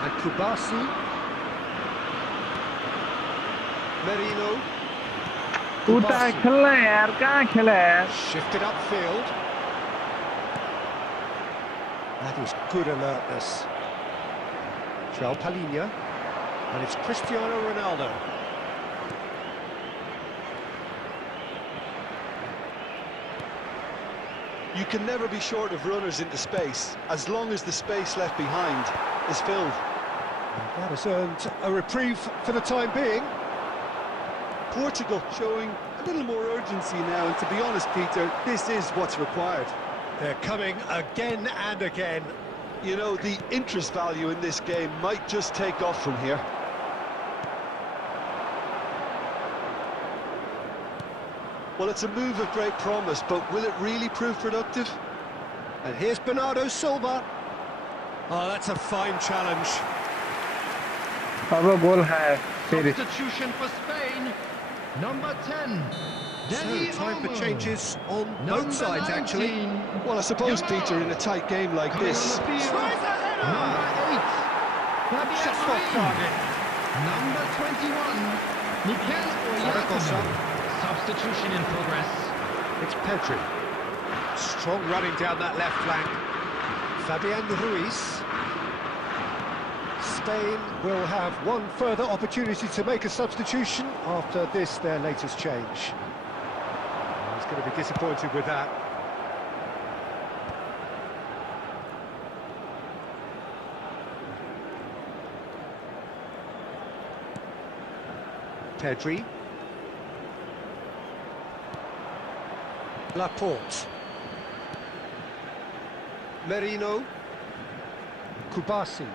And Kubasi. Merino. उता खेलना है यार कहाँ खेला है Shifted upfield. That is good alertness. João Palhinha. And it's Cristiano Ronaldo. You can never be short of runners into space, as long as the space left behind is filled. And that has earned a reprieve for the time being. Portugal showing a little more urgency now, and to be honest, Peter, this is what's required. They're coming again and again. You know, the interest value in this game might just take off from here. Well, it's a move of great promise, but will it really prove productive? And here's Bernardo Silva. Oh, that's a fine challenge. अब गोल है series Substitution for Spain. Number 10. So, time for changes on both sides, actually. Well, I suppose, Peter, in a tight game like this... Number 8. Just off target. Number 21. Mikel Zaragoza. Substitution in progress. It's Pedri. Strong running down that left flank. Fabian Ruiz. Spain will have one further opportunity to make a substitution after this, their latest change. He's going to be disappointed with that. Pedri. Laporte. Merino. Kubasi.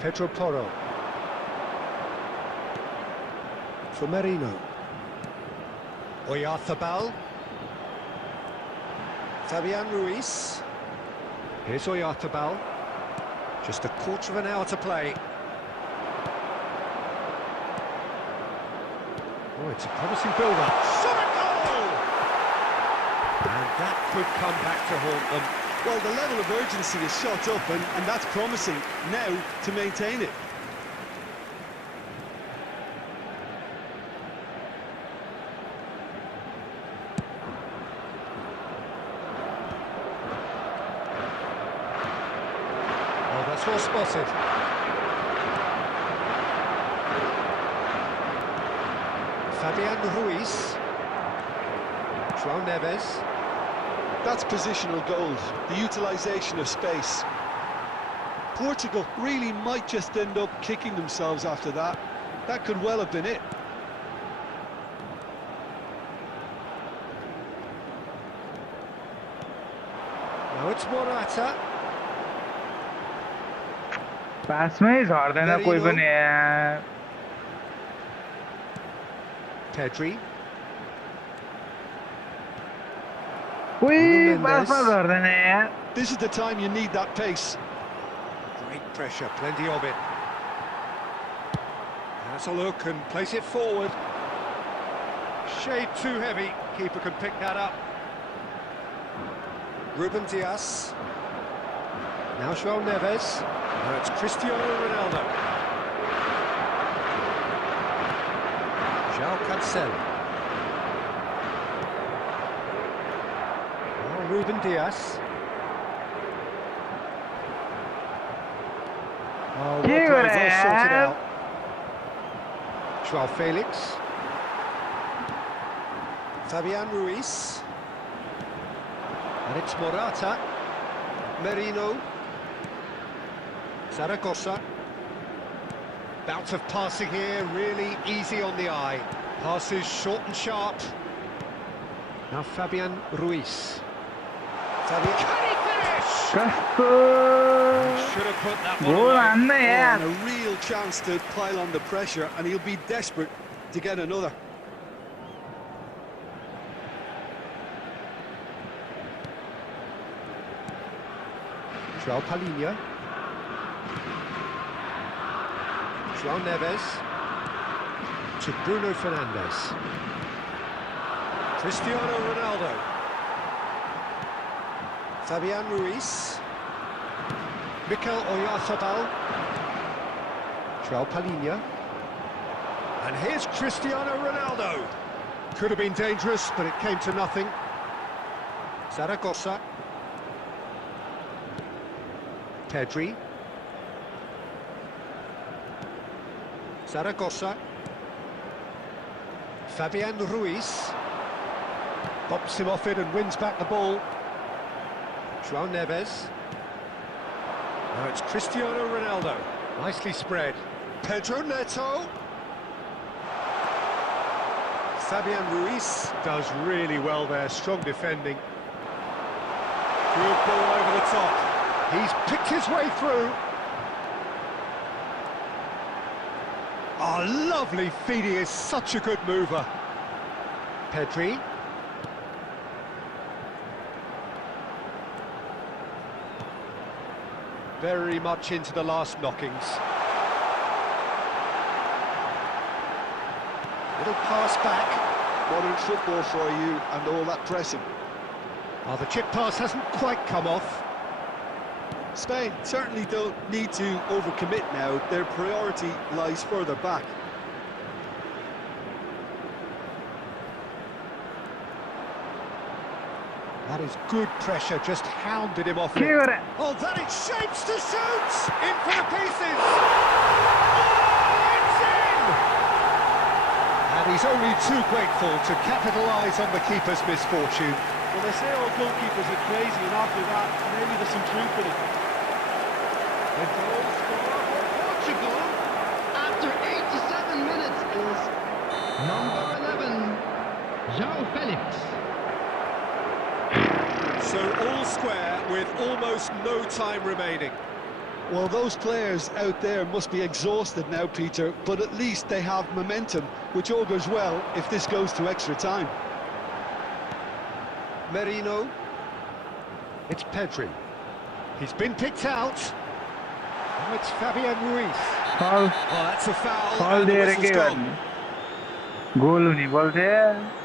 Pedro Porro. For Merino. Oyarzabal. Fabian Ruiz. Here's Oyarzabal. Just a quarter of an hour to play. Oh, it's a promising build-up. Shot a goal! And that could come back to haunt them. Well, the level of urgency is shot up, and that's promising. Now to maintain it. Oh, that's well spotted. Fabian Ruiz. João Neves. That's positional gold, the utilisation of space. Portugal really might just end up kicking themselves after that. That could well have been it. Now it's Morata. पास में ही झाड़ देना कोई भी नहीं है Pedri. कोई पास में झाड़ देना है This is the time you need that pace. Great pressure, plenty of it. Has a look and place it forward. Shade too heavy. Keeper can pick that up. Ruben Dias. Now João Neves. Now it's Cristiano Ronaldo. João Cancelo. Now Ruben Dias. Oh, well played, well sorted out. João Felix. Fabian Ruiz. And it's Morata. Merino. Zaragoza. Bout of passing here, really easy on the eye. Passes short and sharp. Now Fabian Ruiz. Fabian, can he finish? Should have put that one away. And a real chance to pile on the pressure, and he'll be desperate to get another. João Palhinha. João Neves. To Bruno Fernandes. Cristiano Ronaldo. Fabian Ruiz. Mikel Oyarzabal. João Palhinha. And here's Cristiano Ronaldo. Could have been dangerous, but it came to nothing. Zaragoza. Pedri. Zaragoza. Fabian Ruiz. Bops him off it and wins back the ball. João Neves. Now it's Cristiano Ronaldo. Nicely spread. Pedro Neto. Fabian Ruiz does really well there, strong defending. Good ball over the top. He's picked his way through. Oh, lovely feed, he is such a good mover. Pedri. Very much into the last knockings. Little pass back. Modern football for you and all that pressing. Oh, the chip pass hasn't quite come off. Spain certainly don't need to overcommit now. Their priority lies further back. That is good pressure, just hounded him off it. Oh, that it shapes to shoot! In for the pieces! Oh, it's in! And he's only too grateful to capitalise on the keeper's misfortune. Well, they say all goalkeepers are crazy, and after that, maybe there's some truth in it. The goal scorer for Portugal after 87 minutes is number 11, João Felix. So all square with almost no time remaining. Well, those players out there must be exhausted now, Peter, but at least they have momentum, which augurs well if this goes to extra time. Merino. It's Pedri. He's been picked out. Now it's Fabian Ruiz. Foul. Oh, that's a foul. Foul And the they whistle's रखे gone. गोल हुने बोलते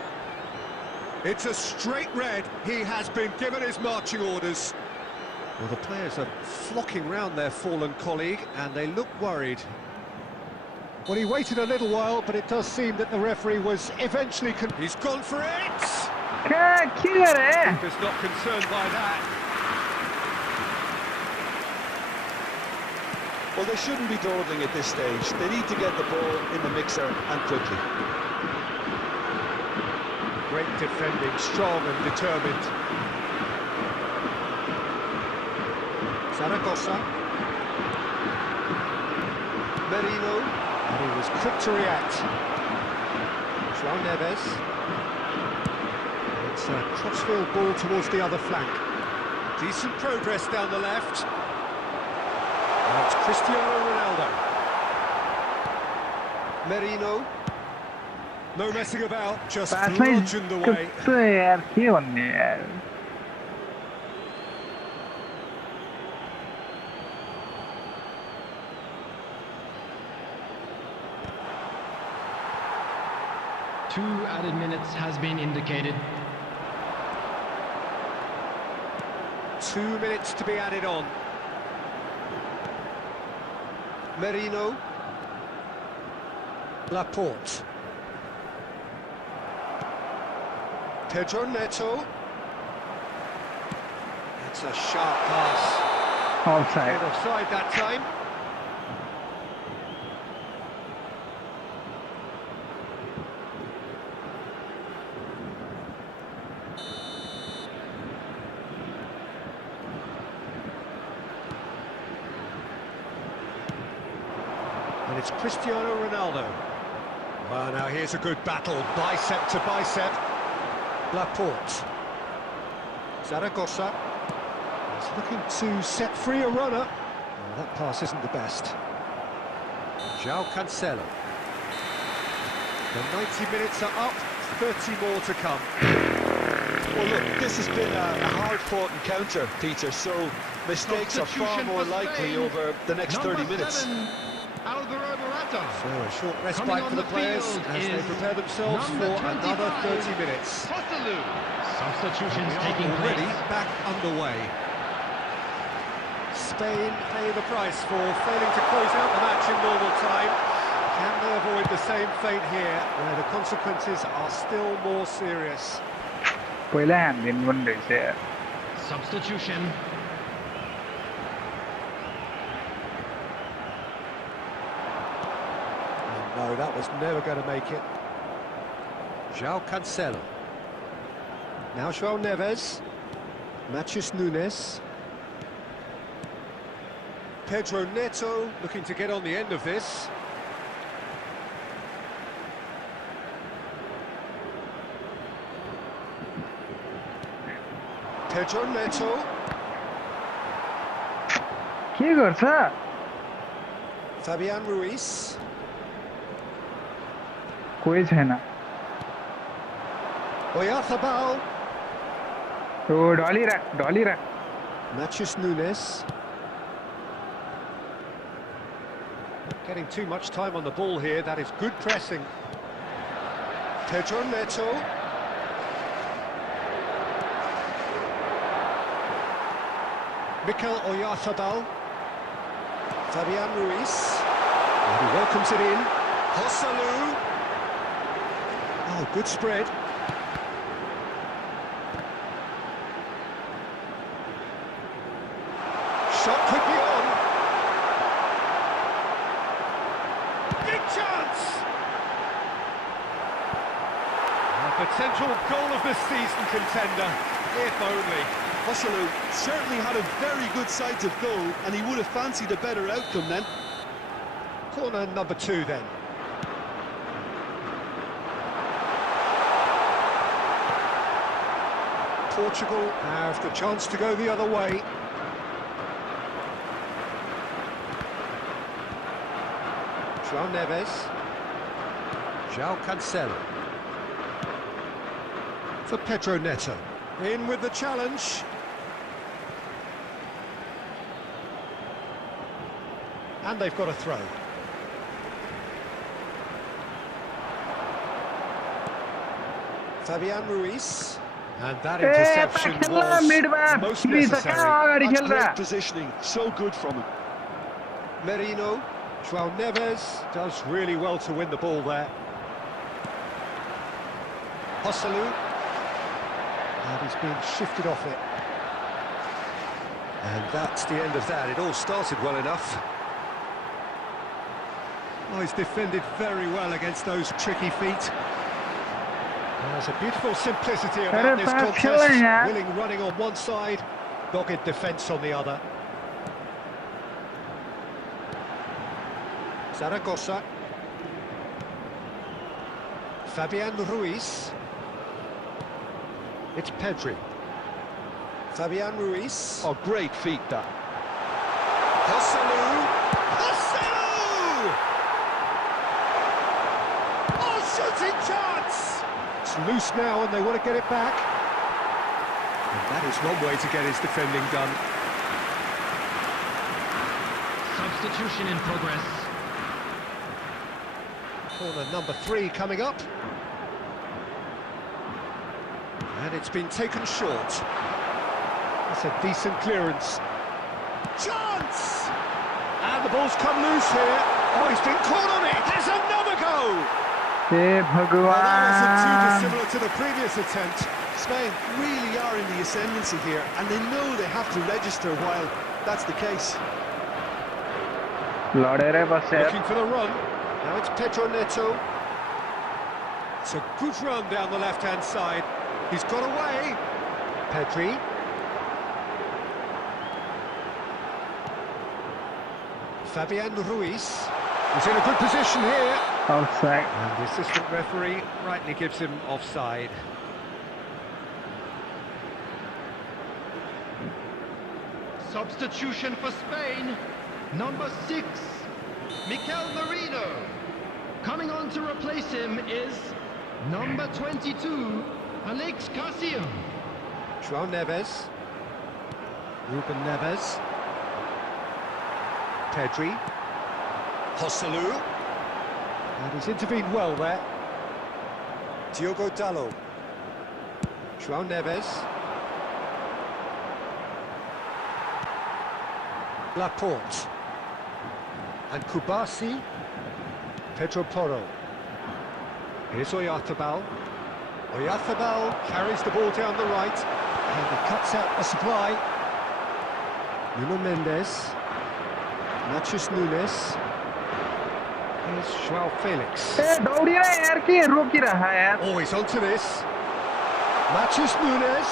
It's a straight red. He has been given his marching orders. Well, the players are flocking round their fallen colleague, and they look worried. Well, he waited a little while, but it does seem that the referee was eventually... He's gone for it! क्या कर रहे हैं He's not concerned by that. Well, they shouldn't be dawdling at this stage. They need to get the ball in the mixer and quickly. Great defending, strong and determined. Zaragoza. Merino. And he was quick to react. João Neves. It's a crossfield ball towards the other flank. Decent progress down the left. Now it's Cristiano Ronaldo. Merino. No messing about, just bludgeoned away. यार के भन्ने यार 2 added minutes has been indicated. 2 minutes to be added on. Merino. Laporte. Pedro Neto. It's a sharp pass. offside Offside that time. And it's Cristiano Ronaldo. Well, now here's a good battle, bicep to bicep. Laporte. Zaragoza. He's looking to set free a runner. Well, that pass isn't the best. João Cancelo. The 90 minutes are up, 30 more to come. Well, look, this has been a hard-fought encounter, Peter, so mistakes are far more likely over the next 30 minutes. Alvaro Morata. So a short respite for the players as they prepare themselves for another 30 minutes. Substitutions taking Already place. back underway. Spain pay the price for failing to close out the match in normal time. Can they avoid the same fate here, where the consequences are still more serious? पहिला hand दिनु पनि रहेछ यार Substitution. No, that was never going to make it. João Cancelo. Now João Neves. Matheus Nunes. Pedro Neto looking to get on the end of this. Pedro Neto. के गर्छ Fabian Ruiz. कोही छैन Oyarzabal. O ढलिराख Matheus Nunes. Getting too much time on the ball here, that is good pressing. Pedro Neto. Mikel Oyarzabal. Fabian Ruiz. And he welcomes it in. Joselu. Oh, good spread. Shot could be on. Big chance! A potential goal of the season contender, if only. Joselu certainly had a very good sight of goal, and he would have fancied a better outcome then. Corner number 2 then. Portugal have the chance to go the other way. João Neves. João Cancelo. For Pedro Neto. In with the challenge. And they've got a throw. Fabian Ruiz. And that interception was most necessary. That's great positioning, so good from him. Merino. João Neves does really well to win the ball there. Joselu. And he's been shifted off it. And that's the end of that. It all started well enough. Oh, he's defended very well against those tricky feet. There's a beautiful simplicity about this contest. Willing running on one side, dogged defence on the other. Zaragoza. Fabian Ruiz. It's Pedri. Fabian Ruiz. Oh, great feet that. Joselu. Joselu! Oh, shooting chance! It's loose now and they want to get it back. And that is one way to get his defending done. Substitution in progress. Corner number 3 coming up. And it's been taken short. That's a decent clearance. Chance! And the ball's come loose here. Oh, he's been caught on it. There's another goal! Well, that wasn't too dissimilar to the previous attempt. Spain really are in the ascendancy here, and they know they have to register while that's the case. Looking for the run. Now it's Pedro Neto. It's a good run down the left-hand side. He's got away. Pedri. Fabian Ruiz. He's in a good position here. Offside. And the assistant referee rightly gives him offside. Substitution for Spain. Number 6, Mikel Merino. Coming on to replace him is number 22, Alex Garcia. João Neves. Ruben Neves. Pedri. Joselu. And he's intervened well there. Diogo Dalot. João Neves. Laporte. And Kubasi. Pedro Porro. Here's Oyarzabal. Oyarzabal carries the ball down the right. And he cuts out the supply. Nuno Mendes. Matheus Nunes. Here's João Felix. Oh, he's onto this. Matheus Nunes.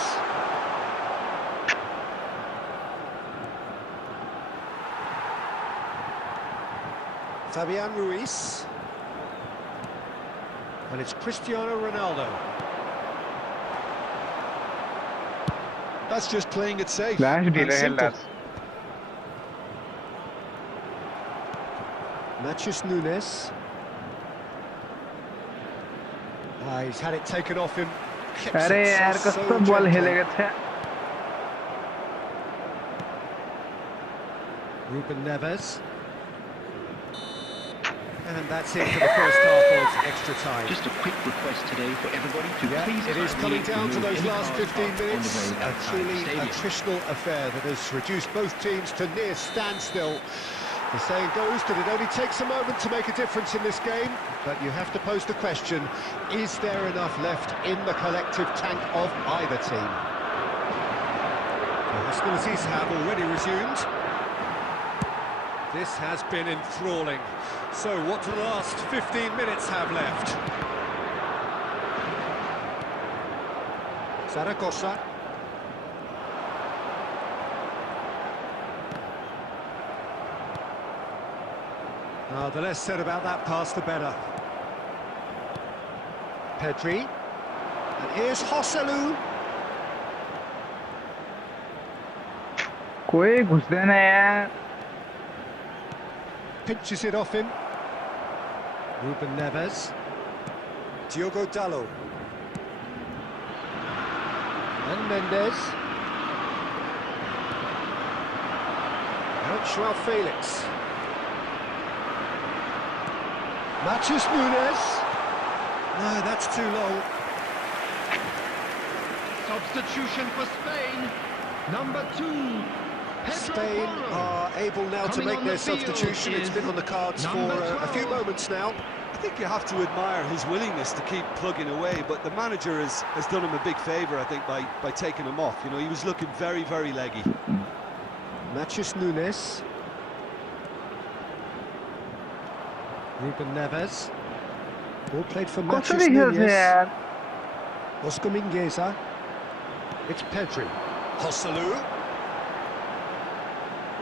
Fabian Ruiz. And it's Cristiano Ronaldo. That's just playing it safe. Matheus Nunes. He's had it taken off him. Ruben Neves. And that's it for the first half of extra time. Just a quick request today for everybody to please. It is coming down to those last 15 minutes. A truly attritional affair that has reduced both teams to near standstill. The saying goes that it only takes a moment to make a difference in this game, but you have to pose the question, is there enough left in the collective tank of either team? The hostilities have already resumed. This has been enthralling. So what do the last 15 minutes have left? Zaragoza. The less said about that pass, the better. Pedri. And here's Joselu. Pinches it off him. Ruben Neves. Diogo Dalot. And Mendes. Out João Felix. Matheus Nunes. No, that's too long. Substitution for Spain. Number 2. Spain are able now to make their substitution. It's been on the cards for a few moments now. I think you have to admire his willingness to keep plugging away, but the manager has done him a big favour, I think, by taking him off. You know, he was looking very, very leggy. Matheus Nunes. Ruben Neves. Ball played for Matheus Nunes. Oscar Mingueza. It's Pedri. Joselu.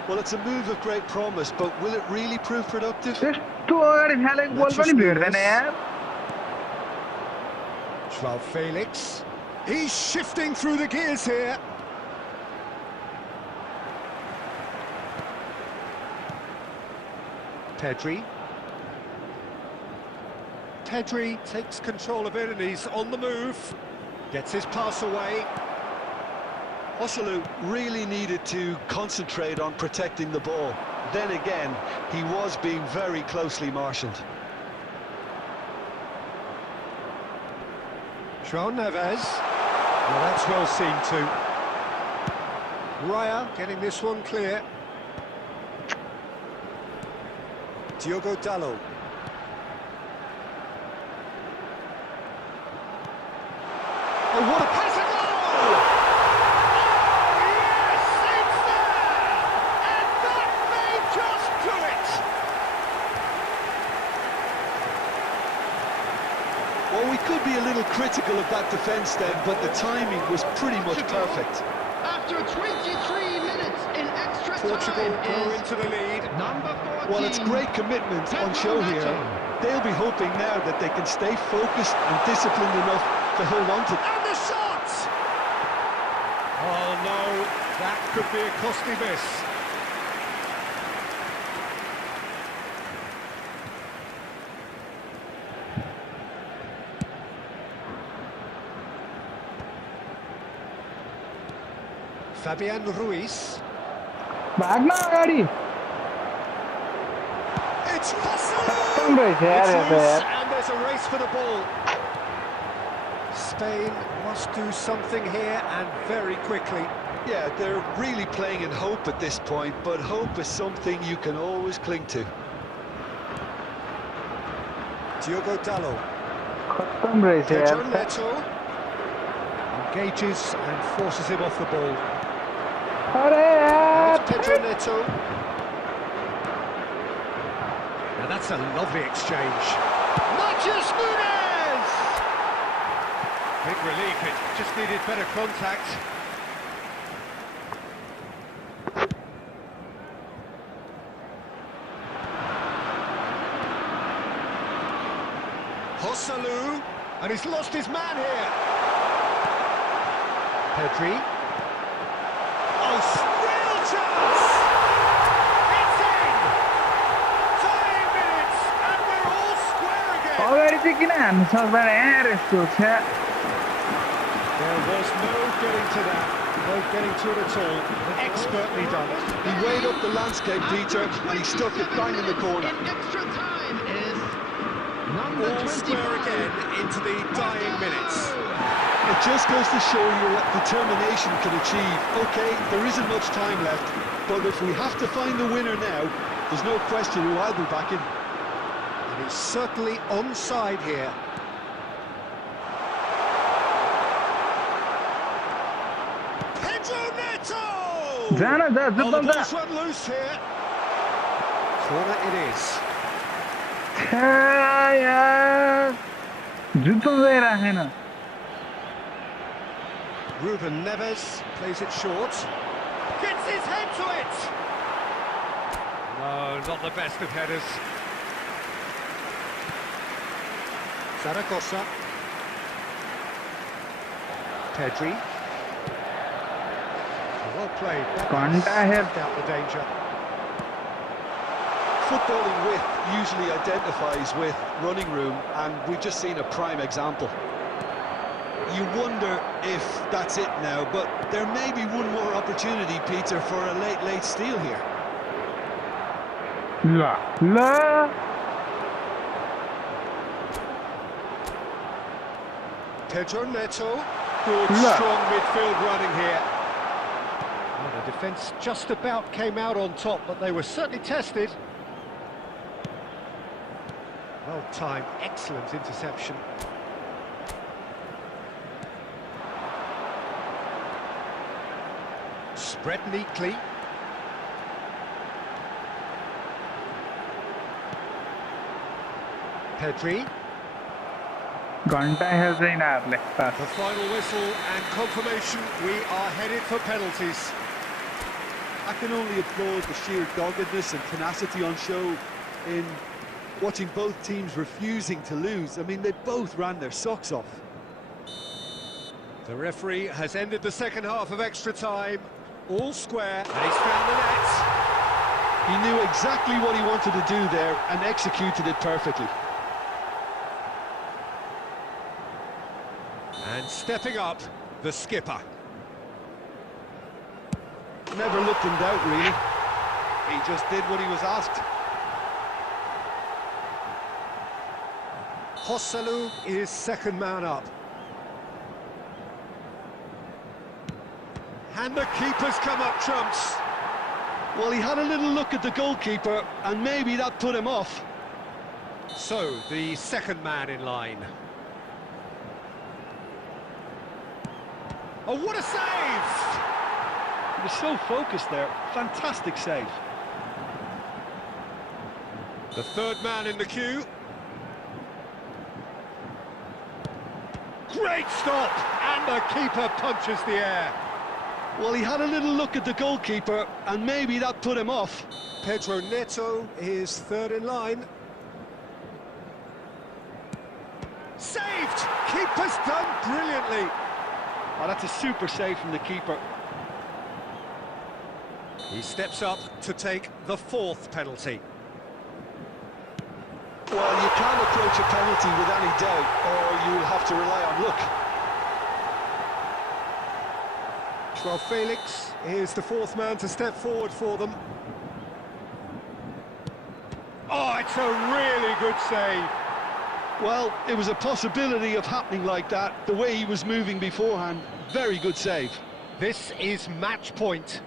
Well, it's a move of great promise, but will it really prove productive? João Felix. He's shifting through the gears here. Pedri. Pedri takes control of it and he's on the move. Gets his pass away. Joselu really needed to concentrate on protecting the ball. Then again, he was being very closely marshalled. João Neves. Well, that's well seen too. Raya getting this one clear. Diogo Dalot. Oh, what a pass! A goal! Oh, yes, it's there! And that may just do it! Well, we could be a little critical of that defence then, but the timing was pretty much perfect. After 23 minutes in extra Portugal time go is into the lead. number 14. Well, it's great commitment on show here. They'll be hoping now that they can stay focused and disciplined enough to hold on to. And the shot! Oh no, that could be a costly miss. Fabian Ruiz. It's possible! It's loose, and there's a race for the ball. Spain must do something here, and very quickly. Yeah, they're really playing in hope at this point, but hope is something you can always cling to. Diogo Dallo. खत्म रहे थे Pedro यार Neto. Engages and forces him off the ball. अरे Now यार it's Pedro Neto. Now that's a lovely exchange. Matheus Nunes! Big relief, it just needed better contact. Joselu, and he's lost his man here. Pedri. Oh, real chance! It's in! 30 minutes, and we're all square again. अगाडि चाहिँ किन हान्नु सक्दैन यार यस्तो छ्या There was no getting to that, no getting to it at all. Expertly done. He weighed up the landscape, Peter, and he stuck it bang in the corner. In extra time is number All 25. square again into the dying minutes. It just goes to show you what determination can achieve. OK, there isn't much time left, but if we have to find the winner now, there's no question who I'll be backing. And it's certainly onside here. Pedro Neto! जान जा Oh, the जुत्ता ball's run loose here. Corner it is. यार जुत्ता चाहिँ राखेन Ruben Neves plays it short. Gets his head to it! No, not the best of headers. Zaragoza. Pedri. Well played. घन्टा है Out the danger. Footballing width usually identifies with running room, and we've just seen a prime example. You wonder if that's it now, but there may be one more opportunity, Peter, for a late steal here. ल ल Pedro Neto. Good, Yeah. strong midfield running here. Well, the defence just about came out on top, but they were certainly tested. Well timed, excellent interception. Spread neatly. Pedri. घन्टा है चाहिँ यिनीहरूले बस The final whistle and confirmation, we are headed for penalties. I can only applaud the sheer doggedness and tenacity on show in watching both teams refusing to lose. I mean, they both ran their socks off. The referee has ended the second half of extra time, all square, and he's found the net. He knew exactly what he wanted to do there and executed it perfectly. And stepping up, the skipper. Never looked in doubt, really. He just did what he was asked. Joselu is second man up. And the keeper's come up trumps. Well, he had a little look at the goalkeeper, and maybe that put him off. So, the second man in line. Oh, what a save! He was so focused there. Fantastic save. The third man in the queue. Great stop! And the keeper punches the air. Well, he had a little look at the goalkeeper, and maybe that put him off. Pedro Neto is third in line. Saved! Keeper's done brilliantly. Oh, that's a super save from the keeper. He steps up to take the fourth penalty. Well, you can't approach a penalty with any doubt, or you'll have to rely on luck. Well, Felix is the fourth man to step forward for them. Oh, it's a really good save. Well, it was a possibility of happening like that, the way he was moving beforehand. Very good save. This is match point.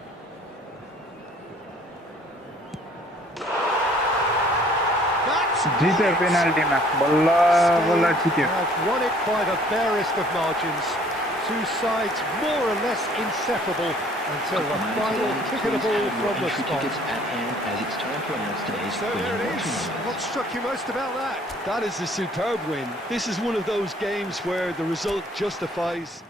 That's जित्यो पेनाल्टीमा बल्ल बल्ल जित्यो have won it by the barest of margins. Two sides more or less inseparable until the final kick of the ball from the spot. Tickets at hand as it's time to announce today's So there winning it is. multi-number. What struck you most about that? That is a superb win. This is one of those games where the result justifies.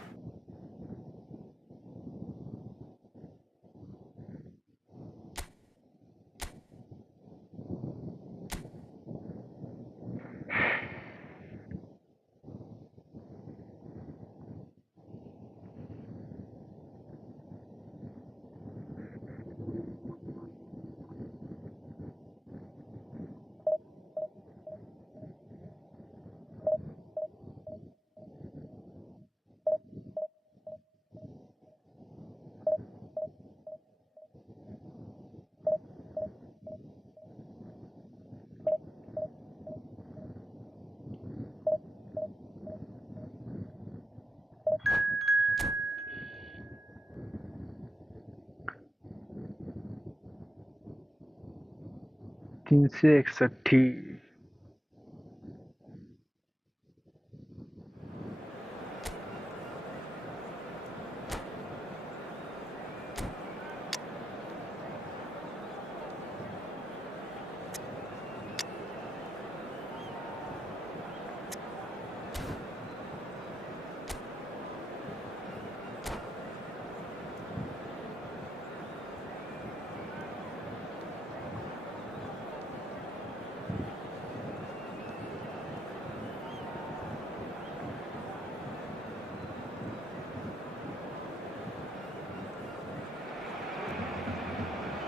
तीन सय 61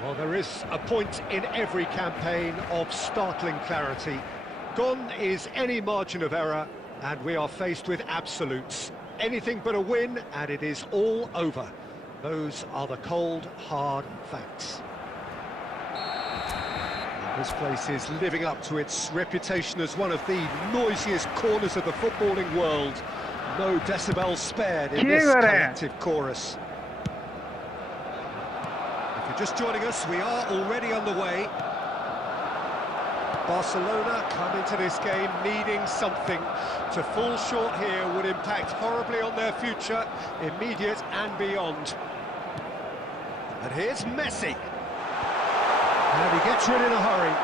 Well, there is a point in every campaign of startling clarity. Gone is any margin of error, and we are faced with absolutes. Anything but a win, and it is all over. Those are the cold, hard facts. And this place is living up to its reputation as one of the noisiest corners of the footballing world. No decibels spared in this collective chorus. Just joining us, we are already on the way. Barcelona come into this game needing something. To fall short here would impact horribly on their future, immediate and beyond. And here's Messi. And he gets rid in a hurry.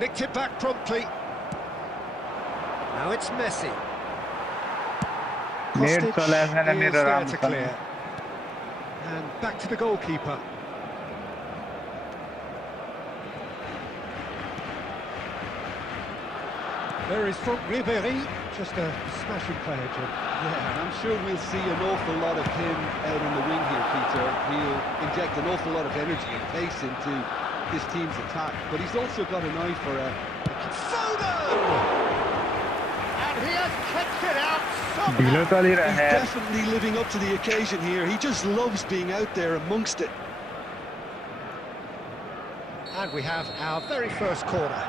Nicked it back promptly. Now it's Messi. Kostic is there to clear. And back to the goalkeeper. There is from Ribéry, just a smashing play, Jim. Yeah, and I'm sure we'll see an awful lot of him out on the wing here, Peter. He'll inject an awful lot of energy and pace into this team's attack, but he's also got an eye for a... Foden! He has kicked it out somehow. He's definitely living up to the occasion here. He just loves being out there amongst it. And we have our very first corner.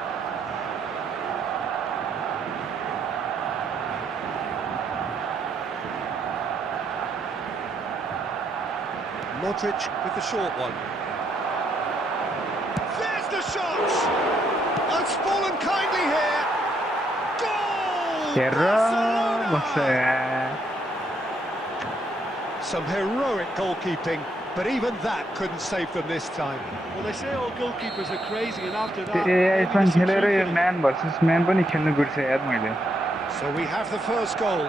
Modric with the short one. There's the shot! It's fallen kindly here. Some heroic goalkeeping, but even that couldn't save them this time. Well, they say all goalkeepers are crazy, and after that... So we have the first goal.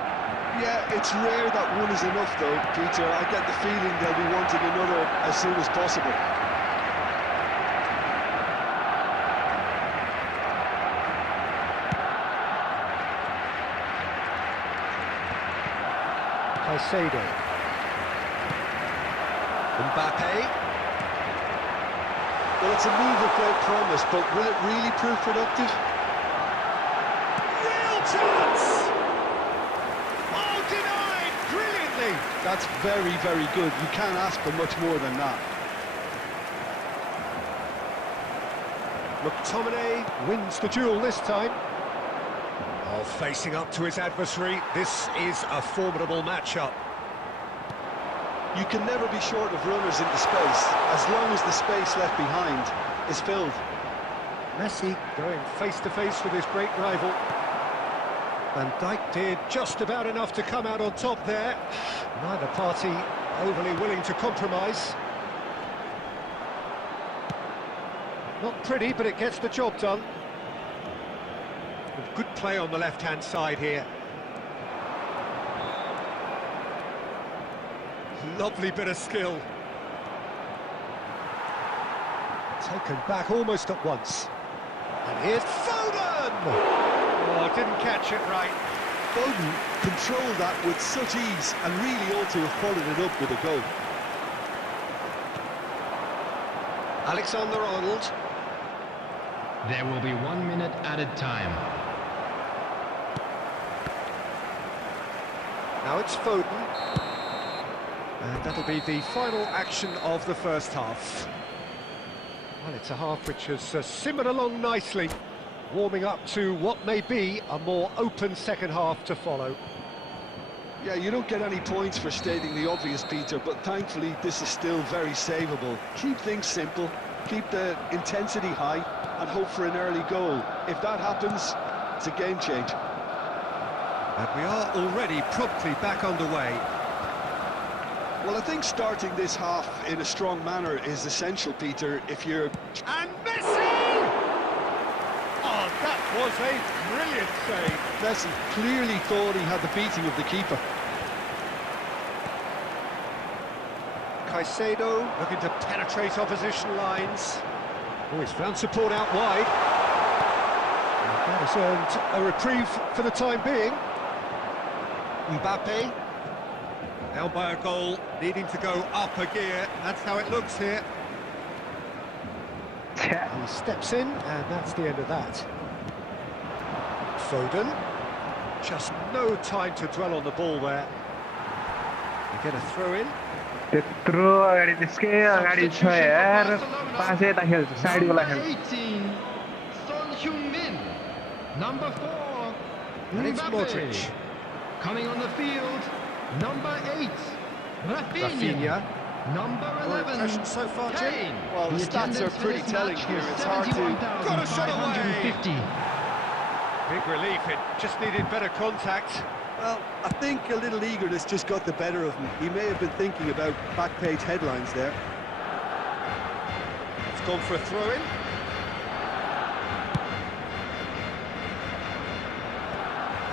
Yeah, it's rare that one is enough though, Peter. I get the feeling they'll be wanting another as soon as possible. Caicedo. Mbappe. Well, it's a move without promise, but will it really prove productive? Real chance! Oh, denied! Brilliantly! That's very, very good. You can't ask for much more than that. McTominay wins the duel this time. Oh, facing up to his adversary, this is a formidable matchup. You can never be short of runners into space, as long as the space left behind is filled. Messi going face-to-face with his great rival. Van Dijk did just about enough to come out on top there. Neither party overly willing to compromise. Not pretty, but it gets the job done. Good play on the left-hand side here. Lovely bit of skill. Taken back almost at once. And here's Foden! Oh, didn't catch it right. Foden controlled that with such ease and really ought to have followed it up with a goal. Alexander-Arnold. There will be 1 minute added time. Now it's Foden. And that'll be the final action of the first half. Well, it's a half which has simmered along nicely, warming up to what may be a more open second half to follow. Yeah, you don't get any points for stating the obvious, Peter, but thankfully this is still very savable. Keep things simple, keep the intensity high, and hope for an early goal. If that happens, it's a game changer. And we are already promptly back underway. Well, I think starting this half in a strong manner is essential, Peter, if you're... And Messi! Oh, that was a brilliant save. Messi clearly thought he had the beating of the keeper. Caicedo looking to penetrate opposition lines. Oh, he's found support out wide. And that has earned a reprieve for the time being. Mbappe. Now by a goal, needing to go up a gear. That's how it looks here. He steps in, and that's the end of that. Foden. Just no time to dwell on the ball there. You get a throw in. त्यत्रो अगाडि त्यसकै अगाडि छ यार पाँचै त खेल्छ साइडवाला खेल्छ 18, Son Heung-min. Number 4, And it's Mbappe. Modric. Coming on the field, number 8, Rafinha. Rafinha. Number Your 11, impressions so far, Jim? Kane. Well, the stats are pretty telling here. It's hard to... Got a shot away. 71,550. Big relief, it just needed better contact. Well, I think a little eagerness just got the better of him. He may have been thinking about back-page headlines there. It's gone for a throw-in.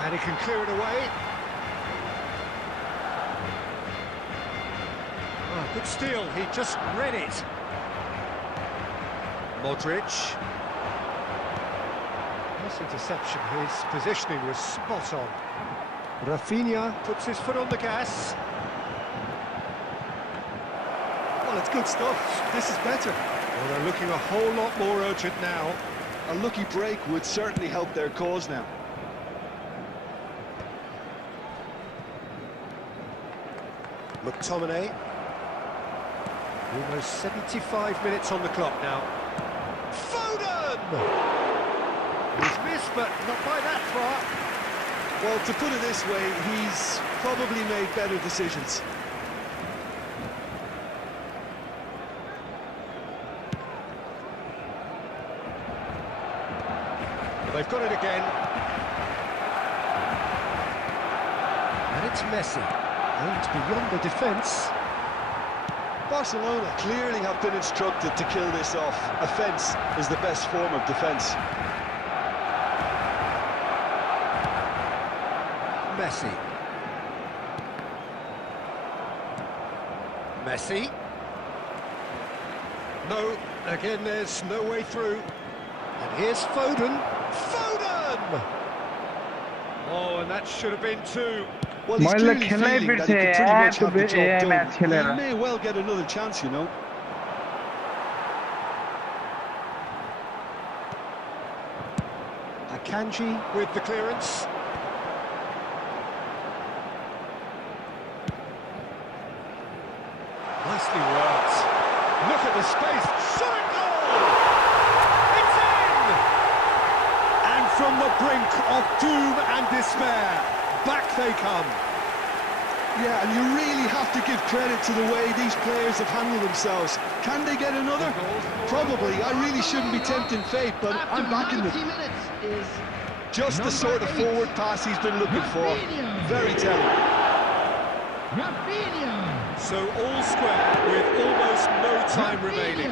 And he can clear it away. Oh, good steal, he just read it. Modric. Nice interception, his positioning was spot on. Rafinha puts his foot on the gas. Well, it's good stuff. This is better. Well, they're looking a whole lot more urgent now. A lucky break would certainly help their cause now. McTominay. Almost 75 minutes on the clock now. Foden! He's missed, but not by that far. Well, to put it this way, he's probably made better decisions. They've got it again. And it's Messi. Aimed beyond the defence. Barcelona clearly have been instructed to kill this off. Offence is the best form of defence. Messi. Messi. No, again there's no way through. And here's Foden. Foden! Oh, and that should have been two. Well, he's Well, clearly can I feeling that he say, could pretty much have the yeah, job match done. killer. He may well get another chance, you know. Akanji with the clearance. Nicely worked. Look at the space. Shot at goal! It's in! And from the brink of doom and despair, back they come. Yeah, and you really have to give credit to the way these players have handled themselves. Can they get another? Probably. I really shouldn't be tempting fate, but I'm backing them. Just the sort of forward pass he's been looking for. Very telling. So all square with almost no time remaining.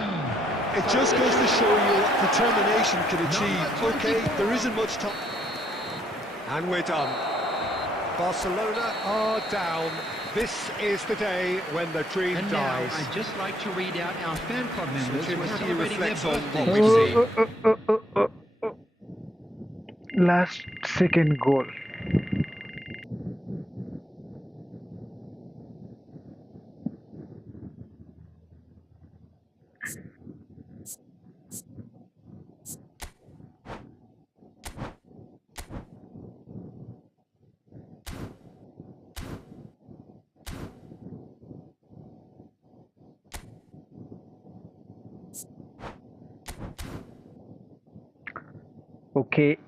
It just goes to show you what determination can achieve. Okay, there isn't much time. And we're done. Barcelona are down. This is the day when the dream And dies. now I'd just like to read out our fan club members Jim, who are how do you celebrating their reflect on what birthdays. we've seen? Last second goal. Okay,